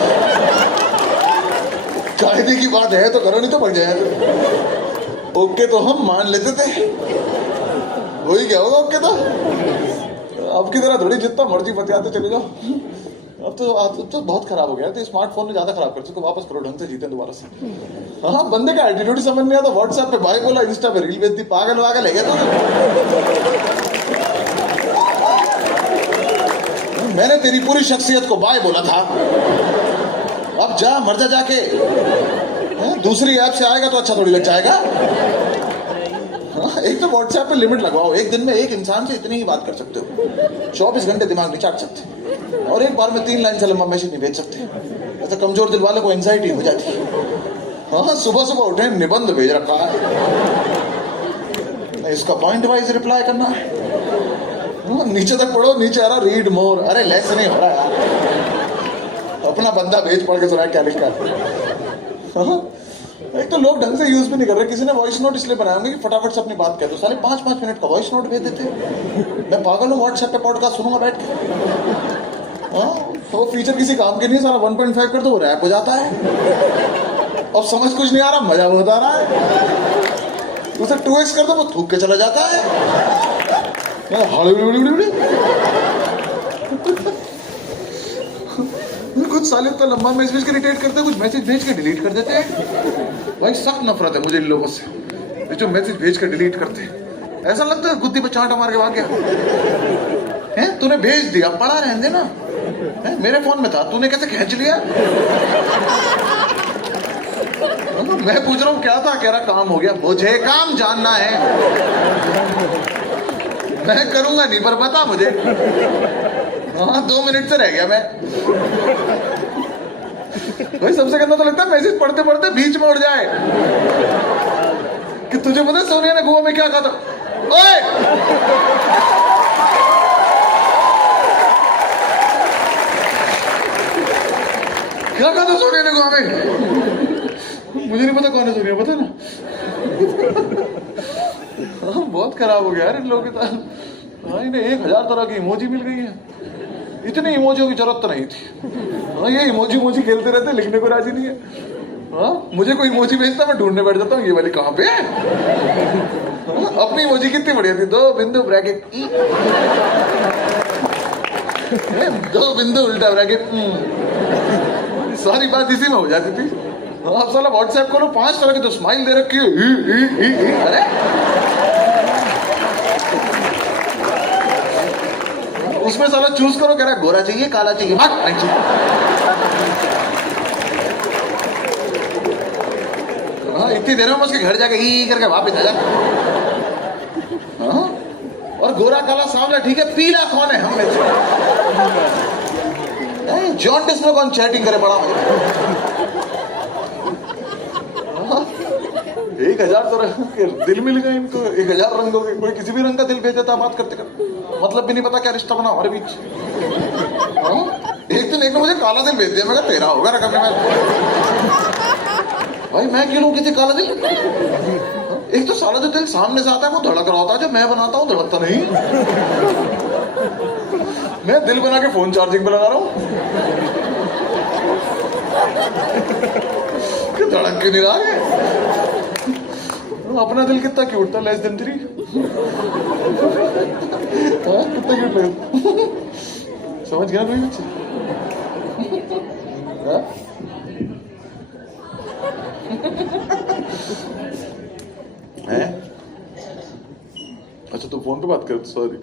कायदे की बात है तो करो, नहीं तो बढ़ जाए। ओके तो हम मान लेते थे, वही क्या होगा ओके तो। अब की तरह थोड़ी जितना मर्जी बतियाते चले जाओ। अब तो बहुत खराब हो गया, तो स्मार्टफोन ने ज्यादा खराब कर, उसको वापस करो, ढंग से जीते दोबारा से। हाँ बंदे का एटीट्यूड समझ नहीं आता, व्हाट्सएप पे भाई बोला, इंस्टा पे रील भेज दी, पागल वागल है क्या तू? मैंने तेरी पूरी शख्सियत को बाय बोला था, अब जा मर जा जाके। दूसरी ऐप से आएगा तो अच्छा थोड़ी लग जाएगा। एक तो व्हाट्सएप पे लिमिट लगवाओ, एक दिन में एक इंसान से इतनी ही बात कर सकते हो, 24 घंटे दिमाग नहीं चाट सकते, और एक बार में 3 लाइन से लंबा मैसेज नहीं भेज सकते, ऐसा कमजोर दिल वाले को एंजाइटी हो जाती है। हाँ, सुबह सुबह उठे निबंध भेज रखा है, इसका पॉइंट वाइज रिप्लाई करना है। नीचे तक पढ़ो, नीचे आ रहा रीड मोर, अरे लेस नहीं हो रहा यार, अपना बंदा भेज पढ़ के सुना क्या लिखा है। हाँ? एक तो लोग ढंग से यूज भी नहीं कर रहे। किसी ने वॉइस नोट इसलिए बनाया होंगे कि फटाफट से अपनी बात कह दो। साले 5-5 मिनट का वॉइस नोट भेज देते। मैं पागल हूँ व्हाट्सएप पे पॉडकास्ट सुनूंगा बैठ के? हाँ, तो फीचर किसी काम के नहीं, सारा 1.5 कर दो वो रैप हो जाता है। अब समझ कुछ नहीं आ रहा, मजा बहुत आ रहा है। उसे 2x कर दो वो थूक के चला जाता है। कुछ साले तो लंबा मैसेज के रिटेट करते हैं, कुछ मैसेज भेज के डिलीट कर देते हैं। भाई सख्त नफरत है मुझे इन लोगों से, जो मैसेज भेज के डिलीट करते हैं। ऐसा लगता है गुद्दी पे चांटा मार के भाग गया है। तूने भेज दिया, पढ़ा रहने दे ना। मेरे फोन में था, तूने कैसे खींच लिया? मैं पूछ रहा हूँ क्या था? कह रहा काम हो गया। मुझे काम जानना है, मैं करूंगा नहीं पर बता मुझे। हाँ 2 मिनट से रह गया मैं। भाई सबसे गंदा तो लगता है मैसेज पढ़ते पढ़ते बीच में उड़ जाए कि तुझे पता सोनिया ने गोवा में क्या कहा था? ओए क्या कहा था सोनिया ने गोवा में? मुझे नहीं पता कौन है सोनिया, पता ना। हाँ, बहुत खराब हो गया यार इन लोगों के साथ। हाँ, इन्हें 1000 तरह की इमोजी मिल गई है। इतनी इमोजियों की जरूरत तो नहीं थी। हाँ, ये इमोजी खेलते रहते, लिखने को राजी नहीं है। हाँ, मुझे कोई इमोजी भेजता मैं ढूंढने बैठ जाता हूँ, ये वाली कहाँ पे है। हाँ, अपनी इमोजी कितनी बढ़िया थी, 2 बिंदु ब्रैकेट, 2 बिंदु उल्टा ब्रैकेट, सारी बात इसी में हो जाती थी। आप साला व्हाट्सएप खोलो 5 तरह की तो स्माइल दे रखी है। अरे उसमें साला चूज करो, कह रहा है गोरा चाहिए काला चाहिए, भाग नहीं चाहिए। हाँ, इतनी देर में उसके घर जाके ई करके वापस आ जा। हाँ, और गोरा काला सांवला ठीक है, पीला कौन है हम में से? जॉन्डिस में कौन चैटिंग करे बड़ा? 1000 तरह के दिल मिल गए इनको, 1000 रंगों के। कोई किसी भी रंग का दिल भेज देता बात करते करते, मतलब भी नहीं पता क्या रिश्ता बना हमारे बीच। एक दिन एक ने मुझे काला दिल भेज दिया, मैं कहा तेरा होगा रकम में। भाई मैं क्यों लूं किसी काला दिल? एक तो साला जो दिल सामने से आता है वो धड़क रहा होता है, जो मैं बनाता हूँ धड़कता नहीं। मैं दिल बना के फोन चार्जिंग पे लगा रहा हूँ, धड़क क्यों नहीं रहा है? अपना दिल कितना क्यूट था, लेस देन 3। कितना क्यूट लगा, समझ गया भाई बच्चे? अच्छा तो फोन पे बात कर, सॉरी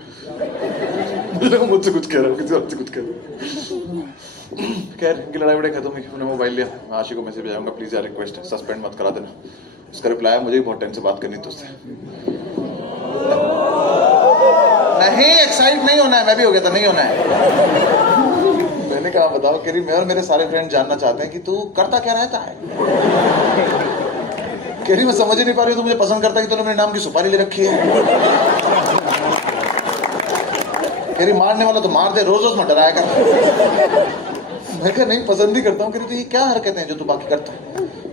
मुझसे कुछ कह रहा हूँ, किसी और से कुछ कह रहा हूँ। खैर इनकी लड़ाई वड़ाई खत्म हुई, मैंने मोबाइल लिया, आशी को मैसेज भेजाऊंगा, प्लीज यार रिक्वेस्ट है सस्पेंड मत करा देना। उसका रिप्लाई है, मुझे भी बहुत टाइम से बात करनी है तुझसे। नहीं एक्साइट नहीं होना है, मैं भी हो गया था, नहीं होना है। मैंने कहा बताओ, कह रही मैं और मेरे सारे फ्रेंड जानना चाहते हैं कि तू करता क्या रहता है। कह रही मैं समझ ही नहीं पा रही हूँ, तू मुझे पसंद करता है कि तूने मेरे नाम की सुपारी ले रखी है। कह रही मारने वाला तो मार दे, रोज रोज मत डराया कर। मैं कहा नहीं पसंद ही करता हूँ। कह रही तो ये क्या हरकतें हैं जो तू बाकी करता है?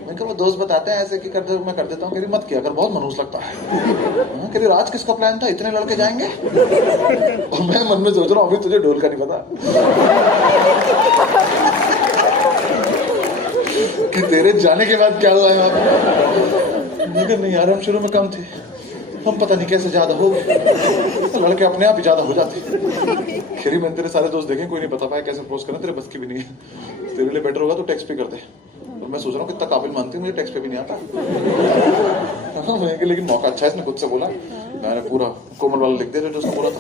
मैं कहा वो दोस्त बताते हैं ऐसे कि कर दे, मैं कर देता हूँ। कह रही मत किया कर, बहुत मनहूस लगता है। कह रही आज किसका प्लान था, इतने लड़के जाएंगे? और मैं मन में सोच रहा हूँ अभी तुझे ढोल का नहीं पता कि तेरे जाने के बाद क्या हुआ है वहां पर। नहीं यार हम शुरू में कम थे, हम पता नहीं कैसे ज्यादा हो गए, लड़के अपने आप ही ज्यादा हो जाते। खैरी मैंने तेरे सारे दोस्त देखे, कोई नहीं बता पाया कैसे प्रपोज करना, तेरे बस की भी नहीं है। तेरे लिए बेटर होगा तो टेक्स्ट पे कर दे। और मैं सोच रहा हूँ कितना काबिल मानती हूँ, मुझे टेक्स्ट पे भी नहीं आता। लेकिन मौका अच्छा है, इसने खुद से बोला। मैंने पूरा कोमल वाला लिख दिया जो उसने बोला था।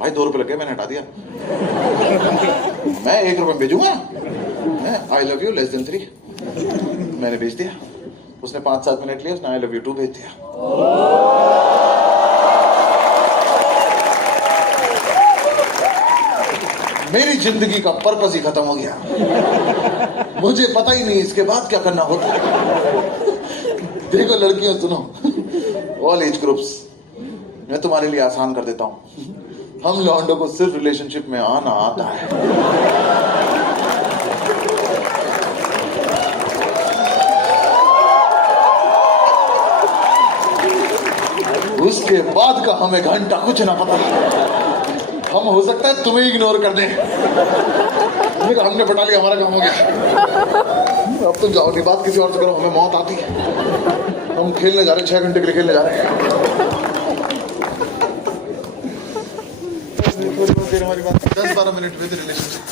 भाई 2 रुपए लगे, मैंने हटा दिया। मैं 1 रुपए भेजूंगा, I love you less than 3 मैंने भेज दिया। उसने 5-7 मिनट लिए, उसने आई लव यू 2 भेज दिया। मेरी जिंदगी का पर्पस ही खत्म हो गया। मुझे पता ही नहीं इसके बाद क्या करना होता है। देखो लड़कियां सुनो, ऑल एज ग्रुप्स, मैं तुम्हारे लिए आसान कर देता हूं। हम लौंडों को सिर्फ रिलेशनशिप में आना आता है। उसके बाद का हमें घंटा कुछ ना पता। हम हो सकता है तुम्हें इग्नोर कर दें, हमने पटा लिया, हमारा काम हो गया। अब तुम जाओ, नहीं बात किसी और से करो, हमें मौत आती है। हम खेलने जा रहे हैं, 6 घंटे के लिए खेलने जा रहे हैं। हमारी बात 10-12 मिनट में रिलेशनशिप,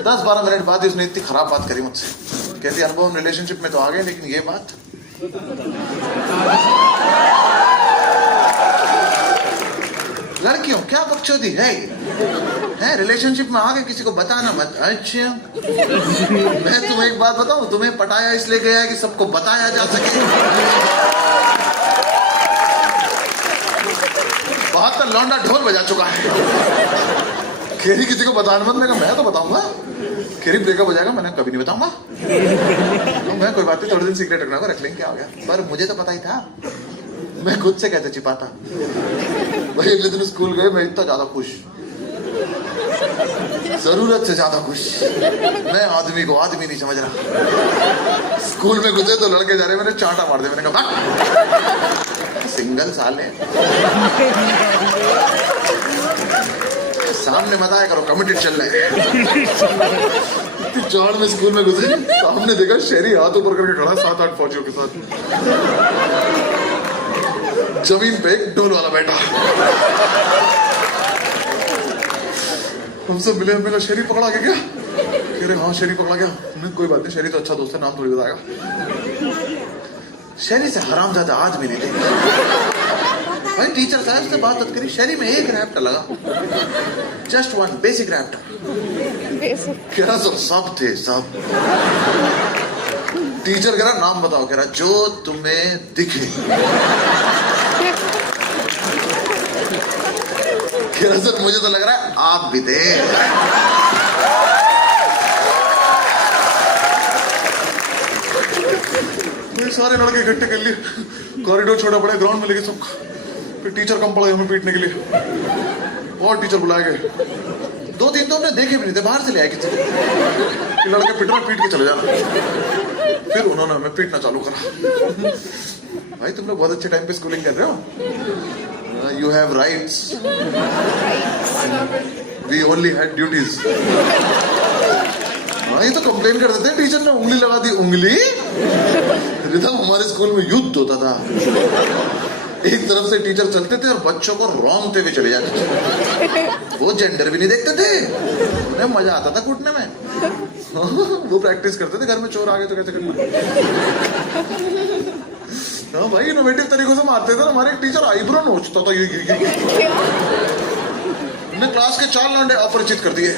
10-12 मिनट बाद उसने इतनी खराब बात करी मुझसे। कहती अनुभव हम रिलेशनशिप में तो आ गए, लेकिन ये बात लड़कियों क्या बकचोदी है रिलेशनशिप में आगे किसी को बताना मत। अच्छा मैं तुम्हें एक बात बताऊं, तुम्हें पटाया इसलिए गया है कि सबको बताया जा सके। 72 लौंडा ढोल बजा चुका है। खेरी किसी को बताना मत, मैं तो बताऊंगा। खेरी ब्रेकअप हो जाएगा, मैंने कभी नहीं बताऊंगा। तो मैं कोई बात नहीं, थोड़े दिन सीक्रेट रखना, रख लेंगे, क्या हो गया। पर मुझे तो पता ही था, मैं खुद से कैसे छिपाता। भाई अगले दिन स्कूल गए, मैं इतना ज्यादा खुश, जरूरत से ज्यादा खुश। मैं आदमी को आदमी नहीं समझ रहा। स्कूल में घुसे तो लड़के जा रहे, मैंने चांटा मार दिया। मैंने कहा सिंगल साल है, सामने मत आया करो, कमिटेड चल रहा है। चार में स्कूल में घुसे, सामने देखा शहरी हाथ ऊपर करके खड़ा 7-8 फौजियों के साथ। जमीन पे एक ढोल वाला बैठा। हमसे मिले, हमने कहा शहरी पकड़ा के क्या? कह रहे हाँ शहरी पकड़ा गया। नहीं कोई बात नहीं, शहरी तो अच्छा दोस्त है, नाम थोड़ी बताएगा। शहरी से हरामजादा आज भी नहीं थे भाई। टीचर साहब से बात करी, शहरी में एक रैप्टर लगा, जस्ट वन बेसिक रैप्टर। कह रहा सब थे सब। टीचर कह रहा नाम बताओ, कह रहा जो तुम्हें दिखे। कह रहा सर मुझे तो लग रहा है आप भी थे। सारे लड़के इकट्ठे कर लिए, कॉरिडोर छोटा पड़ा, ग्राउंड में लेके सब। फिर टीचर कम पड़ा हमें पीटने के लिए, और टीचर बुलाए गए। 2-3 तो हमने देखे भी नहीं थे, बाहर से ले आए किसी को। लड़के पिट रहे, पीट के चले जाना। फिर उन्होंने हमें पीटना चालू करा। भाई तुम लोग बहुत अच्छे टाइम पे स्कूलिंग कर रहे हो। You have rights, we only had duties. हाँ ये तो कंप्लेन कर देते हैं, टीचर ने उंगली लगा दी। उंगली रिदम, हमारे स्कूल में युद्ध होता था। एक तरफ से टीचर चलते थे और बच्चों को रोंगते हुए चले जाते थे। वो जेंडर भी नहीं देखते थे, उन्हें मजा आता था कूटने में। वो प्रैक्टिस करते थे, घर में चोर आ गए तो कैसे करना। हाँ भाई इनोवेटिव तरीकों से मारते थे। हमारे टीचर आईब्रो नोचता था, ये क्लास के 4 लौंडे अपरिचित कर दिए।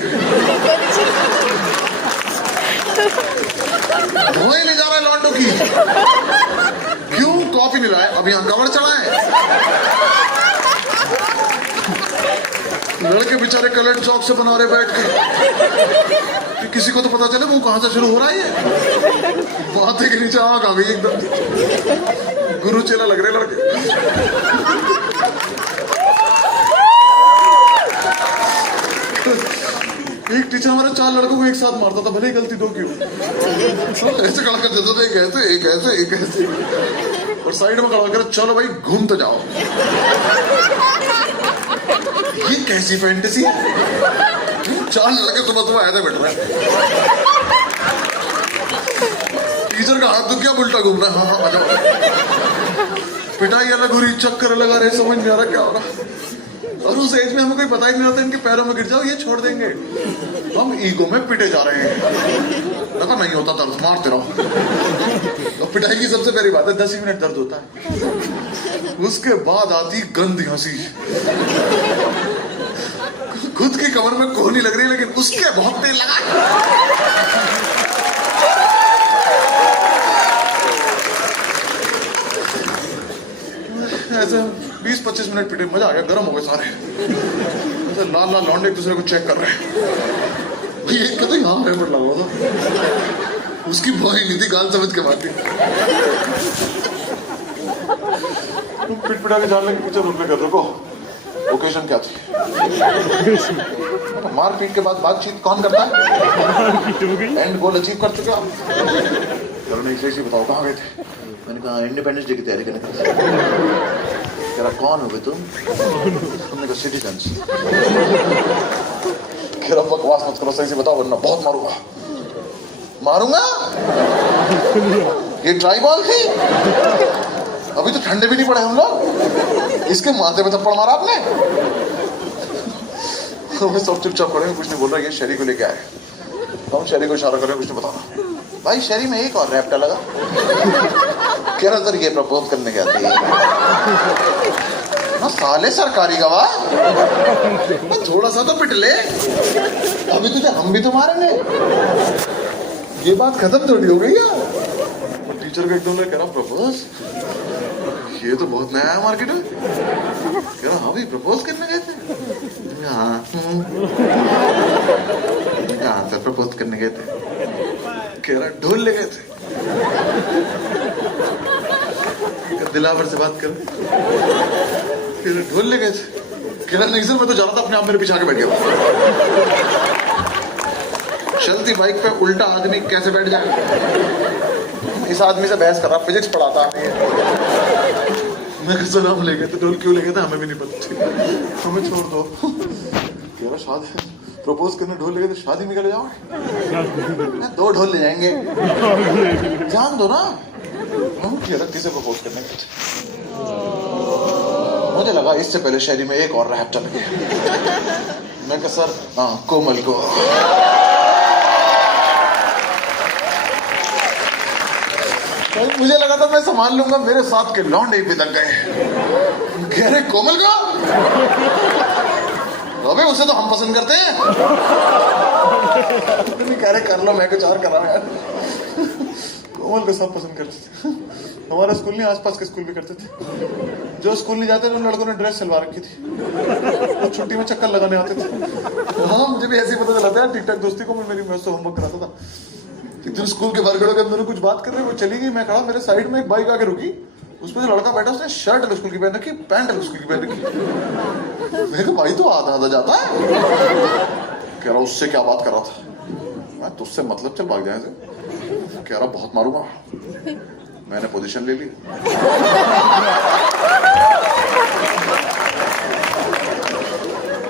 धोए ले जा रहा है लौंडों की। क्यों? कॉफी नहीं लाए, अब यहाँ कवर चढ़ा है। लड़के बेचारे कलर्ड चौक से बना रहे बैठ के, कि किसी को तो पता चले वो कहां से शुरू हो रहा है। माथे के नीचे आग आ गई एकदम। गुरु चेला लग रहे लड़के। एक टीचर हमारे 4 लड़कों को एक साथ मारता था, भले ही गलती 2 क्यों। ऐसे खड़ा कर देता था, एक ऐसे एक ऐसे एक ऐसे, और साइड में खड़ा कर चलो भाई घूम तो जाओ। ये कैसी फैंटेसी है? 4 लड़के सुबह ऐसे बैठ रहे हैं। टीचर का हाथ दुख गया, उल्टा घूम रहा है। हाँ आ जाओ। पिटाई अलग हो रही, चक्कर लगा रहे, समझ नहीं आ रहा क्या हो रहा। और उस एज में हमें कोई पता ही नहीं होता, इनके पैरों में गिर जाओ ये छोड़ देंगे। हम ईगो में पिटे जा रहे हैं। देखो नहीं होता दर्द, मारते रहो। तो पिटाई की सबसे पहली बात है 10 मिनट दर्द होता है, उसके बाद आती गंदी हंसी। खुद की कमर में कोहनी लग रही है, लेकिन उसके बहुत तेल लगा। ऐसे 20-25 मिनट पिटे, मजा आ गया, गर्म हो गए सारे। ऐसे लाल लाल लौंडे एक दूसरे को चेक कर रहे हैं। भाई एक का तो यहाँ हेलमेट लगा हुआ था, उसकी भाई नहीं थी, गाल समझ के मारती। तुम पिटपिटा के जाने के पीछे रुकने कर रुको। ओकेजन क्या थी? मारपीट के बाद बातचीत कौन करता है? एंड गोल अचीव कर चुके हो आप। चलो नहीं सही बताओ कहाँ गए थे? मैंने कहा इंडिपेंडेंस डे की तैयारी करने। कह रहा कौन हो गए तुम? तुमने कहा सिटीजन्स। कह रहा बकवास मत करो, सही से बताओ वरना बहुत मारूंगा। मारूंगा? ये ट्राई बॉल थी? अभी तो ठंडे भी नहीं पड़े हम लोग, इसके माथे पे थप्पड़ मारा आपने। सब चुपचाप खड़े हैं, कुछ नहीं बोल रहा। ये शरी को लेके आए, हम शरी को इशारा कर रहे हैं, कुछ नहीं बताना। भाई शरी में एक और रैप्टा लगा। कह रहा सर ये प्रपोज करने गया था ना, साले सरकारी गवाह, थोड़ा सा तो पिट ले, अभी तुझे हम भी तो मारेंगे। ये बात खत्म थोड़ी हो गई यार। टीचर को एकदम कह रहा प्रपोज, ये तो बहुत नया है मार्केट में। कह रहा हाँ भाई प्रपोज करने गए थे? हाँ सर प्रपोज करने गए थे। कह रहा ढोल ले गए थे? दिलावर से बात कर। कह रहा ढोल ले गए थे? कह रहा नहीं सर मैं तो जा रहा था, अपने आप मेरे पीछे आके बैठ गया। चलती बाइक पे उल्टा आदमी कैसे बैठ जाए? इस आदमी से बहस कर रहा, फिजिक्स पढ़ाता है। मैं सर हम ले गए थे, ढोल क्यों ले गए थे हमें भी नहीं पता, हमें छोड़ दो। कह रहा शादी प्रपोज करने ढोल ले गए तो शादी में कर जाओगे? 2 ढोल ले जाएंगे, जान दो ना। कह रहा किसे प्रपोज करने गए थे? मुझे लगा इससे पहले शहरी में एक और रैप चल गया। मैं कहा सर हाँ कोमल को। मुझे लगा था मैं संभाल लूंगा, मेरे साथ के लौंडे भी तक गए। कह रहे कोमल को? अबे उसे तो हम पसंद करते हैं। कह रहे कर लो, मैं कुछ और कर रहा हूं यार। कोमल को सब पसंद करते थे। हमारा स्कूल नहीं, आसपास के स्कूल भी करते थे। जो स्कूल नहीं जाते उन लड़कों ने ड्रेस सिलवा रखी थी, वो छुट्टी में चक्कर लगाने आते थे। हाँ मुझे भी ऐसे ही पता चला था यार, ठीक ठाक दोस्ती को मेरी मैं होमवर्क कराता था। एक दिन स्कूल के बारगड़ों के अंदर कुछ बात कर रहे, वो चली गई, मैं खड़ा, मेरे साइड में एक बाइक आके रुकी, उसमें जो लड़का बैठा उसने शर्ट स्कूल की पहन रखी, पैंट स्कूल की पहन रखी। मैं कहा भाई तो आधा आधा जाता है। कह रहा उससे क्या बात कर रहा था? मैं तुझसे मतलब चल भाग जाए। कह रहा बहुत मारूंगा। मैंने पोजीशन ले ली।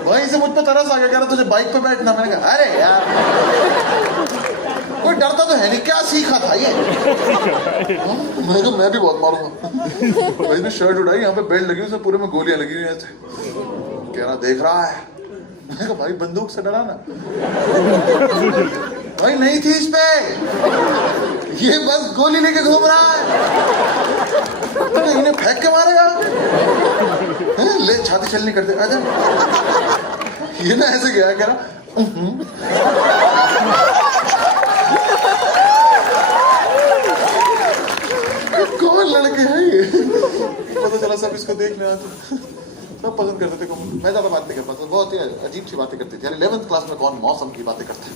भाई से मुझ पे तरस आ गया, कह रहा तुझे बाइक पे बैठना। मैंने कहा अरे यार कोई डरता तो है नहीं, क्या सीखा था ये? मैं भी बहुत मारूंगा। भाई ने शर्ट उठाई, यहाँ पे बेल्ट लगी, उसमें पूरे में गोलियां लगी हुई थे। कह रहा देख रहा है? मैं कहा भाई बंदूक से डरा ना। भाई नहीं थी इस पे, ये बस गोली लेके घूम रहा है। इन्हें फेंक के मारेगा? ले छाती चल नहीं करते। आजा। ये ना ऐसे गया, कह रहा कौन लड़के हैं ये? पता चला सब इसको देखने आते, सब पसंद करते थे। मैं ज्यादा बात नहीं कर पाता, बहुत ही अजीब सी बातें करती थी। 11th क्लास में कौन मौसम की बातें करता है?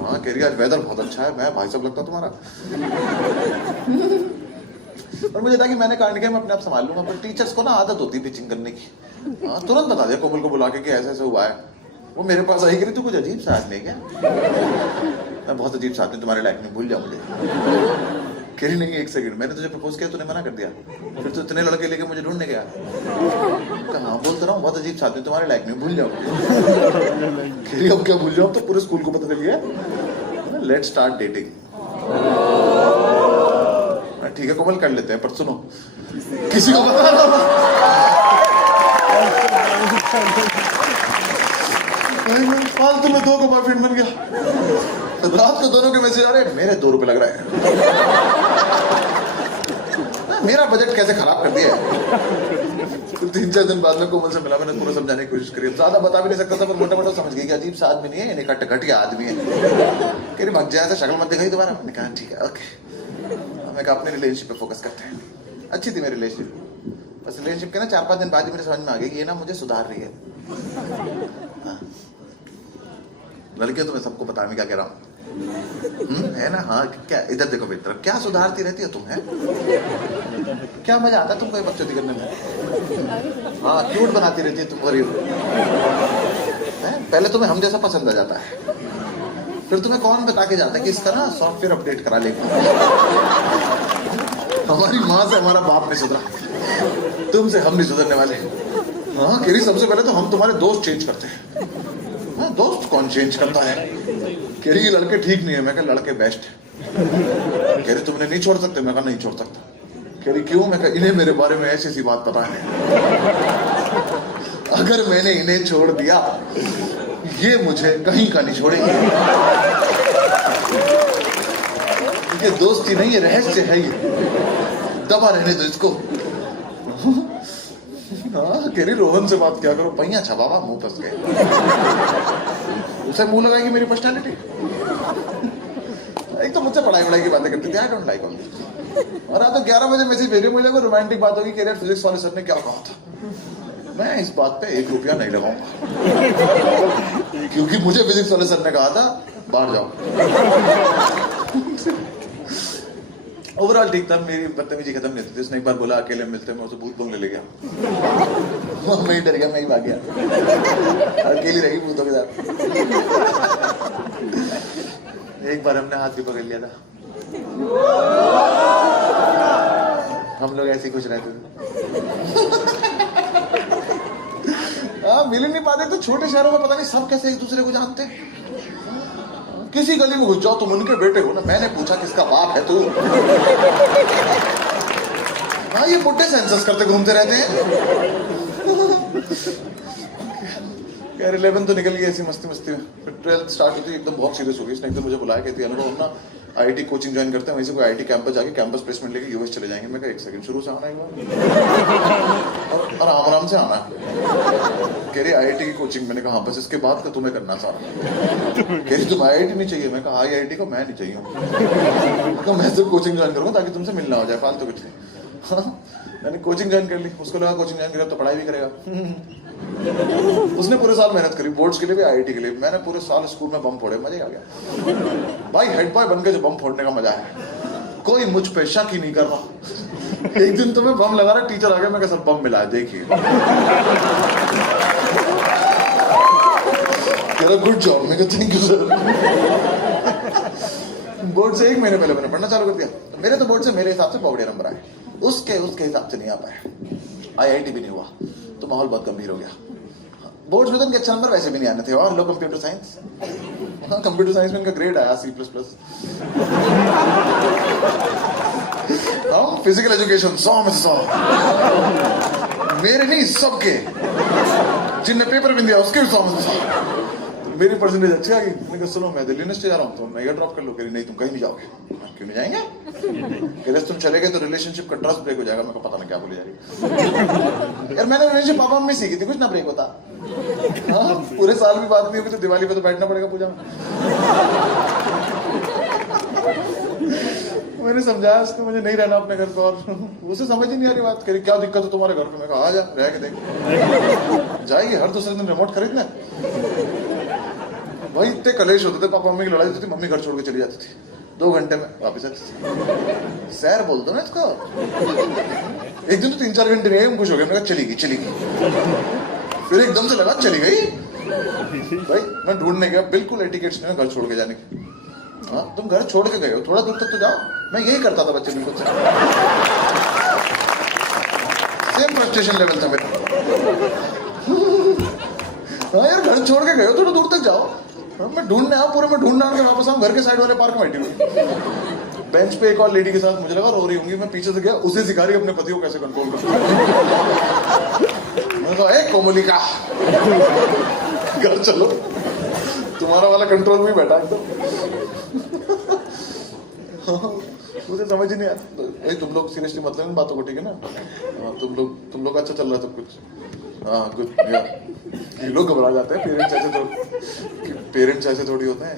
हाँ कह रही आज वेदर बहुत अच्छा है। मैं भाई साहब लगता तुम्हारा। और मुझे था कि मैंने कांड किया, मैं अपने आप संभाल लूंगा, पर टीचर्स को ना आदत होती है पिचिंग करने की। हाँ तुरंत बता दिया कोमल को बुला के कि ऐसा ऐसा हुआ है। वो मेरे पास आई, करी तू कुछ अजीब सा आदमी है क्या? मैं बहुत अजीब सा आदमी, तुम्हारे लायक नहीं, भूल जाओ मुझे। कह रही नहीं एक सेकंड, मैंने तुझे प्रपोज किया, तूने मना कर दिया, फिर तो इतने लड़के लेके मुझे ढूंढने गया। कहा बोलता रहा हूँ बहुत अजीब सा आदमी, तुम्हारे लायक नहीं, भूल जाओ। कह रही अब क्या भूल जाओ, तो पूरे स्कूल को पता चल गया। Let's start dating. ठीक है कोमल कर लेते हैं, पर सुनो किसी को पता ना। फालतू में 2 का बॉयफ्रेंड बन गया। रात को दोनों के मैसेज आ रहे हैं, मेरे 2 रुपए लग रहा है। मेरा बजट कैसे खराब कर दिया है। 3-4 दिन बाद में कोमल से मिला, मैंने पूरा समझाने की कोशिश करी। ज्यादा बता भी नहीं सकता था, पर मोटा मोटा समझ गई कि अजीब सा आदमी नहीं है, निकट घटिया आदमी है। कह रही भग जाए, शक्ल मत दिखाई दोबारा। मैंने कहा ठीक है ओके। मैं कहा अपने रिलेशनशिप पे फोकस करते हैं। अच्छी थी मेरी रिलेशनशिप, बस रिलेशनशिप के ना 4-5 दिन बाद ही मेरे समझ में आ गया कि ये ना मुझे सुधार रही है। लड़के तो मैं सबको बताने क्या कह रहा हूँ है ना? हाँ क्या, इधर देखो मेरी तरफ, क्या सुधारती रहती है तुम, है क्या मजा आता है तुमको ये बकचोदी करने में? हाँ क्यूट बनाती रहती है तुम, गरीब है। पहले तुम्हें हम जैसा पसंद आ जाता है, फिर तुम्हें कौन बता के जाता है कि इसका ना सॉफ्टवेयर अपडेट करा लेगा। हमारी माँ से हमारा बाप नहीं सुधरा, तुमसे हम नहीं सुधरने वाले। हाँ केरी, सबसे पहले तो हम तुम्हारे दोस्त चेंज करते हैं। हाँ, दोस्त कौन चेंज करता है? केरी ये लड़के ठीक नहीं है। मैं कहा लड़के बेस्ट है। कह रही तुमने नहीं छोड़ सकते? मैं कहा नहीं छोड़ सकता। कह रही क्यों? मैं कहा इन्हें मेरे बारे में ऐसी सी बात पता है, अगर मैंने इन्हें छोड़ दिया ये मुझे कहीं का नहीं छोड़ेंगे। ये दोस्ती नहीं है, रहस्य है ये, दबा रहने दो इसको। हाँ कह रही रोहन से बात क्या करो, पहिया छबावा मुंह फंस गए। उसे मुंह लगाएगी मेरी पर्सनालिटी। एक तो मुझसे पढ़ाई वढ़ाई की बातें करती थी, I don't like all this. और आज तो 11 बजे मैसेज भेजे मुझे, कोई रोमांटिक बात होगी, कैरियर फिजिक्स वाले सर ने क्या कहा था। मैं इस बात पे 1 रुपया नहीं लगाऊंगा, क्योंकि मुझे फिजिक्स वाले सर ने कहा था बाहर जाओ। ओवरऑल ठीक था, मेरी बदतमीजी खत्म नहीं थी। उसने एक बार बोला अकेले मिलते, मैं उसे भूत बंगले ले गया। मैं ही डर गया, मैं ही भाग गया, अकेली रही भूतों के साथ। एक बार हमने हाथ भी पकड़ लिया था, हम लोग ऐसे ही खुश रहते थे। हाँ मिल नहीं पाते तो छोटे शहरों में पता नहीं सब कैसे एक दूसरे को जानते हैं। किसी गली में घुस जाओ तुम उनके बेटे हो ना, मैंने पूछा किसका बाप है तू? हाँ ये बुड्ढे सेंसस करते घूमते रहते हैं। यार 11 तो निकल गई ऐसी मस्ती मस्ती में, फिर 12th स्टार्ट होती एकदम बहुत सीरियस हो गई। इसने एकदम मुझे बुलाया, कहती अनुभव हम ना आईआईटी कोचिंग ज्वाइन करते हैं, वहीं से कोई आईआईटी कैंपस जाके कैंपस प्लेसमेंट लेके यूएस चले जाएंगे। मैं कहा 1 सेकंड, शुरू से आना एक बार और आराम से आना। कह रही आईआईटी की कोचिंग। मैंने कहा हाँ, बस इसके बाद का तुम्हें करना सारा। कह रही तुम आईआईटी नहीं चाहिए? मैं कहा आईआईटी को मैं नहीं चाहिए, तो मैं सिर्फ कोचिंग ज्वाइन करूंगा ताकि तुमसे मिलना हो जाए, फालतू कुछ नहीं। मैंने कोचिंग ज्वाइन कर ली, उसको लगा कोचिंग ज्वाइन करेगा तो पढ़ाई भी करेगा। उसने पूरे साल मेहनत करी, बोर्ड्स के लिए भी आईआईटी के लिए। मैंने पूरे साल स्कूल में बम फोड़े, मजे आ गया भाई। हेड बॉय बन के जो बम फोड़ने का मजा है, कोई मुझ पे शक ही नहीं कर रहा। एक दिन तो मैं बम लगा रहा, टीचर आ गया, मैं कहा सर बम मिला है देखिए। Good job. मैं कहा थैंक यू सर। बोर्ड से 1 महीने पहले मैंने पढ़ना चालू कर दिया। मेरे तो बोर्ड से मेरे हिसाब से बढ़िया नंबर आए, उसके हिसाब से नहीं आ पाए। आईआईटी भी नहीं हुआ तो माहौल बहुत गंभीर हो गया। बोर्ड्स में तो इनके अच्छे नंबर वैसे भी नहीं आने थे। और लो कंप्यूटर साइंस, हाँ कंप्यूटर साइंस में इनका ग्रेड आया C++। हम फिजिकल एजुकेशन 100 में से 100, मेरे नहीं सबके, जिनने पेपर भी दिया उसके भी 100 में से 100। मेरी परसेंटेज अच्छी आ गई। मैंने कहा सुनो मैं दिल्ली यूनिवर्सिटी जा रहा हूँ, तो मैं ये ड्रॉप कर लूँ। कह रही नहीं तुम कहीं नहीं जाओगे। क्यों नहीं जाएंगे? कह रहे तुम चले गए तो रिलेशनशिप का ट्रस्ट ब्रेक हो जाएगा। मैं पता नहीं क्या बोली जा रही। यार मैंने रिलेशनशिप पापा मम्मी सीखी थी, कुछ ना ब्रेक होता। हाँ पूरे साल भी बात नहीं होगी तो दिवाली पे तो बैठना पड़ेगा पूजा में। मैंने समझाया उसको मुझे नहीं रहना अपने घर पे, और उसे समझ ही नहीं आ रही बात। कह रही क्या दिक्कत है तुम्हारे घर पे? मैं कहा आ जा रह के देख। जाएगी हर दूसरे दिन रिमोट खरीदने। भाई इतने कलेश होते थे, पापा मम्मी की लड़ाई होती थी, मम्मी घर छोड़ के चली जाती थी, 2 घंटे में वापस आती थी। सैर बोल दो ना इसको। एक दिन तो 3-4 घंटे रहे, हम खुश हो गए। मैंने कहा चली गई। फिर एकदम से लगा चली गई। भाई मैं ढूंढने गया, बिल्कुल एटिकेट्स नहीं घर छोड़ के जाने की। हाँ तुम घर छोड़ के गए हो, थोड़ा दूर तक तो जाओ। मैं यही करता था बच्चे बिल्कुल सेम फ्रस्ट्रेशन लेवल था मेरा। हाँ यार घर छोड़ के गए हो, थोड़ा दूर तक जाओ। मैं ढूंढने आया, पूरे में ढूंढना के वापस आऊँ, घर के साइड वाले पार्क में बैठी हुई बेंच पे एक और लेडी के साथ। मुझे लगा रो रही होंगी, मैं पीछे से गया, उसे सिखा रही अपने पति को कैसे कंट्रोल करना। मैं कहा ए कोमलिका घर चलो, तुम्हारा वाला कंट्रोल में बैठा एकदम। मुझे समझ ही नहीं आया। तुम लोग सीरियसली मतलब इन बातों को, ठीक है ना? तुम लोग अच्छा चल रहा है सब कुछ। हाँ कुछ ये लोग घबरा जाते हैं, पेरेंट्स ऐसे थोड़ी होते हैं।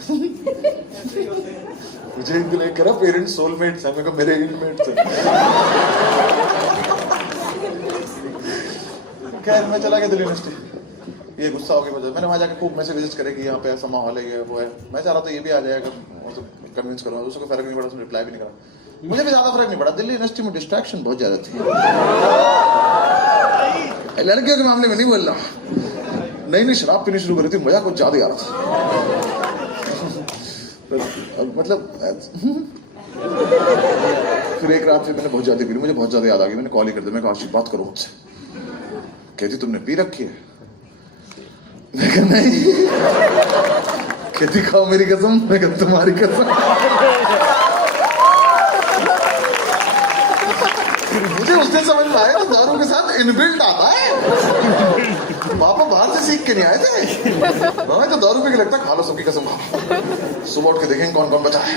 मुझे एक दिन करा पेरेंट्स सोलमेट्स हैं, मेरे इनमेट्स हैं। खैर मैं चला गया दिल्ली यूनिवर्सिटी। ये गुस्सा हो गया वजह मैंने वहाँ जाके खूब मैसेज करे कि यहाँ पे ऐसा माहौल है, ये वो है। मैं चाह रहा था ये भी आ जाएगा, कन्विंस करूँगा, उसको फर्क नहीं पड़ा, उसने रिप्लाई भी नहीं करा। मुझे भी ज्यादा फर्क नहीं पड़ा, दिल्ली इंडस्ट्री में डिस्ट्रैक्शन बहुत ज्यादा थी। लड़कियों के मामले में नहीं बोल रहा, नई शराब पीनी शुरू करी थी, मजा कुछ ज्यादा आ रहा था। मतलब फिर एक रात से मैंने बहुत ज्यादा पी ली, मुझे बहुत ज्यादा याद आ गई, मैंने कॉल ही कर दिया, मैं कहा आशीष बात करो मुझसे। कहती तुमने पी रखी है? मैं कहा नहीं। कहती खाओ मेरी कसम। मैं कहा तुम्हारी कसम। मुझे उस दिन समझ में आया कि दारू के साथ इनबिल्ट आता है। पापा बाहर से सीख के नहीं आए थे। हमें तो दारू पे के लगता खा लो सबकी कसम खाओ, सुबह उठ के देखेंगे कौन कौन बचा है।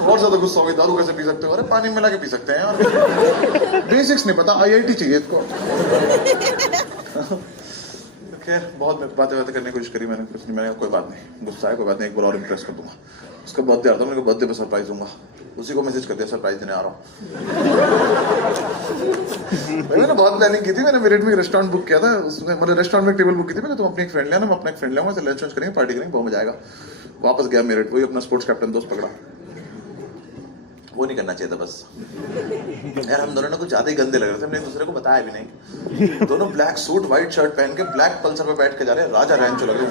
और ज्यादा गुस्सा हो गई, दारू कैसे पी सकते हो? अरे पानी मिला के पी सकते हैं यार, बेसिक्स नहीं पता, IIT चाहिए इसको। खैर बहुत बातें करने की कोशिश करी मैंने, कुछ नहीं, मैंने कोई बात नहीं, गुस्सा है कोई बात नहीं, एक बार और इम्प्रेस कर दूंगा। उसका बर्थडे आता है, मैंने बर्थडे पे सरप्राइज दूंगा, उसी को मैसेज कर दिया सरप्राइज देने आ रहा हूँ। मैंने बहुत प्लानिंग की थी, मैंने मेरठ में रेस्टोरेंट बुक किया था, उसमें मतलब रेस्टोरेंट में टेबल बुक की थी मैंने, तुम अपनी एक फ्रेंड लेना, मैं अपना एक फ्रेंड लूंगा, लंच करेंगे, पार्टी करेंगे, बहुत मजा आएगा। वापस गया मेरठ, वही अपना स्पोर्ट्स कैप्टन दोस्त पकड़ा। वो नहीं करना चाहिए था बस यार, हम दोनों ने कुछ ज्यादा ही गंदे लग रहे थे, हमने एक दूसरे को बताया भी नहीं। दोनों ब्लैक सूट व्हाइट शर्ट पहन के ब्लैक पल्सर पे बैठ के जा रहे हैं, राजा रैंचो लगे।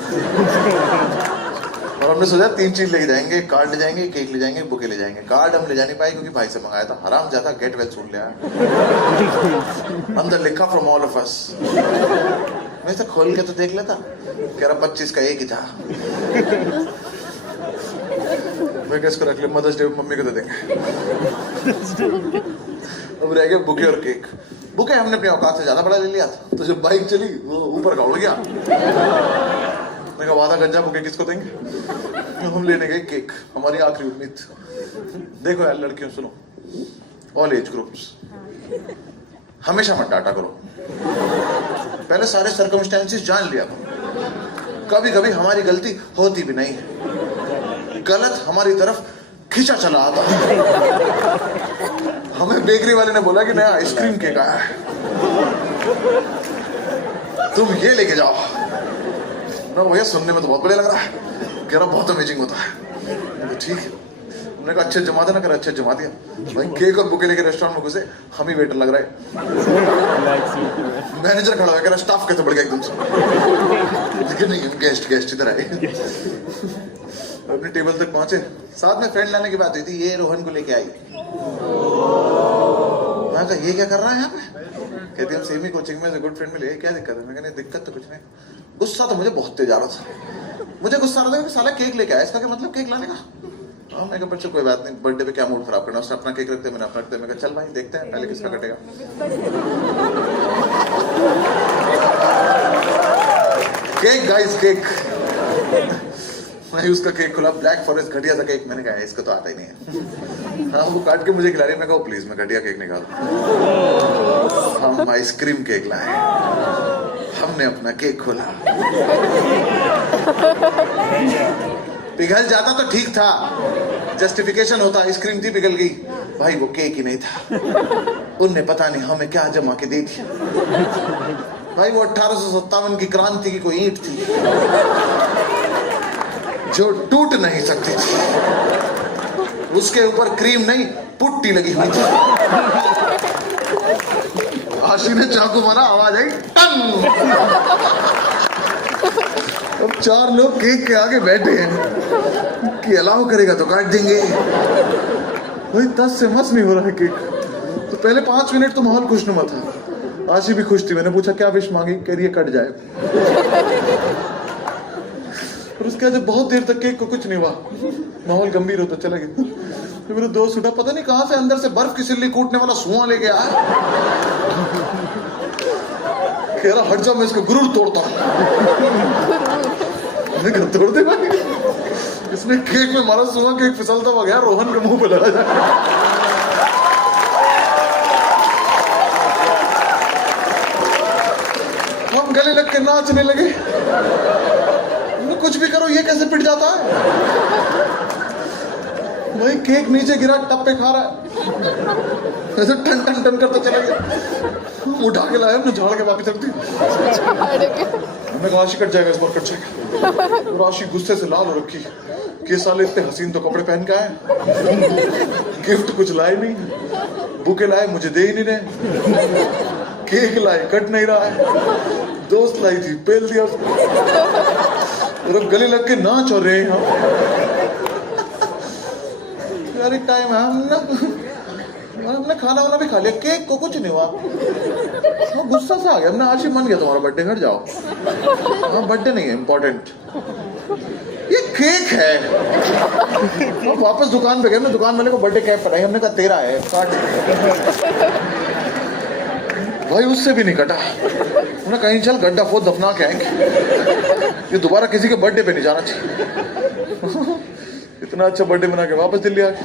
और हमने सोचा 3 चीज ले जाएंगे, कार्ड ले जाएंगे, केक ले जाएंगे, बुके ले जाएंगे। कार्ड हम ले जा नहीं पाए क्योंकि भाई से मंगाया था, हराम जाता गेट वेल सुन लिया, अंदर लिखा फ्रॉम ऑल ऑफ अस। मैं इसे खोल के तो देख लेता, कह रहा 25 का एक ही था। मैं इसको रख ले, मदर्स डे मम्मी को दे देंगे। अब रह गया बुके और केक। बुके हमने अपनी औकात से ज्यादा बड़ा ले लिया था, तो जब बाइक चली वो ऊपर का उड़ गया। मैं कहा वादा गंजा बुके किसको देंगे? हम लेने गए केक, हमारी आखिरी उम्मीद। देखो यार लड़कियों सुनो, ऑल एज ग्रुप्स, हमेशा मत डांटा करो, पहले सारे सर्कमस्टेंसेस जान लिया करो। कभी कभी हमारी गलती होती भी नहीं है, गलत हमारी तरफ खींचा चला आता है। हमें बेकरी वाले ने बोला कि नया आइसक्रीम केक आया है, तुम ये लेके जाओ। ना भैया सुनने में तो बहुत बढ़िया लग रहा है, कह रहा बहुत अमेजिंग होता है। ठीक है, हमने कहा अच्छे जमा देना, कर अच्छे जमा दिया। भाई केक और बुके लेके रेस्टोरेंट में घुसे, हम ही वेटर लग रहा है। मैनेजर खड़ा है, कह रहा स्टाफ कैसे बढ़ गया एकदम से। लेकिन नहीं, गेस्ट इधर आए। अपने टेबल तक पहुंचे, साथ में फ्रेंड लाने की बात हुई थी, ये रोहन को लेके आई। मैं कहा ये क्या कर रहा है यहाँ पे? कहती हम सेम ही कोचिंग में, गुड फ्रेंड में ले, क्या दिक्कत है? मैं कहने दिक्कत तो कुछ नहीं। गुस्सा तो मुझे बहुत तेज आ रहा था, मुझे गुस्सा आ रहा था कि साला केक लेके आया, इसका क्या मतलब केक लाने का? हाँ मैं कहा बच्चों कोई बात नहीं, बर्थडे पे क्या मूड खराब करना, उसने अपना केक रखते, मैंने अपना रखते। मैं कहा चल भाई देखते हैं पहले किसका कटेगा। Cake guys, cake. मैं उसका केक खुला, ब्लैक फॉरेस्ट घटिया सा केक। मैंने कहा इसको तो आता ही नहीं है। हाँ वो काट के मुझे खिला रही है, मैं कहा प्लीज मैं घटिया केक निकाल। हम आइसक्रीम केक लाए, हमने अपना केक खोला, पिघल जाता तो ठीक था, जस्टिफिकेशन होता, आइसक्रीम थी पिघल गई। भाई वो केक ही नहीं था, उनने पता नहीं हमें क्या जमा के दे दिया। भाई वो 1857 की क्रांति की कोई ईंट थी जो टूट नहीं सकती थी, उसके ऊपर क्रीम नहीं पुट्टी लगी हुई थी। आशी ने चाकू मारा, आवाज आई टंग। अब 4 लोग केक के आगे बैठे हैं कि अलाउ करेगा तो काट देंगे। भाई 10 से मस नहीं हो रहा है केक। तो पहले 5 मिनट तो माहौल खुशनुमा था, आशी भी खुश थी। मैंने पूछा क्या विश मांगी, कह रही है कट जाए। और उसके बाद बहुत देर तक केक को कुछ नहीं हुआ, माहौल गंभीर होता चला गया। तो मेरा दोस्त उठा, पता नहीं कहां से अंदर से बर्फ की सिल्ली कूटने वाला सुआ लेके आया। कह रहा हट जा, मैं इसका गुरूर तोड़ता हूं। मैं कहा तोड़ दे भाई। इसने केक में मारा, सुआ केक फिसलता हुआ गया, रोहन के मुंह पे लगा जाए। हम गले लग के नाचने लगे। कुछ भी करो ये कैसे पिट जाता है? भाई केक नीचे गिरा, टप पे खा रहा है। ऐसे टन टन टन करता चला गया। उठा के लाया हमने, झाड़ के वापस रख दी। हमें राशि कट जाएगा, इस बार कट जाएगा। वो राशि गुस्से से लाल हो रखी कि साले इतने हसीन तो कपड़े पहन के आए, गिफ्ट कुछ लाए नहीं, बुके लाए मुझे दे ही नहीं रहे, केक लाए कट नहीं रहा है, दोस्त लाई थी पेल दिया और गले लग के नाच हो रहे हैं यार। एक टाइम है हमने खाना वाना भी खा लिया, केक को कुछ नहीं हुआ, वो गुस्सा सा आ गया। हमने आज ही मन गया तुम्हारा बर्थडे, घर जाओ। हाँ बर्थडे नहीं है इम्पोर्टेंट, ये केक है। हम वापस दुकान पे गए, हमने दुकान वाले को बर्थडे कैप पहनाई, हमने कहा तेरा है काट। भाई उससे भी नहीं कटा। हमने कहीं चल गड्ढा खोद दफना के आएंगे, ये दोबारा किसी के बर्थडे पे नहीं जाना चाहिए। इतना अच्छा बर्थडे मना के वापस दिल्ली आ गए।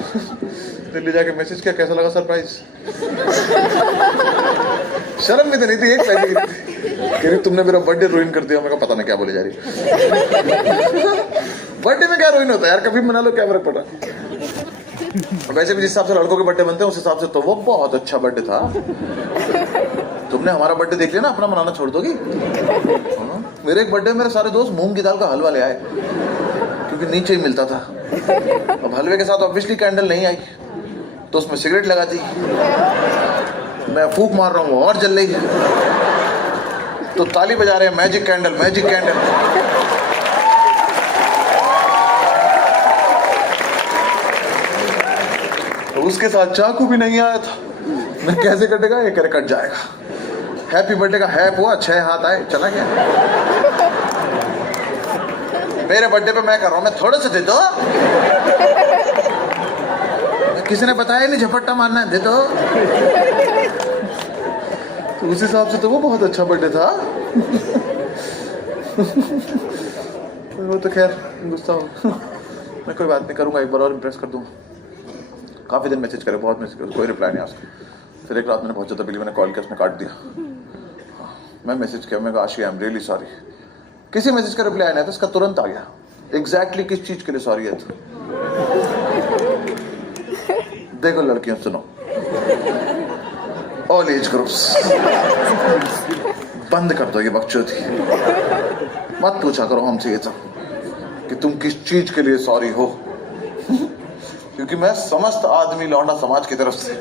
दिल्ली जाके मैसेज किया कैसा लगा सरप्राइज। शर्म भी तो नहीं थी, एक पैसे की थी कि तुमने मेरा बर्थडे रुइन कर दिया। मैं पता नहीं क्या बोले जा रही। बर्थडे में क्या रुइन होता है यार, कभी मना लो, क्या फर्क पड़ रहा। वैसे भी जिस हिसाब से लड़कों के बर्थडे बनते हैं उस हिसाब से तो वो बहुत अच्छा बर्थडे था। तुमने हमारा बर्थडे देख लिया ना, अपना मनाना छोड़ दोगी। मेरे एक बर्थडे मेरे सारे दोस्त मूंग की दाल का हलवा ले आए क्योंकि नीचे ही मिलता था। अब हलवे के साथ ऑब्वियसली कैंडल नहीं आई तो उसमें सिगरेट लगा दी। मैं फूंक मार रहा हूँ और जल रही, तो ताली बजा रहे हैं मैजिक कैंडल मैजिक कैंडल। तो उसके साथ चाकू भी नहीं आया था। मैं कैसे कटेगा, ये करे कट जाएगा। हैप्पी बर्थडे का हैप हुआ, 6 हाथ आए, चला गया। मेरे बर्थडे पे मैं कर रहा हूं, मैं थोड़े से दे दो, किसी ने बताया नहीं झपट्टा मारना है, दे दो। तो उस हिसाब से तो वो बहुत अच्छा बर्थडे था। वो तो खैर गुस्सा हो, मैं कोई बात नहीं करूंगा, एक बार और इम्प्रेस कर दूंगा। काफी दिन मैसेज करे, बहुत मैसेज करे, कोई रिप्लाई नहीं उसका। फिर एक रात मैंने बहुत ज्यादा बिली, मैंने कॉल किया, उसने काट दिया। मैं मैसेज किया, मैं कहा आशी आई एम रियली सॉरी। किसी मैसेज का रिप्लाई नहीं था, उसका तुरंत आ गया एग्जैक्टली किस चीज के लिए सॉरी है। तो देखो लड़कियों सुनो, ऑल एज ग्रुप्स बंद कर दो ये बकचोदी। मत पूछा करो हमसे ये सब कि तुम किस चीज के लिए सॉरी हो, क्योंकि मैं समस्त आदमी लौंडा समाज की तरफ से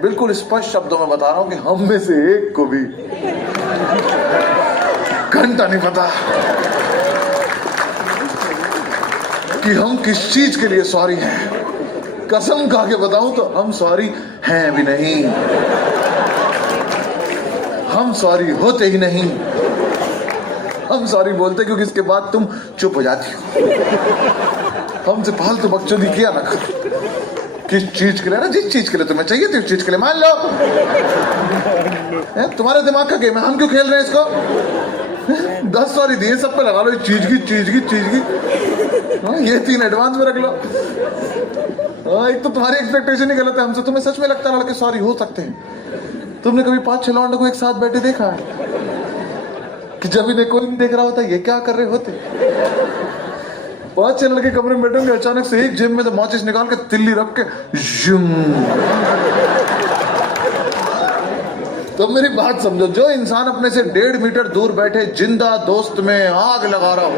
बिल्कुल स्पष्ट शब्दों में बता रहा हूं कि हम में से एक को भी घंटा नहीं पता कि हम किस चीज के लिए सॉरी हैं। कसम खा के बताऊं तो हम सॉरी हैं भी नहीं, हम सॉरी होते ही नहीं। हम सॉरी बोलते क्योंकि इसके बाद तुम चुप हो जाती हो। हमसे फालतू बकचोदी किया ना करो। किस चीज के लिए ना, जिस चीज के लिए तुम्हें चाहिए थी उस चीज के लिए मान लो। तुम्हारे दिमाग का गेम है, हम क्यों खेल रहे हैं इसको। 10 सॉरी दिए, सब पे लगा लो, चीज की ये 3 एडवांस में रख लो। एक तो तुम्हारी एक्सपेक्टेशन ही गलत है हमसे। तुम्हें सच में लगता है लड़के सॉरी हो सकते हैं। तुमने कभी 5-6 लौंडों को एक साथ बैठे देखा है कि जब इन्हें कोई नहीं देख रहा होता ये क्या कर रहे होते। 5-6 लड़के कमरे में बैठेंगे, अचानक से एक जेब में से माचिस निकाल के तिल्ली रख के तो मेरी बात समझो, जो इंसान अपने से 1.5 मीटर दूर बैठे जिंदा दोस्त में आग लगा रहा हो,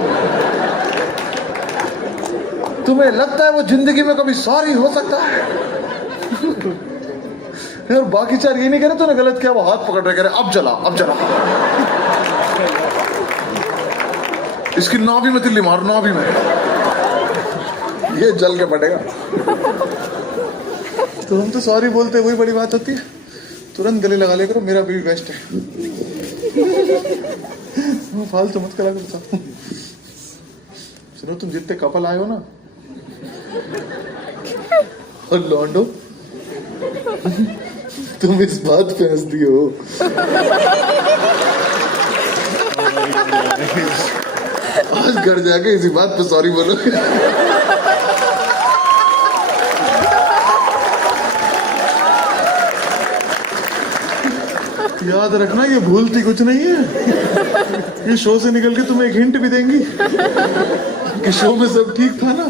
तुम्हें लगता है वो जिंदगी में कभी सॉरी हो सकता है। यार बाकी 4 ये नहीं कह रहे तूने गलत किया, वो हाथ पकड़ रहे कह रहे अब जला इसकी नाभि में तिल्ली मार, नाभि में ये जल के पड़ेगा। तो हम तो सॉरी बोलते वही बड़ी बात होती है। तुरंत गले लगा ले करो, मेरा भी बेस्ट है। फालतू मत करा करो। सुनो, तुम जितने कपल आए हो ना और लौंडो, तुम इस बात पे हंसती हो आज घर जाके इसी बात पे सॉरी बोलो। याद रखना ये भूलती कुछ नहीं है। ये शो से निकल के तुम्हें एक हिंट भी देंगी कि शो में सब ठीक था ना।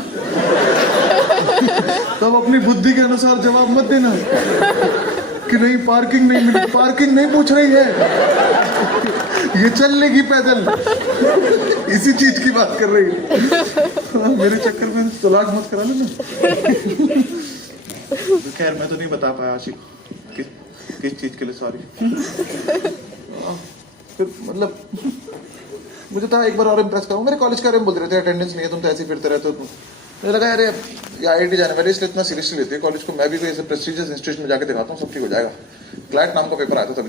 तब अपनी बुद्धि के अनुसार जवाब मत देना कि नहीं पार्किंग नहीं मिली। पार्किंग नहीं पूछ रही है, ये चल लेगी पैदल, इसी चीज की बात कर रही है। मेरे चक्कर में तलाक मत करा लेना। तो खैर मैं तो नहीं बता पाया आशिक किस चीज के लिए सॉरी। फिर मतलब मुझे था एक बार और इम्प्रेस करूँ। मेरे कॉलेज के बारे में बोल रहे थे अटेंडेंस नहीं है, तुम तो ऐसे ही फिरते रहते हो। मुझे लगा यार ये IIT जाने वाले इसलिए इतना सीरियसली लेते हैं कॉलेज को। मैं भी कोई ऐसे प्रेस्टिजियस इंस्टीट्यूशन में जाके दिखाता हूँ, सब ठीक हो जाएगा। क्लाइंट नाम का पेपर आया था तभी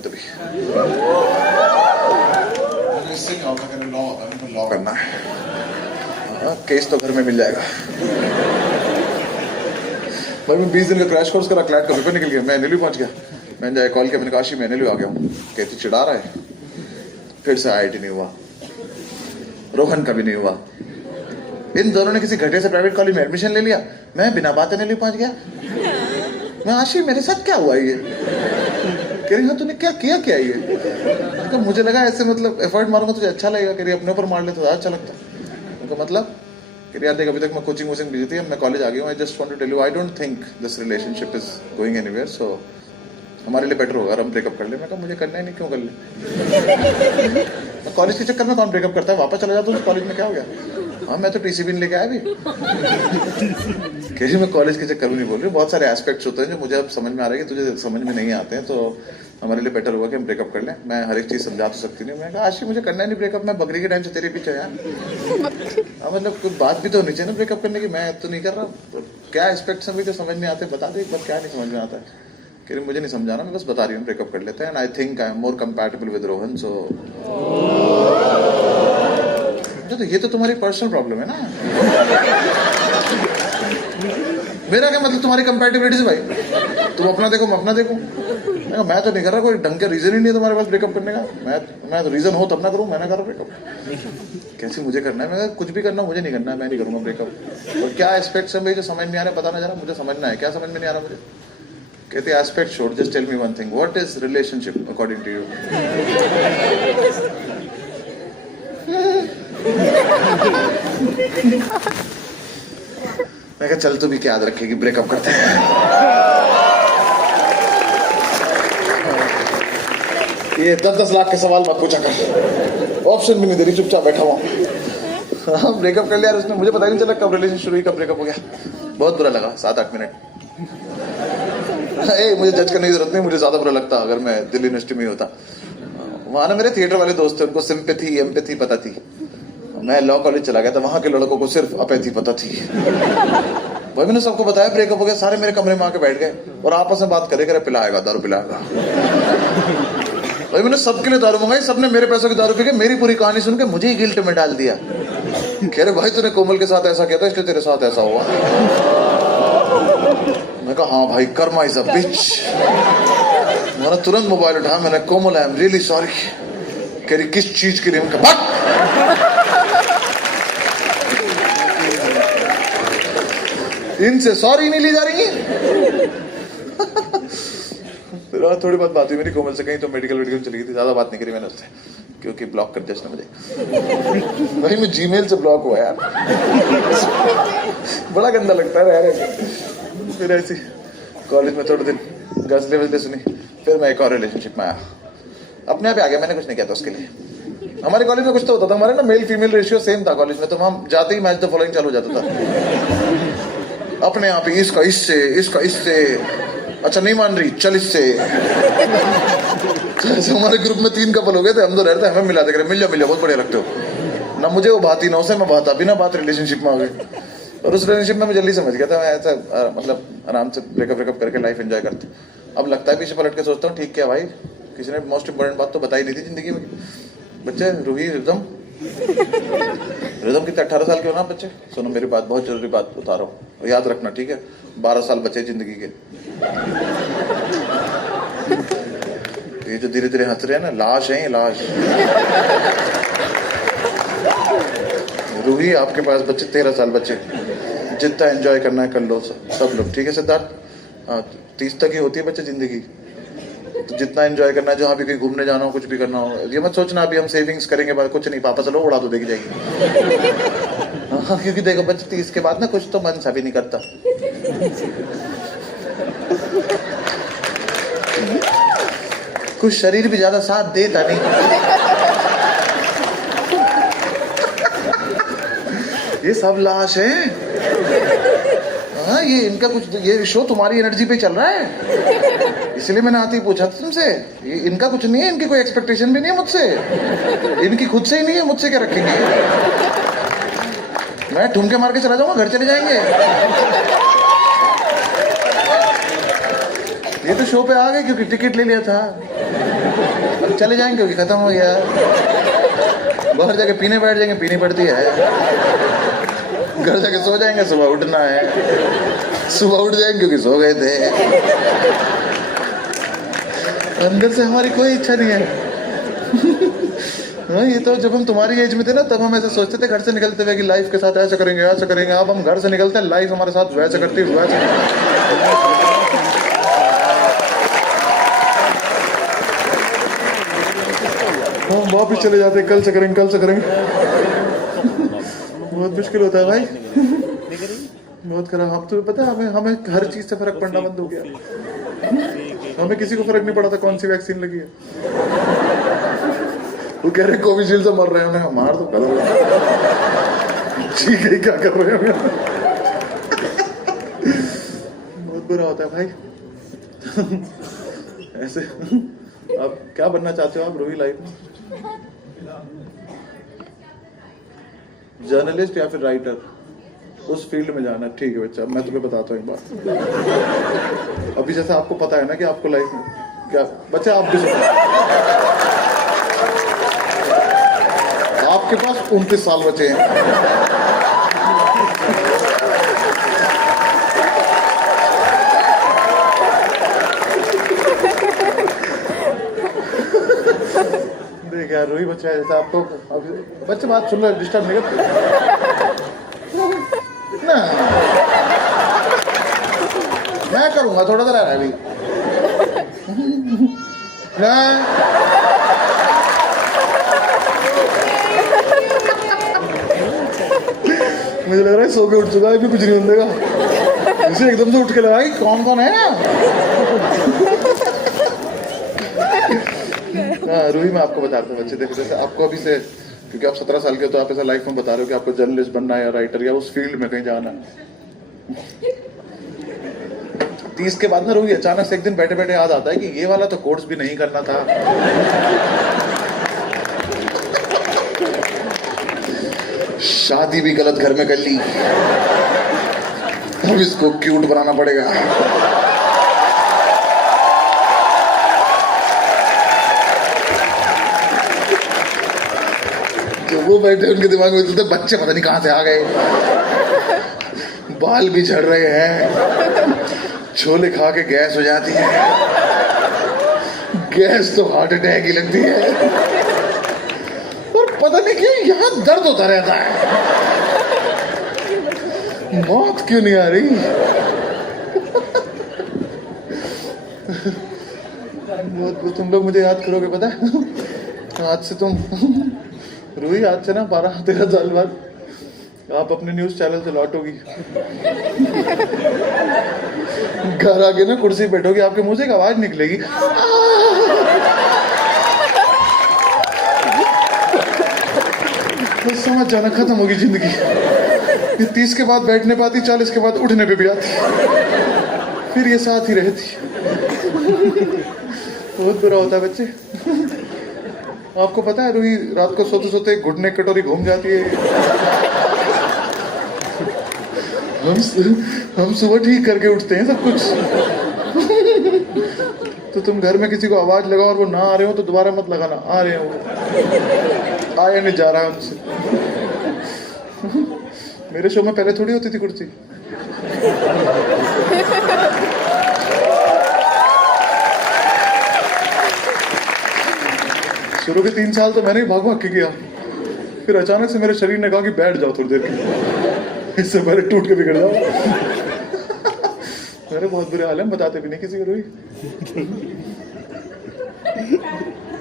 इससे नहीं होता, लॉ होता है, लॉ करना है। केस तो घर में मिल जाएगा भाई। मैं 20 दिन का क्रैश कोर्स करा, क्लाइंट का पेपर निकल गया, मैं NLU पहुंच गया। मैंने जाए कॉल किया, मैंने कहा आशी मैं NLU आ गया हूँ। कहती चिढ़ा रहा है। फिर से IIT नहीं हुआ, रोहन का भी नहीं हुआ। इन दोनों ने किसी घटिया से प्राइवेट कॉलेज में एडमिशन ले लिया, मैं बिना बात NLU पहुंच गया। मैं आशी मेरे साथ क्या हुआ ये? कह रही हाँ तूने क्या किया क्या ये? तो मुझे लगा ऐसे मतलब एफर्ट मारूंगा तुझे अच्छा लगेगा। कह रही अपने ऊपर मार ले तो ज्यादा अच्छा लगता। उनका मतलब कह रही यार देख अभी तक मैं कोचिंग वोचिंग भेजी थी, अब मैं कॉलेज आ गई हूँ। I just want to tell you I don't think this relationship is going anywhere, so हमारे लिए बेटर होगा हम ब्रेकअप कर ले। मैं कहा मुझे करना ही नहीं, क्यों कर ले? कॉलेज के चक्कर में कौन ब्रेकअप करता है? वापस चला जाता हूँ कॉलेज में, क्या हो गया? हाँ मैं तो TC भी नहीं लेके आया अभी। कह रही मैं कॉलेज के चक्कर में नहीं बोल रही, बहुत सारे एस्पेक्ट्स होते हैं जो मुझे अब समझ में आ रहे हैं कि तुझे समझ में नहीं आते हैं, तो हमारे लिए बेटर होगा कि हम ब्रेकअप कर लें। मैं हर एक चीज़ समझा तो सकती नहीं। मैंने कहा आशी मुझे करना ही नहीं ब्रेकअप, मैं बकरी के टाइम से तेरे पीछे यार। मतलब कोई बात भी तो होनी चाहिए ना ब्रेकअप करने की। मैं तो नहीं कर रहा, क्या एस्पेक्ट्स हैं मुझे समझ नहीं आते, बता दे एक बार क्या नहीं समझ में आता है। कह रही मुझे नहीं समझाना, मैं बस बता रही हूँ ब्रेकअप कर लेते हैं। And I think I am more compatible with Rohan, so तो ये तो तुम्हारी पर्सनल प्रॉब्लम है ना। मेरा क्या मतलब तुम्हारी कंपैटिबिलिटी से भाई? तुम अपना देखो मैं अपना देखूं। मैं तो नहीं कर रहा, कोई ढंग का रीजन ही नहीं है तुम्हारे पास ब्रेकअप करने का। मैं तो रीजन हो तब ना करूं, मैं ना करूं ब्रेकअप। कैसे मुझे करना है? मैं कुछ भी करना मुझे नहीं करना है, मैं नहीं करूंगा ब्रेकअप। और क्या एस्पेक्ट्स है भाई जो समझ नहीं आ रहा, बताना जरा, मुझे समझना है। क्या समझ में नहीं आ रहा मुझे? कहते एस्पेक्ट छोड़, just tell me one thing, what is relationship according to you? मैं कहा चल तू भी क्या याद रखेगी, ब्रेकअप करते हैं। ये 10-10 लाख के सवाल मत पूछा कर, ऑप्शन भी नहीं दे रही, चुपचाप बैठा हुआ। हाँ ब्रेकअप कर लिया उसने, मुझे पता ही नहीं चला कब रिलेशन शुरू हुई कब ब्रेकअप हो गया। बहुत बुरा लगा, 7-8 मिनट। मुझे जज करने की जरूरत नहीं, मुझे ज्यादा बुरा लगता अगर मैं दिल्ली यूनिवर्सिटी में होता। वहां ना मेरे थिएटर वाले दोस्त थे, उनको सिंपैथी एम्पैथी पता थी। मैं लॉ कॉलेज चला गया था, वहां के लड़कों को सिर्फ अपैथी पता थी। भाई मैंने सबको बताया ब्रेकअप हो गया, सारे मेरे कमरे में आके बैठ गए और आपस में बात करे पिलाएगा दारू पिलाएगा। भाई मैंने सबके लिए दारू मंगाई, सबने मेरे पैसों की दारू पी के मेरी पूरी कहानी सुन के मुझे ही गिल्ट में डाल दिया। कह रहे भाई तूने कोमल के साथ ऐसा किया था इसलिए तेरे साथ ऐसा हुआ। मैं कहा हाँ भाई, कर्मा इज अ बिच। मैंने तुरंत मोबाइल उठाया, मैंने कोमल आई एम रियली सॉरी। कह रही किस चीज के लिए? मैं इनसे सॉरी नहीं ली जा रही है। फिर थोड़ी बहुत बात हुई मेरी कोमल से, कहीं तो मेडिकल चली गई थी, ज्यादा बात नहीं करी मैंने उससे क्योंकि ब्लॉक कर दिया उसने मुझे। भाई मैं जीमेल से ब्लॉक हुआ यार, बड़ा गंदा लगता है यार। फिर ऐसी कॉलेज में थोड़े दिन गजले वजले सुनी, फिर मैं एक और रिलेशनशिप में आया, अपने आप आ गया, मैंने कुछ नहीं किया था उसके लिए। हमारे कॉलेज में कुछ तो होता था, हमारे ना मेल फीमेल रेशियो सेम था कॉलेज में, तो हम जाते ही मैच द फॉलोइंग चालू हो जाता था अपने आप ही, इसका इससे इसका इससे, अच्छा नहीं मान रही चल इससे। जैसे हमारे ग्रुप में 3 कपल हो गए थे, हम तो रहते हमें मिला दे, मिल जाओ बहुत बढ़िया लगते हो ना। मुझे वो भाती ना उसे मैं भाता बिना बात रिलेशनशिप में हो गई। और उस रिलेशनशिप में मैं जल्दी समझ गया था, मैं ऐसा मतलब आराम से ब्रेकअप करके लाइफ एंजॉय करते। अब लगता है पीछे पलट के सोचता हूँ ठीक क्या भाई, किसी ने मोस्ट इंपोर्टेंट बात तो बताई नहीं थी जिंदगी में। बच्चे रूही रिदम कितने 18 साल के हो ना बच्चे, सुनो मेरी बात, बहुत जरूरी बात बता रहा हूँ, याद रखना ठीक है। 12 साल बचे जिंदगी के। ये जो धीरे धीरे हंस रहे हैं ना, लाश है ये लाश। रूही आपके पास बच्चे 13 साल बचे, जितना एंजॉय करना है कर लो सब लोग, ठीक है सिद्धार्थ? हाँ 30 तक ही होती है बच्चे जिंदगी, तो जितना एंजॉय करना है, जहाँ भी कहीं घूमने जाना हो, कुछ भी करना हो, ये मत सोचना अभी हम सेविंग्स करेंगे, बाद कुछ नहीं, पापा चलो उड़ा तो देगी जाएगी। हाँ, क्योंकि देखो बच्चे 30 के बाद ना कुछ तो मन सा भी नहीं करता। कुछ शरीर भी ज्यादा साथ देता नहीं। ये सब लाश है। हाँ, ये इनका कुछ, ये शो तुम्हारी एनर्जी पे चल रहा है, इसलिए मैंने आते ही पूछा था तुमसे। ये इनका कुछ नहीं है, इनकी कोई एक्सपेक्टेशन भी नहीं है मुझसे, इनकी खुद से ही नहीं है, मुझसे क्या रखेंगे। मैं ठुमके मार के चला जाऊंगा, घर चले जाएंगे। ये तो शो पे आ गए क्योंकि टिकट ले लिया था, अब चले जाएंगे क्योंकि खत्म हो गया। बाहर जाके पीने बैठ जाएंगे, पीनी पड़ती है। घर जाके सो जाएंगे, सुबह उठना है। सुबह उठ जाएंगे क्योंकि सो गए थे। अंदर से हमारी कोई इच्छा नहीं है। हाँ, ये तो जब हम तुम्हारी एज में थे ना, तब हम ऐसा सोचते थे घर से निकलते हुए कि लाइफ के साथ ऐसा करेंगे, ऐसा करेंगे। अब हम घर से निकलते हैं, लाइफ हमारे साथ वैसा करती है, वैसा। हम वापिस चले जाते हैं, कल से करेंगे, कल से करेंगे। बहुत मुश्किल होता है भाई, बहुत खराब। अब तुम्हें पता है, हमें हर चीज से फर्क पड़ना बंद हो गया। हमें किसी को फर्क नहीं पड़ा था कौन सी वैक्सीन लगी है। वो कह रहे कोविशील्ड से मर रहे हैं, मार तो कर ठीक है, क्या कर रहे हैं। बहुत बुरा होता है भाई। ऐसे आप क्या बनना चाहते हो आप रोही लाइफ में? जर्नलिस्ट या फिर राइटर, उस फील्ड में जाना। ठीक है बच्चा, मैं तुम्हें बताता हूँ एक बात। अभी जैसा आपको पता है ना कि आपको लाइफ में क्या, बच्चा आप भी आपके पास 29 साल बचे हैं। देख यार रोही बच्चा है, जैसा आपको बच्चे बात सुन रहे, डिस्टर्ब नहीं करते ना। मैं करूंगा, थोड़ा सा रहा है अभी ना। मुझे लग रहा है सो के उठ चुका है, कुछ नहीं बंदेगा। इसे एकदम से उठ के लगा कौन कौन है। हाँ रूही, मैं आपको बताता हूँ बच्चे, देखो जैसे आपको अभी से, क्योंकि आप 17 साल के हो, तो आप ऐसा लाइफ में बता रहे हो कि आपको जर्नलिस्ट बनना है या राइटर या उस फील्ड में कहीं जाना है। 30 के बाद ना रूही अचानक से एक दिन बैठे बैठे याद आता है कि ये वाला तो कोर्स भी नहीं करना था। शादी भी गलत घर में कर ली, अब इसको क्यूट बनाना पड़ेगा। जो वो बैठे उनके दिमाग में तो बच्चे पता नहीं कहां से आ गए, बाल भी झड़ रहे हैं, छोले खा के गैस हो जाती है, गैस तो हार्ट अटैक ही लगती है, और पता नहीं क्यों यहां दर्द होता रहता है, मौत क्यों नहीं आ रही। बहुत तुम लोग मुझे याद करोगे पता है। आज से तुम रूही, आज से ना 12-13 साल बाद आप अपने न्यूज चैनल से लौटोगी, घर आके ना कुर्सी बैठोगी, आपके मुंह से एक आवाज निकलेगी, बस समझ जाना खत्म होगी जिंदगी। 30 के बाद बैठने पाती, 40 के बाद उठने पे भी आती, फिर ये साथ ही रहती। बहुत बुरा होता है बच्चे। आपको पता है रूही रात को सोते सोते घुटने कटोरी घूम जाती है। हम सुबह ठीक करके उठते हैं सब कुछ। तो तुम घर में किसी को आवाज लगाओ और वो ना आ रहे हो तो दोबारा मत लगाना, आ रहे हो, आया नहीं जा रहा है उनसे। मेरे शो में पहले थोड़ी होती थी कुर्सी। शुरू के 3 साल तो मैंने ही भाग भाग के किया, फिर अचानक से मेरे शरीर ने कहा कि बैठ जाओ थोड़ी देर के, इससे पहले टूट के बिगड़ जाओ। मेरे बहुत बुरे हाल है, बताते भी नहीं किसी को रूही।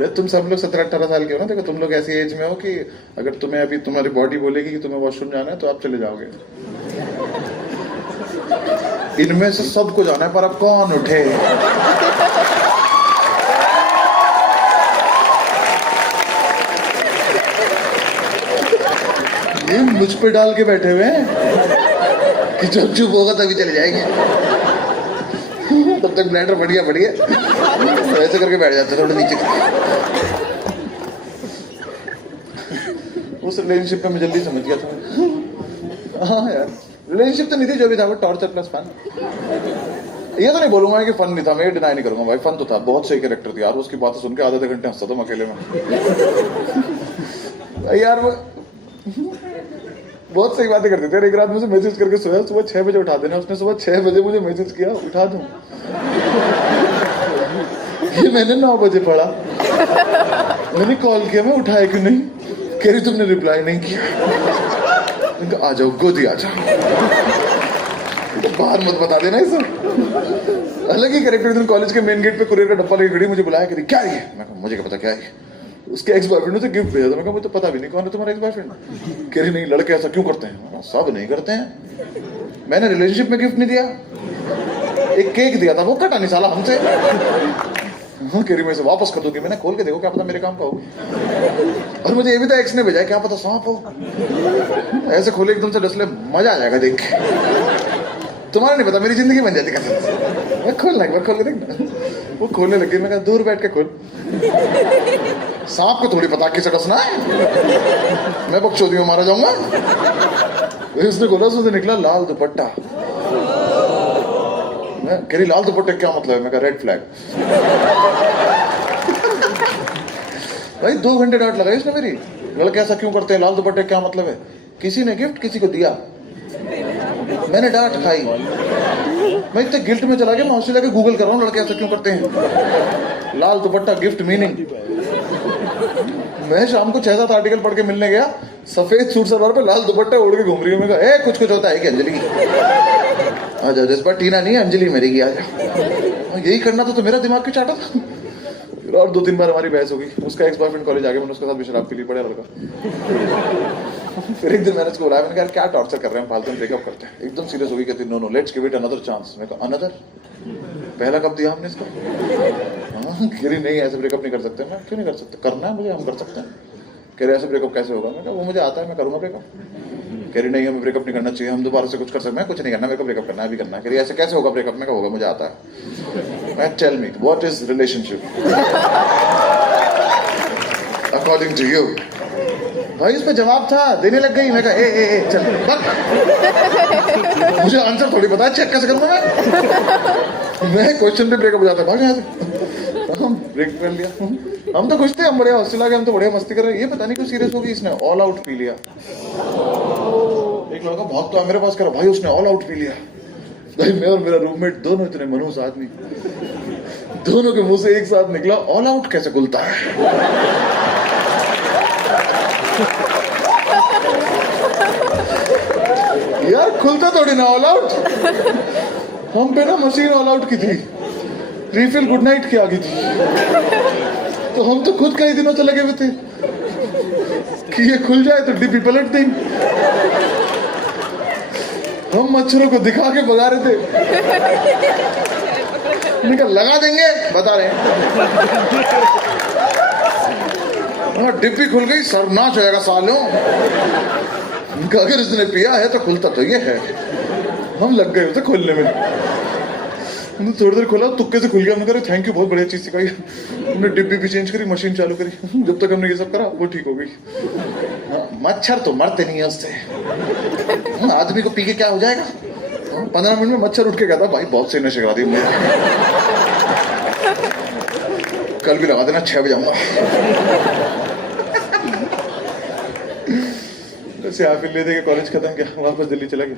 तुम सब लोग 17-18 साल के हो ना, देखो तुम लोग ऐसी एज में हो कि अगर तुम्हें अभी तुम्हारी बॉडी बोलेगी कि तुम्हें वॉशरूम जाना है तो आप चले जाओगे। इनमें से सबको जाना है, पर अब कौन उठे? ये मुझ पे डाल के बैठे हुए हैं कि जब चुप होगा तभी चले जाएंगे। तब तक ब्लैडर बढ़िया बढ़िया ऐसे करके बैठ जाते थोड़े नीचे। उस रिलेशनशिप में मैं जल्दी समझ गया था। हाँ यार, रिलेशनशिप तो नहीं थी, जो भी था वो टॉर्चर प्लस फन। ये तो नहीं बोलूंगा कि फन नहीं था, मैं ये डिनाई नहीं करूंगा भाई, फन तो था, बहुत सही कैरेक्टर थी यार। उसकी बातें सुन के आधे घंटे हंसता था मैं अकेले में। यार वो बहुत सही बातें करते थे। एक रात मुझे मैसेज करके सोया, सुबह 6 बजे उठा देना। उसने सुबह 6 बजे मुझे मैसेज किया, उठा दूं? ये मैंने 9 बजे पढ़ा। मैंने कॉल किया, मैं उठाया क्यों नहीं? कह रही तुमने रिप्लाई नहीं किया। आ जाओ, गोदी आ जाओ, बाहर मत बता देना ये सब। अलग ही कैरेक्टर। दिन कॉलेज के मेन गेट पे कुरियर का डब्बा लेके खड़ी, मुझे बुलाया, कह रही क्या है? मैं कहा मुझे क्या पता क्या है। उसके एक्स बॉयफ्रेंड ने उसे गिफ्ट भेजा था। मैं कहा मुझे तो पता भी नहीं कौन है तुम्हारा एक्स बॉयफ्रेंड। कह रही नहीं, लड़के ऐसा क्यों करते हैं? सब नहीं करते हैं, मैंने रिलेशनशिप में गिफ्ट नहीं दिया। एक केक दिया था, वो कटा नहीं साला हमसे। कह रही मैं इसे वापस कर दूंगी। मैंने खोल के देखो, क्या पता मेरे काम का हो। और मुझे ये भी था एक्स ने भेजा, क्या पता सांप हो। ऐसे खोले एकदम से डसले, मजा आ जाएगा देख के। तुम्हारा नहीं पता, मेरी जिंदगी बन जाती कसम। मैं खोलना एक बार, खोल के देखना। वो खोलने लगी, मैं कहा दूर बैठ के खोल। सांप को थोड़ी पता किसे डसना है, मैं बकचोदी में मारा जाऊंगा। उसने खोला, उससे निकला लाल दुपट्टा। मैं कह रही लाल दुपट्टे क्या मतलब है? मैं कहा रेड फ्लैग। भाई 2 घंटे डांट लगाई उसने मेरी। लड़के ऐसा क्यों करते हैं, लाल दुपट्टे क्या मतलब है? किसी ने गिफ्ट किसी को दिया, मैंने डांट खाई। मैं इतने गिल्ट में चला गया, मैं उसे जाके गूगल कर रहा हूँ लड़के ऐसा क्यों करते हैं। लाल दुपट्टा गिफ्ट मीनिंग। मैं शाम को 6-7 आर्टिकल पढ़ के मिलने गया, सफेद सूट सलवार पे लाल दुपट्टा ओढ़ के घूम रही है। मैं कहा कुछ कुछ होता है कि अंजलि आ जाओ, जिस पर टीना नहीं अंजलि मरेगी, आ जाओ। यही करना तो मेरा दिमाग क्यों चाटा था। और 2-3 बार हमारी बहस हो गई। उसका एक्स बॉयफ्रेंड कॉलेज आ गया, मैंने उसके साथ भी शराब पी ली, पड़ा लड़का। फिर एक दिन मैंने उसको बुलाया, मैंने कहा क्या टॉर्चर कर रहे हैं, फालतू में ब्रेकअप करते हैं। एकदम सीरियस हो गई, कहती no let's give it another chance. मैं कहा अनदर? पहला कब दिया हमने इसको? हाँ, कह रही नहीं ऐसे ब्रेकअप नहीं कर सकते। मैं क्यों नहीं कर सकते, करना है मुझे, हम कर सकते हैं। कह रहे ऐसे ब्रेकअप कैसे होगा? मैं कहा वो मुझे आता है, मैं करूंगा ब्रेकअप। कह रही नहीं हमें ब्रेकअप नहीं करना चाहिए, हम दोबारा से कुछ कर सकते हैं। कुछ नहीं करना, मेरे को ब्रेकअप करना है, अभी करना है। कह रही ऐसे कैसे होगा ब्रेकअप? मैं कहा होगा, मुझे आता है। मैं tell me what is relationship according to you? भाई उस पर जवाब था, देने लग गई। मैं कहा ए चल मुझे आंसर थोड़ी पता है, चेक कैसे करूंगा मैं क्वेश्चन पे ब्रेकअप हो जाता है, भाग यहाँ से। हम ब्रेक कर लिया। हम तो खुश थे, हम बढ़िया हॉस्टल आ गए, हम तो बढ़िया मस्ती कर रहे हैं। ये पता नहीं क्यों सीरियस हो गई, इसने ऑल आउट पी लिया। एक लड़का भाग तो मेरे पास करा, भाई उसने ऑल आउट पी लिया। भाई मैं और मेरा रूममेट दोनों इतने मनहूस आदमी, दोनों के मुंह से एक साथ निकला ऑल आउट कैसे खुलता है। यार खुलता थोड़ी ना ऑल आउट। हम पे ना मशीन ऑल आउट की थी, रिफिल गुड नाइट की आ गई थी। तो हम तो खुद कई दिनों से लगे हुए थे कि ये खुल जाए तो डिब्बी पलट देंगे। हम मच्छरों को दिखा के भगा रहे थे। निकल लगा देंगे, बता रहे हैं। डिब्बी खुल गई, सर्वनाश हो जाएगा सालों। अगर इसने पिया है तो खुलता तो ये है। हम लग गए उसे खोलने में। थोड़ी देर खोला, तुक्के से खुल गया। हमने कहा थैंक यू, बहुत बढ़िया चीज सिखाई। हमने डिब्बी भी चेंज करी, मशीन चालू करी। जब तक हमने ये सब करा वो ठीक हो गई। मच्छर तो मरते नहीं है उससे। आदमी को पी के क्या हो जाएगा? 15 मिनट में मच्छर उठ के कहता भाई बहुत सही नशे करा दी हमने। कल भी लगा देना, 6 बजे आऊंगा। फिर ले देके कॉलेज खत्म किया, वापस दिल्ली चला गया।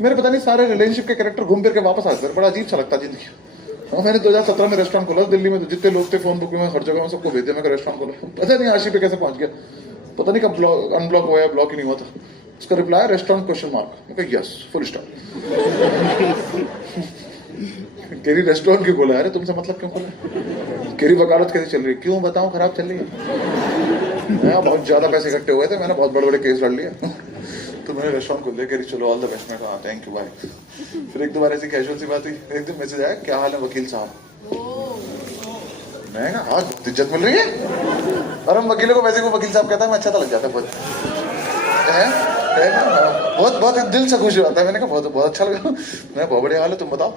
मेरे पता नहीं सारे रिलेशनशिप के कैरेक्टर घूम फिर के वापस आते हैं। बड़ा अजीब सा लगता जिंदगी। मैंने 2017 में रेस्टोरेंट खोला दिल्ली में, तो जितने लोग थे फोन बुक में हर जगह में सबको भेज दिया मैं रेस्टोरेंट खोला। पता नहीं आशी पे कैसे पहुंच गया, पता नहीं कब अनब्लॉक हुआ या ब्लॉक ही नहीं हुआ था। उसका reply restaurant question mark. Yes full stop. केरी रेस्टोरेंट क्यों खोला? अरे तुमसे मतलब क्यों खोला? केरी वकालत कैसे चल रही है? क्यों बताऊं, खराब चल रही है। बहुत ज्यादा पैसे इकट्ठे हुए थे, मैंने बहुत बड़े बड़े केस लड़ लिया, तो मैंने रेस्टोरेंट खोल दिया। केरी चलो ऑल द बेस्ट। मैं कहा थैंक यू बाय। फिर एक दो बार ऐसी कैजुअल सी बात हुई, एक दिन मैसेज आया, क्या हाल है वकील साहब? मैं कहा आज बहुत इज्जत मिल रही है, और हम वकीलों को वैसे को वकील साहब कहता है, मैं अच्छा तो लग जाता है बहुत है ना, बहुत बहुत दिल से खुश होता है। मैंने कहा बहुत बहुत अच्छा लगा। मैं बहुत बढ़िया हाल है, तुम बताओ।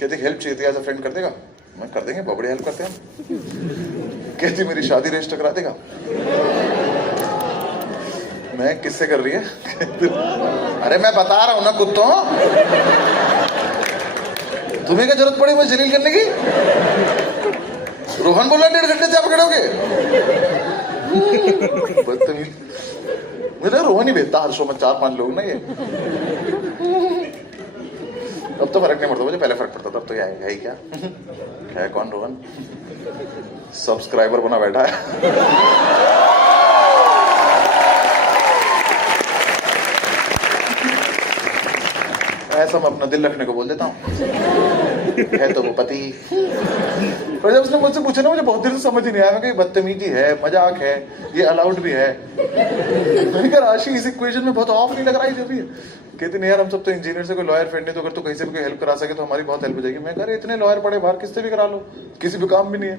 कहते हेल्प चाहिए थी, एज अ फ्रेंड कर देगा? मैं कर देंगे, बहुत बढ़िया हेल्प करते हैं। कहती मेरी शादी रजिस्टर करा देगा? मैं किससे कर रही है? अरे मैं बता रहा हूं ना कुत्तों, तुम्हें क्या जरूरत पड़ी मुझे जलील करने की? रोहन बोला 1.5 घंटे से आप खड़े होगे। बदतमीज। मुझे रोहन ही भेजता हर शो में 4-5 लोग ना ये। अब तो फर्क नहीं पड़ता मुझे, पहले फर्क पड़ता था, अब तो है ही क्या है, कौन रोहन सब्सक्राइबर बना बैठा है। ऐसा मैं अपना दिल रखने को बोल देता हूँ, है तो वो पति। पर जब उसने मुझसे पूछा ना, मुझे बहुत देर से समझ ही नहीं आया, मैं कहा बदतमीजी है, मजाक है, ये अलाउड भी है। मैंने कहा राशि इस इक्वेशन में बहुत ऑफ नहीं लग रहा है जब भी। कहती नहीं यार, हम सब तो इंजीनियर से, कोई लॉयर फ्रेंड है, तो अगर तो कहीं से भी कोई हेल्प करा सके तो हमारी बहुत हेल्प हो जाएगी। मैं कह रहा इतने लॉयर पड़े बाहर, किससे भी करा लो, किसी भी काम भी नहीं है।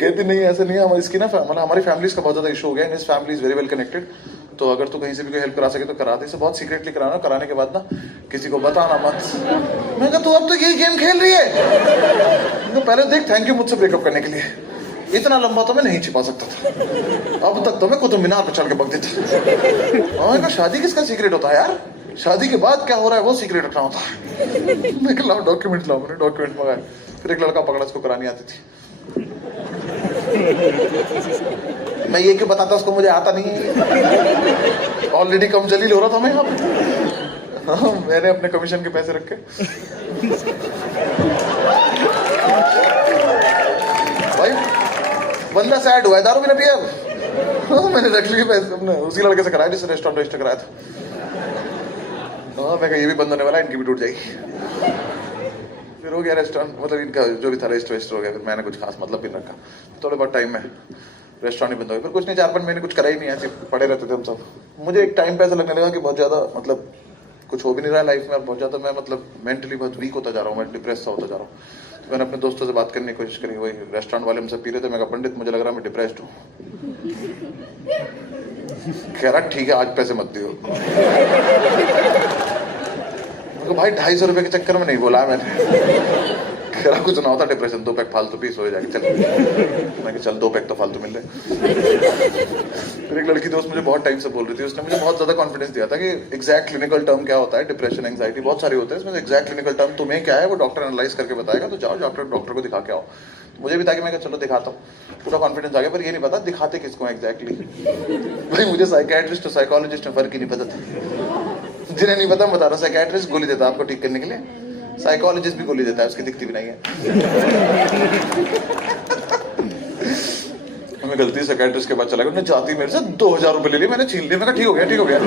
कहती नहीं ऐसा नहीं है, हमारी इसकी ना हमारी फैमिलीज का बहुत ज्यादा इशू हो गया, इस family is very well connected, तो अगर तो कहीं से भी कोई हेल्प करा सके तो करा दे। इसे बहुत सीक्रेटली कराना, कराने के बाद ना किसी को बताना मत। मैं कहा तू अब तो यही गेम खेल रही है? तो पहले देख, थैंक यू मुझसे ब्रेकअप करने के लिए, इतना लंबा तो मैं नहीं छिपा सकता था, अब तक तो मैं कुतुब मीनार पर चढ़ के बक देता। कहा शादी किसका सीक्रेट होता है यार, शादी के बाद क्या हो रहा है वो सीक्रेट रखना होता है। मैं कहा लाओ डॉक्यूमेंट लाओ, मैंने डॉक्यूमेंट मंगाए, फिर एक लड़का पकड़ा, उसको करानी आती थी। मैं ये क्यों बताता उसको, मुझे आता नहीं है, ऑलरेडी कम जलील हो रहा था मैं यहाँ पे। हाँ, मैंने अपने कमीशन के पैसे रखे। भाई बंदा सैड हुआ है, दारू भी ना पिया। हाँ, मैंने रख लिए पैसे, अपने उसी लड़के से कराया जिससे रेस्टोरेंट रजिस्टर कराया था। हाँ, मैं कहा ये भी बंद होने वाला है, इनकी भी टूट जाएगी। फिर हो गया रेस्टोरेंट, मतलब इनका जो भी था रजिस्टर हो गया। फिर मैंने कुछ खास मतलब भी नहीं रखा, थोड़े बहुत टाइम में रेस्टोरेंट ही बंद हो गया। फिर कुछ नहीं, 4-5 महीने कुछ करा ही नहीं, ऐसे पड़े रहते थे हम सब। मुझे एक टाइम पे ऐसा लगने लगा कि बहुत ज्यादा मतलब कुछ हो भी नहीं रहा है लाइफ में, और बहुत ज्यादा मैं मतलब मेंटली बहुत वीक होता जा रहा हूँ, मैं डिप्रेस सा होता जा रहा हूँ। तो मैंने अपने दोस्तों से बात करने की कोशिश करी, वही रेस्टोरेंट वाले हमसे पी रहे थे। मैं कहा पंडित मुझे लग रहा है मैं डिप्रेस्ड हूँ। कह रहा ठीक है आज पैसे मत दियो। भाई 250 रुपए के चक्कर में नहीं बोला मैंने, कह रहा कुछ ना होता डिप्रेशन, 2 पैक फालतू पीस हो जाएगा, चल। मैं चल 2 पैक तो फालतू मिल रहे। फिर एक लड़की दोस्त मुझे बहुत टाइम से बोल रही थी, उसने मुझे बहुत ज्यादा कॉन्फिडेंस दिया था कि एग्जैक्ट क्लिनिकल टर्म क्या होता है, डिप्रेशन एंग्जाइटी बहुत सारे होते हैं, इसमें एग्जैक्ट क्लिनिकल टर्म तुम्हें क्या है वो डॉक्टर एनालाइज करके बताएगा, तो जाओ डॉक्टर को दिखा के आओ। मुझे भी था कि मैं चलो दिखाता हूँ, पूरा कॉन्फिडेंस आ गया। पर ये नहीं पता दिखाते किसको एग्जैक्टली। भाई मुझे साइकियाट्रिस्ट और साइकोलॉजिस्ट में फर्क ही नहीं पता था। जिन्हें नहीं पता बता रहा, साइकियाट्रिस्ट गोली देता है आपको ठीक करने के लिए, साइकोलॉजिस्ट भी गोली देता है, उसकी दिखती भी नहीं है। मैं गलती साइकियाट्रिस्ट के पास चला गया, उन्होंने जाती मेरे से 2000 रुपए ले लिए, मैंने छीन लिए। मैं कहा ठीक हो गया, ठीक हो गया।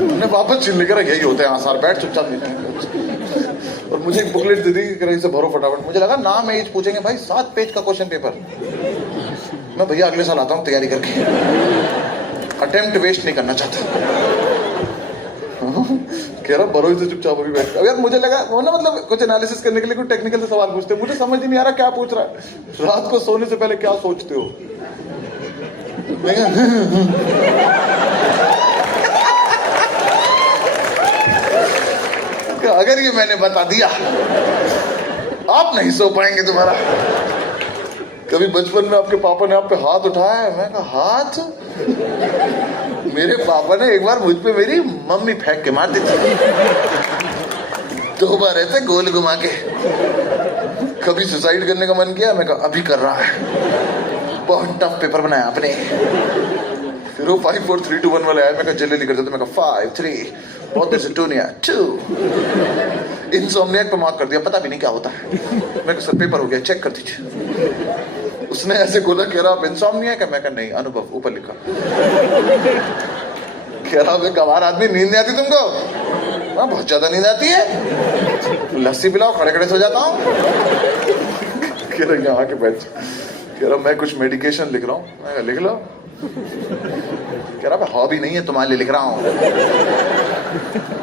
मैंने वापस छीन लेकर, यही होते हैं आसार, बैठ चुपचाप नहीं। और मुझे एक बुकलेट दे दी कि इसे भरो फटाफट। मुझे लगा नाम एज पूछेंगे, भाई 7 पेज का क्वेश्चन पेपर। मैं भैया अगले साल आता हूँ तैयारी करके, अटेम्प्ट वेस्ट नहीं करना चाहता। कह रहा बरो से चुपचाप अभी बैठ। अब यार मुझे लगा वो ना मतलब कुछ एनालिसिस करने के लिए कोई टेक्निकल से सवाल पूछते हैं, मुझे समझ ही नहीं आ रहा क्या पूछ रहा है। रात को सोने से पहले क्या सोचते हो? अगर ये मैंने बता दिया आप नहीं सो पाएंगे दोबारा। कभी बचपन में आपके पापा ने आप पे हाथ उठाया है? मैं कहा हाथ? मेरे पापा ने एक बार मुझ पे मेरी मम्मी फेंक के मार दी थी, 2 बार ऐसे गोल घुमा के। कभी सुसाइड करने का मन किया? मैं कहा अभी कर रहा है, बहुत टफ पेपर बनाया आपने। फिर वो 5 4 3 2 1 वाले आए, मैं कहा जल्दी कर देते। मैं कहा 5 3 बहुत देर से 2 नहीं आया 2। इंसोम्निया पे मार्क कर दिया, पता भी नहीं क्या होता है। मैं कहा सर पेपर हो गया, चेक कर दीजिए। उसने ऐसे बोला, कह रहा आप इंसोम्निया का? मैं कहा नहीं, अनुभव ऊपर लिखा। कह रहा मैं गंवार आदमी, नींद नहीं आती तुमको? मैं बहुत ज्यादा नींद आती है, लस्सी पिलाओ, खड़े खड़े सो जाता हूँ। कह रहे यहाँ आके बैठ। कह रहा मैं कुछ मेडिकेशन लिख रहा हूँ। मैं कहा, लिख लो। कह रहा हॉबी नहीं है तुम्हारे लिए लिख रहा हूँ।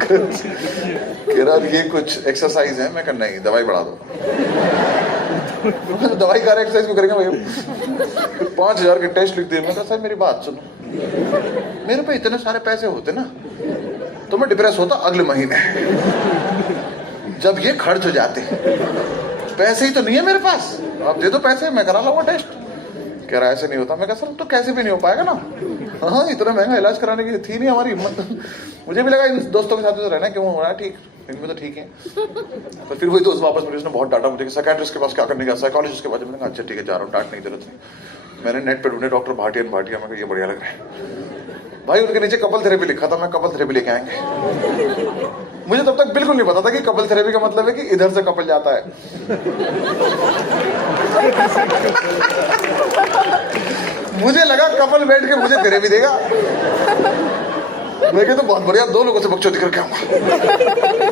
कह रहा ये कुछ एक्सरसाइज है। मैं कहा नहीं, दवाई बढ़ा दो। तो दवाई खा रहे एक्सरसाइज क्यों करेंगे भाई? 5,000 के टेस्ट लिख दिए। मैं कहा सर मेरी बात सुनो, मेरे पे इतने सारे पैसे होते ना तो मैं डिप्रेस होता अगले महीने। जब ये खर्च हो जाते, पैसे ही तो नहीं है मेरे पास, आप दे दो पैसे, मैं करा लूंगा टेस्ट। कह रहा ऐसे नहीं होता। मैं कहा सर तो कैसे भी नहीं हो पाएगा ना। हाँ इतना महंगा इलाज कराने की थी नहीं हमारी हिम्मत। मुझे भी लगा इन दोस्तों के साथ तो रहना, क्यों हो रहा है ठीक, इनमें तो ठीक है। तो फिर वही दोस्त वापस मुझे, उसने बहुत डांटा मुझे, साइकियाट्रिस्ट के पास क्या करने का, साइकोलॉजिस्ट के पास। मैंने कहा अच्छा ठीक है जा रहा हूँ, डांट नहीं जरूरत नहीं। मैंने नेट पे ढूंढे डॉक्टर भाटिया। मैं कहा ये बढ़िया लग रहा है भाई। उनके नीचे कपल थेरेपी लिखा था। मैं कपल थेरेपी लेके आएंगे। मुझे तब तक बिल्कुल नहीं पता था कि कपल थेरेपी का मतलब है कि इधर से कपल जाता है। मुझे लगा कपल बैठ के मुझे थेरेपी देगा। मैं कहता तो बहुत बढ़िया, 2 लोगों से बकचोदी करके आऊंगा।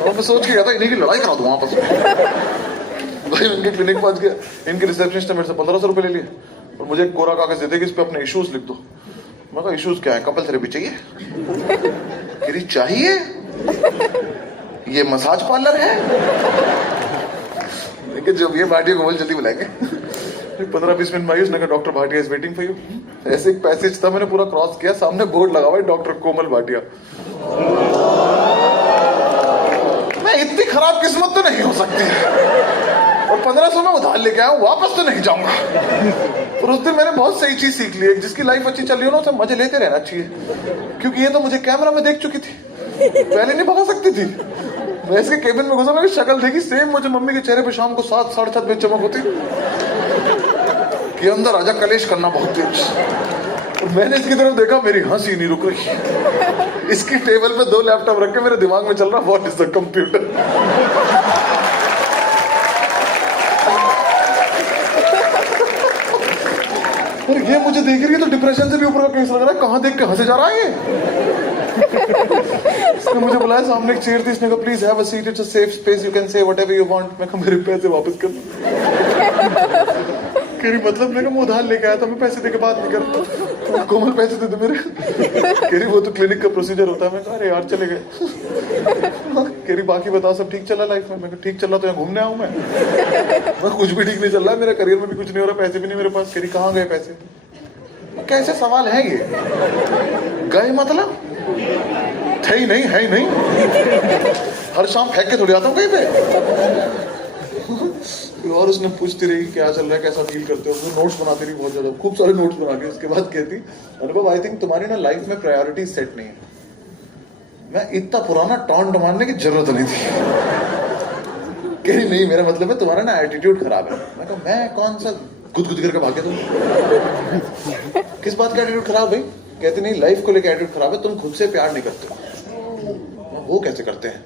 मैं सोच के गया था इन्हीं की लड़ाई करा दूं आपस में। भाई उनके क्लिनिक पहुंच गया, इनके रिसेप्शनिस्ट ने मेरे से 1500 रुपए ले लिए और मुझे एक कोरा कागज देते कि इस पे अपने इश्यूज लिख दो। मैं कहा इश्यूज क्या है? कपल थेरेपी चाहिए? कह चाहिए? ये मसाज पार्लर है? लेकिन जब ये भाटिया को बोल जल्दी बुलाएंगे। 15-20 मिनट में आई, उसने कहा doctor Bhatia is waiting for you. ऐसे एक पैसेज था, मैंने पूरा क्रॉस किया, सामने बोर्ड लगा हुआ है डॉक्टर कोमल भाटिया। मैं इतनी खराब किस्मत तो नहीं हो सकती। और 1500 में उधार लेके आया हूं, वापस तो नहीं जाऊंगा। और उस दिन मैंने बहुत सही चीज सीख ली है, जिसकी लाइफ अच्छी चल रही हो ना उसे मजे लेते रहना चाहिए। क्योंकि ये तो मुझे कैमरा में देख चुकी थी, पहले नहीं भगा सकती थी। मैं इसके केबिन में घुसा, मेरी शक्ल देखी सेम, मुझे मम्मी के चेहरे पे शाम को 7 साढ़े 7 बजे चमक होती कि अंदर आजा कलेश करना बहुत तेज। और मैंने इसकी तरफ देखा, मेरी हंसी नहीं रुक रही। इसकी टेबल पे 2 लैपटॉप रख के मेरे दिमाग में चल रहा व्हाट इज द कंप्यूटर। और ये मुझे देख रही है तो डिप्रेशन से भी ऊपर का केस लग रहा है। कहाँ देख के हंसे जा रहा है ये। इसने मुझे बुलाया, सामने एक चेयर थी, इसने कहा please have a seat, it's a safe space, you can say whatever you want. मैं कहा मेरे पैसे वापस कर। कह मतलब मैं कहा उधार लेके आया था, मैं पैसे देके बात नहीं करता। कोमल पैसे दे दो मेरे। कह रही वो तो क्लिनिक का प्रोसीजर होता है। मैं कहा अरे यार चले गए। कह रही बाकी बताओ सब ठीक चला लाइफ में? मैं कहा ठीक चल रहा, तो यहाँ घूमने आऊँ मैं कुछ भी ठीक नहीं चल रहा है, मेरा करियर में भी कुछ नहीं हो रहा, पैसे भी नहीं मेरे पास। कह रही कहाँ गए पैसे? कैसे सवाल है ये? गए मतलब थे ही नहीं, है ही नहीं। हर शाम फेंक के थोड़ी आता हूँ कहीं पे। और उसने पूछती रही क्या चल रहा है, कैसा फील करते हो। वो नोट्स बनाती रही बहुत ज्यादा, खूब सारे नोट्स बना के। उसके बाद कहती अनुभव आई थिंक तुम्हारी ना लाइफ में प्रायोरिटी सेट नहीं है। मैं इतना पुराना टॉन्ट मारने की जरूरत नहीं थी। कह रही नहीं मेरा मतलब है तुम्हारा ना एटीट्यूड खराब है। मैं कहा मैं कौन सा गुदगुद करके भागे तुम? किस बात का एटीट्यूड खराब भाई? कहती नहीं लाइफ को लेकर एटीट्यूड खराब है, तुम खुद से प्यार नहीं करते। वो कैसे करते हैं?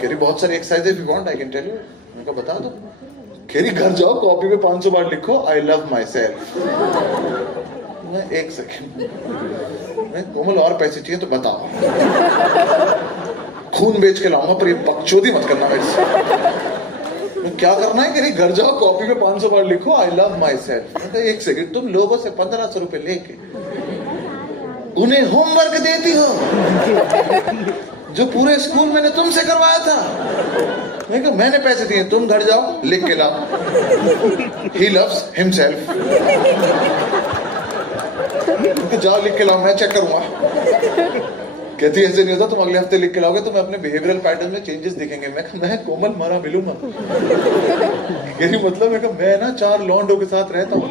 कह रही बहुत सारी exercise if you want I can tell you. मैं कहा बता दो। कह रही घर जाओ कॉपी पे 500 बार लिखो आई लव माई सेल्फ। मैं एक सेकेंड, मैं कोमल और पैसे चाहिए तो बताओ, खून बेच के लाऊंगा, पर ये बकचोदी मत करना मेरे से। क्या करना है? कह रही घर जाओ कॉपी पे 500 बार लिखो आई लव माई सेल्फ। एक सेकेंड, तुम लोगों से 1500 रुपए लेके उन्हें होमवर्क देती हो जो पूरे स्कूल मैंने तुमसे करवाया था। मैं कहा मैंने पैसे दिए, तुम घर जाओ लिख के लाओ ही लव्स हिमसेल्फ। जाओ लिख के लाओ, मैं चेक करूंगा। कहती ऐसे नहीं होता, तुम अगले हफ्ते लिख के लाओगे, तुम्हें अपने बिहेवियरल पैटर्न में चेंजेस दिखेंगे। मैं कोमल मरा मिलूंगा। यही मतलब है कि मैं ना 4 लौंडों के साथ रहता हूँ।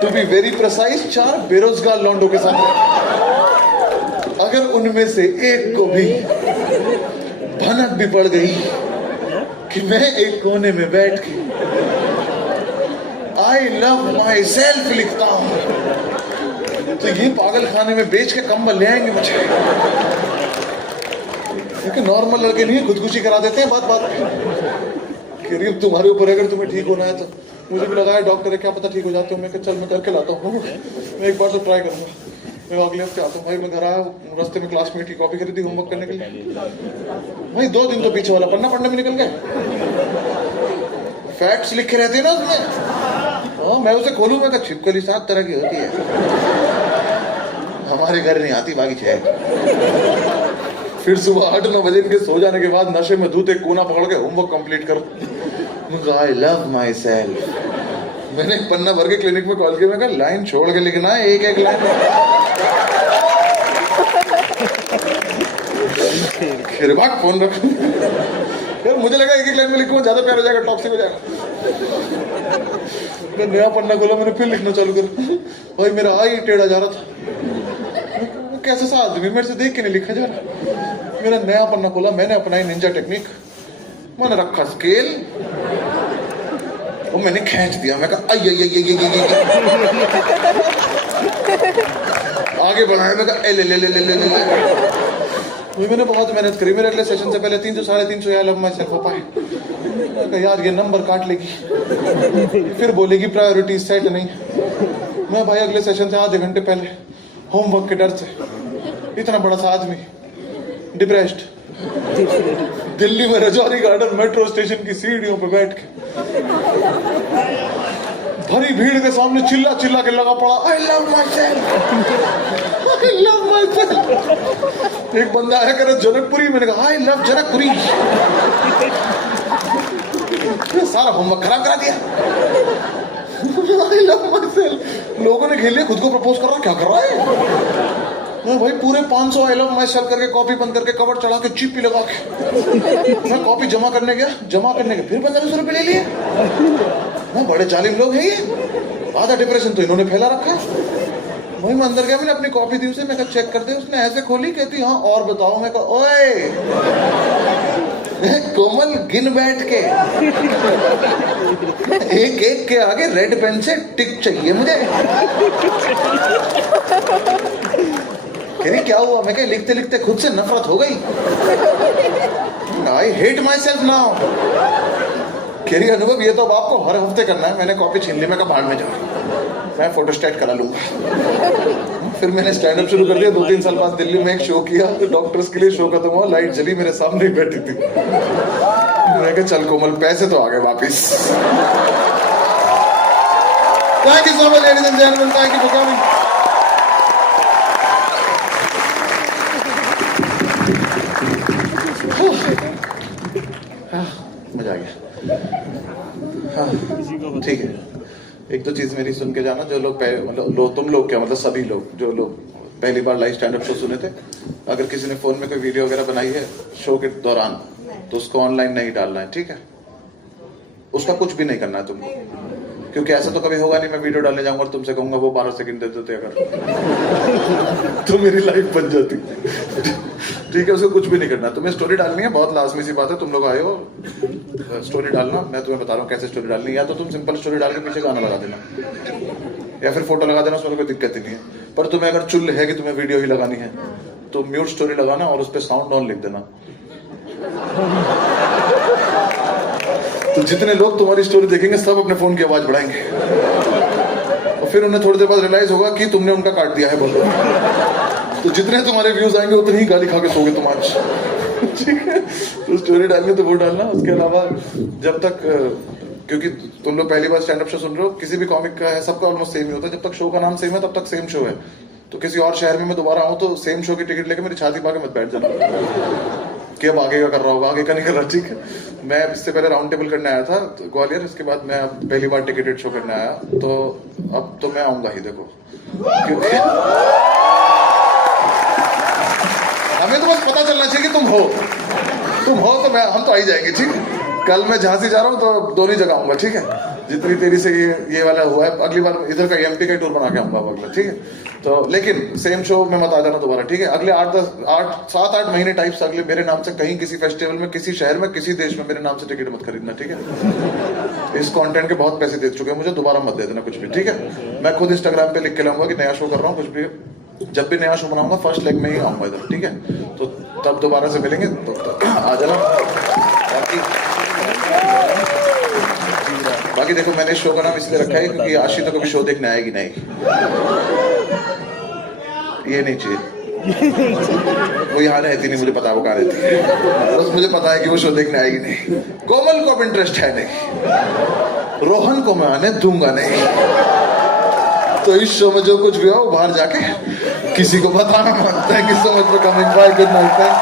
टू बी वेरी प्रिसाइज 4 बेरोजगार लौंडों के साथ। अगर उनमें से एक को भी भनक भी पड़ गई कि मैं एक कोने में बैठ के आई लव माई सेल्फ लिखता हूं, तो ये पागल खाने में बेच के कंबल ले आएंगे मुझे। क्योंकि नॉर्मल लड़के नहीं खुदकुशी करा देते हैं बात बात में। करीब तुम्हारे ऊपर अगर तुम्हें ठीक होना है तो मुझे भी लगा है डॉक्टर है, क्या पता ठीक हो जाते हो। मैं चल मैं करके लाता हूँ, मैं एक बार तो ट्राई करूंगा। मैं अगले हफ्ते आता हूँ भाई। मैं घर आया, रास्ते में क्लासमेट की कॉपी खरीदी होमवर्क करने के लिए भाई। 2 दिन तो पीछे वाला पन्ना पढ़ने में निकल गए। फैक्ट्स लिखे रहते हैं ना उसमें। हाँ, मैं उसे खोलूं, मैं छिपकली 7 तरह की होती है, हमारे घर नहीं आती, बाकी 6। फिर सुबह 8-9 बजे इनके सो जाने के बाद नशे में धूत एक कोना पकड़ के होमवर्क कंप्लीट करो। I love my self. मैंने एक पन्ना भर के क्लिनिक में कॉल किया, मैं कहा लाइन छोड़ के लिखना है, एक लाइन। फिर भाग फोन रख। यार मुझे लगा एक लाइन में लिखूंगा ज्यादा प्यार हो जाएगा, टॉक्सिक हो जाएगा। मैं नया पन्ना खोला, मैंने फिर लिखना चालू कर। भाई मेरा आई टेढ़ा जा रहा था, कैसा सा आदमी मेरे से देख के नहीं लिखा जा रहा। मेरा नया पन्ना खोला, मैंने अपनाई निंजा टेक्निक। मैंने रखा स्केल और मैंने खींच दिया। मैं कहा आई आगे बढ़ाया। मैं कहा ले। मैंने बहुत मेहनत करी। मेरे अगले सेशन से पहले 300 साढ़े 300 आई लव माई सेल्फ हो पाए। यार ये नंबर काट लेगी, फिर बोलेगी प्रायोरिटी सेट नहीं। मैं भाई अगले सेशन से आधे घंटे पहले होमवर्क के डर से, इतना बड़ा सा आदमी डिप्रेस्ड, दिल्ली में रजौरी गार्डन मेट्रो स्टेशन की सीढ़ियों पे बैठ के भरी भीड़ के सामने चिल्ला चिल्ला के लगा पड़ा I love my self, I love my self. एक बंदा आया करे जनकपुरी, मैंने कहा आई लव जनकपुरी। सारा होमवर्क खराब करा दिया। I love my self. लोगों ने खेल लिया, खुद को प्रपोज कर रहा, क्या कर रहा है? मैं भाई पूरे 500 आई लव माई सेल्फ करके कॉपी बंद करके कवर चढ़ा के चिप भी लगा के मैं कॉपी जमा करने गया। जमा करने के फिर 1500 रुपए ले लिए। मैं बड़े जालिम लोग हैं ये। आधा डिप्रेशन तो इन्होंने फैला रखा। भाई मैं अंदर गया, मैंने अपनी कॉपी दी उसे, मैं कहा चेक कर दे। उसने ऐसे खोली, कहती हाँ और बताओ। मैं कहा ओए कोमल गिन बैठ के, एक एक के आगे रेड पेन से टिक चाहिए मुझे। कह रही क्या हुआ? मैं कहा लिखते लिखते खुद से नफरत हो गई। I hate my self now. कह रही अनुभव ये तो अब आपको हर हफ्ते करना है। मैंने कॉपी छीन ली, मैं कहा भाड़ में जाओ, मैं फोटोस्टेट करा लूंगा। फिर मैंने स्टैंड अप शुरू कर दिया। 2-3 साल बाद दिल्ली में एक शो किया, तो डॉक्टर्स के लिए शो खत्म हुआ, लाइट जली, मेरे सामने ही बैठी थी। मैं कहा चल कोमल पैसे तो आ गए वापिस। Thank you so much ladies and gentleman, thank you for coming. मजा आ गया। हाँ ठीक है। एक तो चीज मेरी सुन के जाना, जो लोग मतलब तुम लोग क्या मतलब सभी लोग जो लोग पहली बार लाइव स्टैंड अप शो सुने थे, अगर किसी ने फोन में कोई वीडियो वगैरह बनाई है शो के दौरान तो उसको ऑनलाइन नहीं डालना है, ठीक है? उसका कुछ भी नहीं करना है तुमको, क्योंकि ऐसा तो कभी होगा नहीं मैं वीडियो डालने जाऊंगा और तुमसे कहूंगा वो 12 सेकंड दे देते अगर तो मेरी लाइफ बन जाती। ठीक है, उसको कुछ भी नहीं करना। तुम्हें स्टोरी डालनी है, बहुत लाजमी सी बात है। तुम लोग आए हो स्टोरी डालना, मैं तुम्हें बता रहा हूँ कैसे स्टोरी डालनी है। या तो तुम सिंपल स्टोरी डाल के पीछे गाना लगा देना या फिर फोटो लगा देना, उसमें कोई दिक्कत ही नहीं है। पर तुम्हें अगर चुल है कि तुम्हें वीडियो ही लगानी है तो म्यूट स्टोरी लगाना और उस पर साउंड ऑन लिख देना। तो जितने लोग तुम्हारी स्टोरी देखेंगे सब अपने फोन की आवाज बढ़ाएंगे और फिर उन्हें थोड़ी देर बाद रियलाइज होगा कि तुमने उनका काट दिया है। बोलो तो जितने तुम्हारे व्यूज आएंगे उतनी ही गाली खा के सोगे तुम आज। ठीक है, तो स्टोरी डालनी तो वो डालना। उसके अलावा जब तक, क्योंकि तुम लोग पहली बार स्टैंड अप शो सुन रहे हो, किसी भी कॉमिक का है सबका ऑलमोस्ट सेम ही होता है। जब तक शो का नाम सेम है तब तक सेम शो है। तो किसी और शहर में मैं दोबारा आऊँ तो सेम शो की टिकट लेके मेरी छाती पा के मत बैठ जाना कि अब आगे का कर रहा होगा, आगे का नहीं कर रहा। ठीक है, मैं इससे पहले राउंड टेबल करने आया था तो ग्वालियर, इसके बाद मैं अब पहली बार टिकटेड शो करने आया। तो अब तो मैं आऊंगा ही, देखो क्योंकि हमें तो बस पता चलना चाहिए कि तुम हो तो हम तो आ ही जाएंगे। ठीक है, कल मैं झांसी जा रहा हूँ तो दोनों जगह आऊंगा। ठीक है, जितनी तेरी से ये वाला हुआ है, अगली बार इधर का एमपी का टूर बना के आऊंगा अगला। ठीक है, तो लेकिन सेम शो में मत आ जाना दोबारा। ठीक है, अगले 7-8 महीने टाइप्स अगले मेरे नाम से कहीं किसी फेस्टिवल में, किसी शहर में, किसी देश में मेरे नाम से टिकट मत खरीदना। ठीक है, इस कंटेंट के बहुत पैसे दे चुके हैं मुझे, दोबारा मत दे देना कुछ भी। ठीक है, मैं खुद इंस्टाग्राम पे लिख के लाऊंगा कि नया शो कर रहा हूँ। कुछ भी जब भी नया शो बनाऊंगा फर्स्ट लेग में ही आऊंगा इधर। ठीक है, तो तब दोबारा से मिलेंगे तो आ जाना। बाकी देखो, मैंने शो का नाम इसलिए रखा है क्योंकि आशी तो कभी शो देखने आएगी नहीं। ये नहीं चाहिए। वो यहाँ रहती नहीं, मुझे पता है वो कहाँ रहती है। बस मुझे पता है कि वो शो देखने आएगी नहीं। कोमल को अब इंटरेस्ट है नहीं, रोहन को मैं आने दूंगा नहीं। तो इस शो में जो कुछ भी हो बाहर जाके किसी को बताना मत। Thank you so much for coming bye, good night.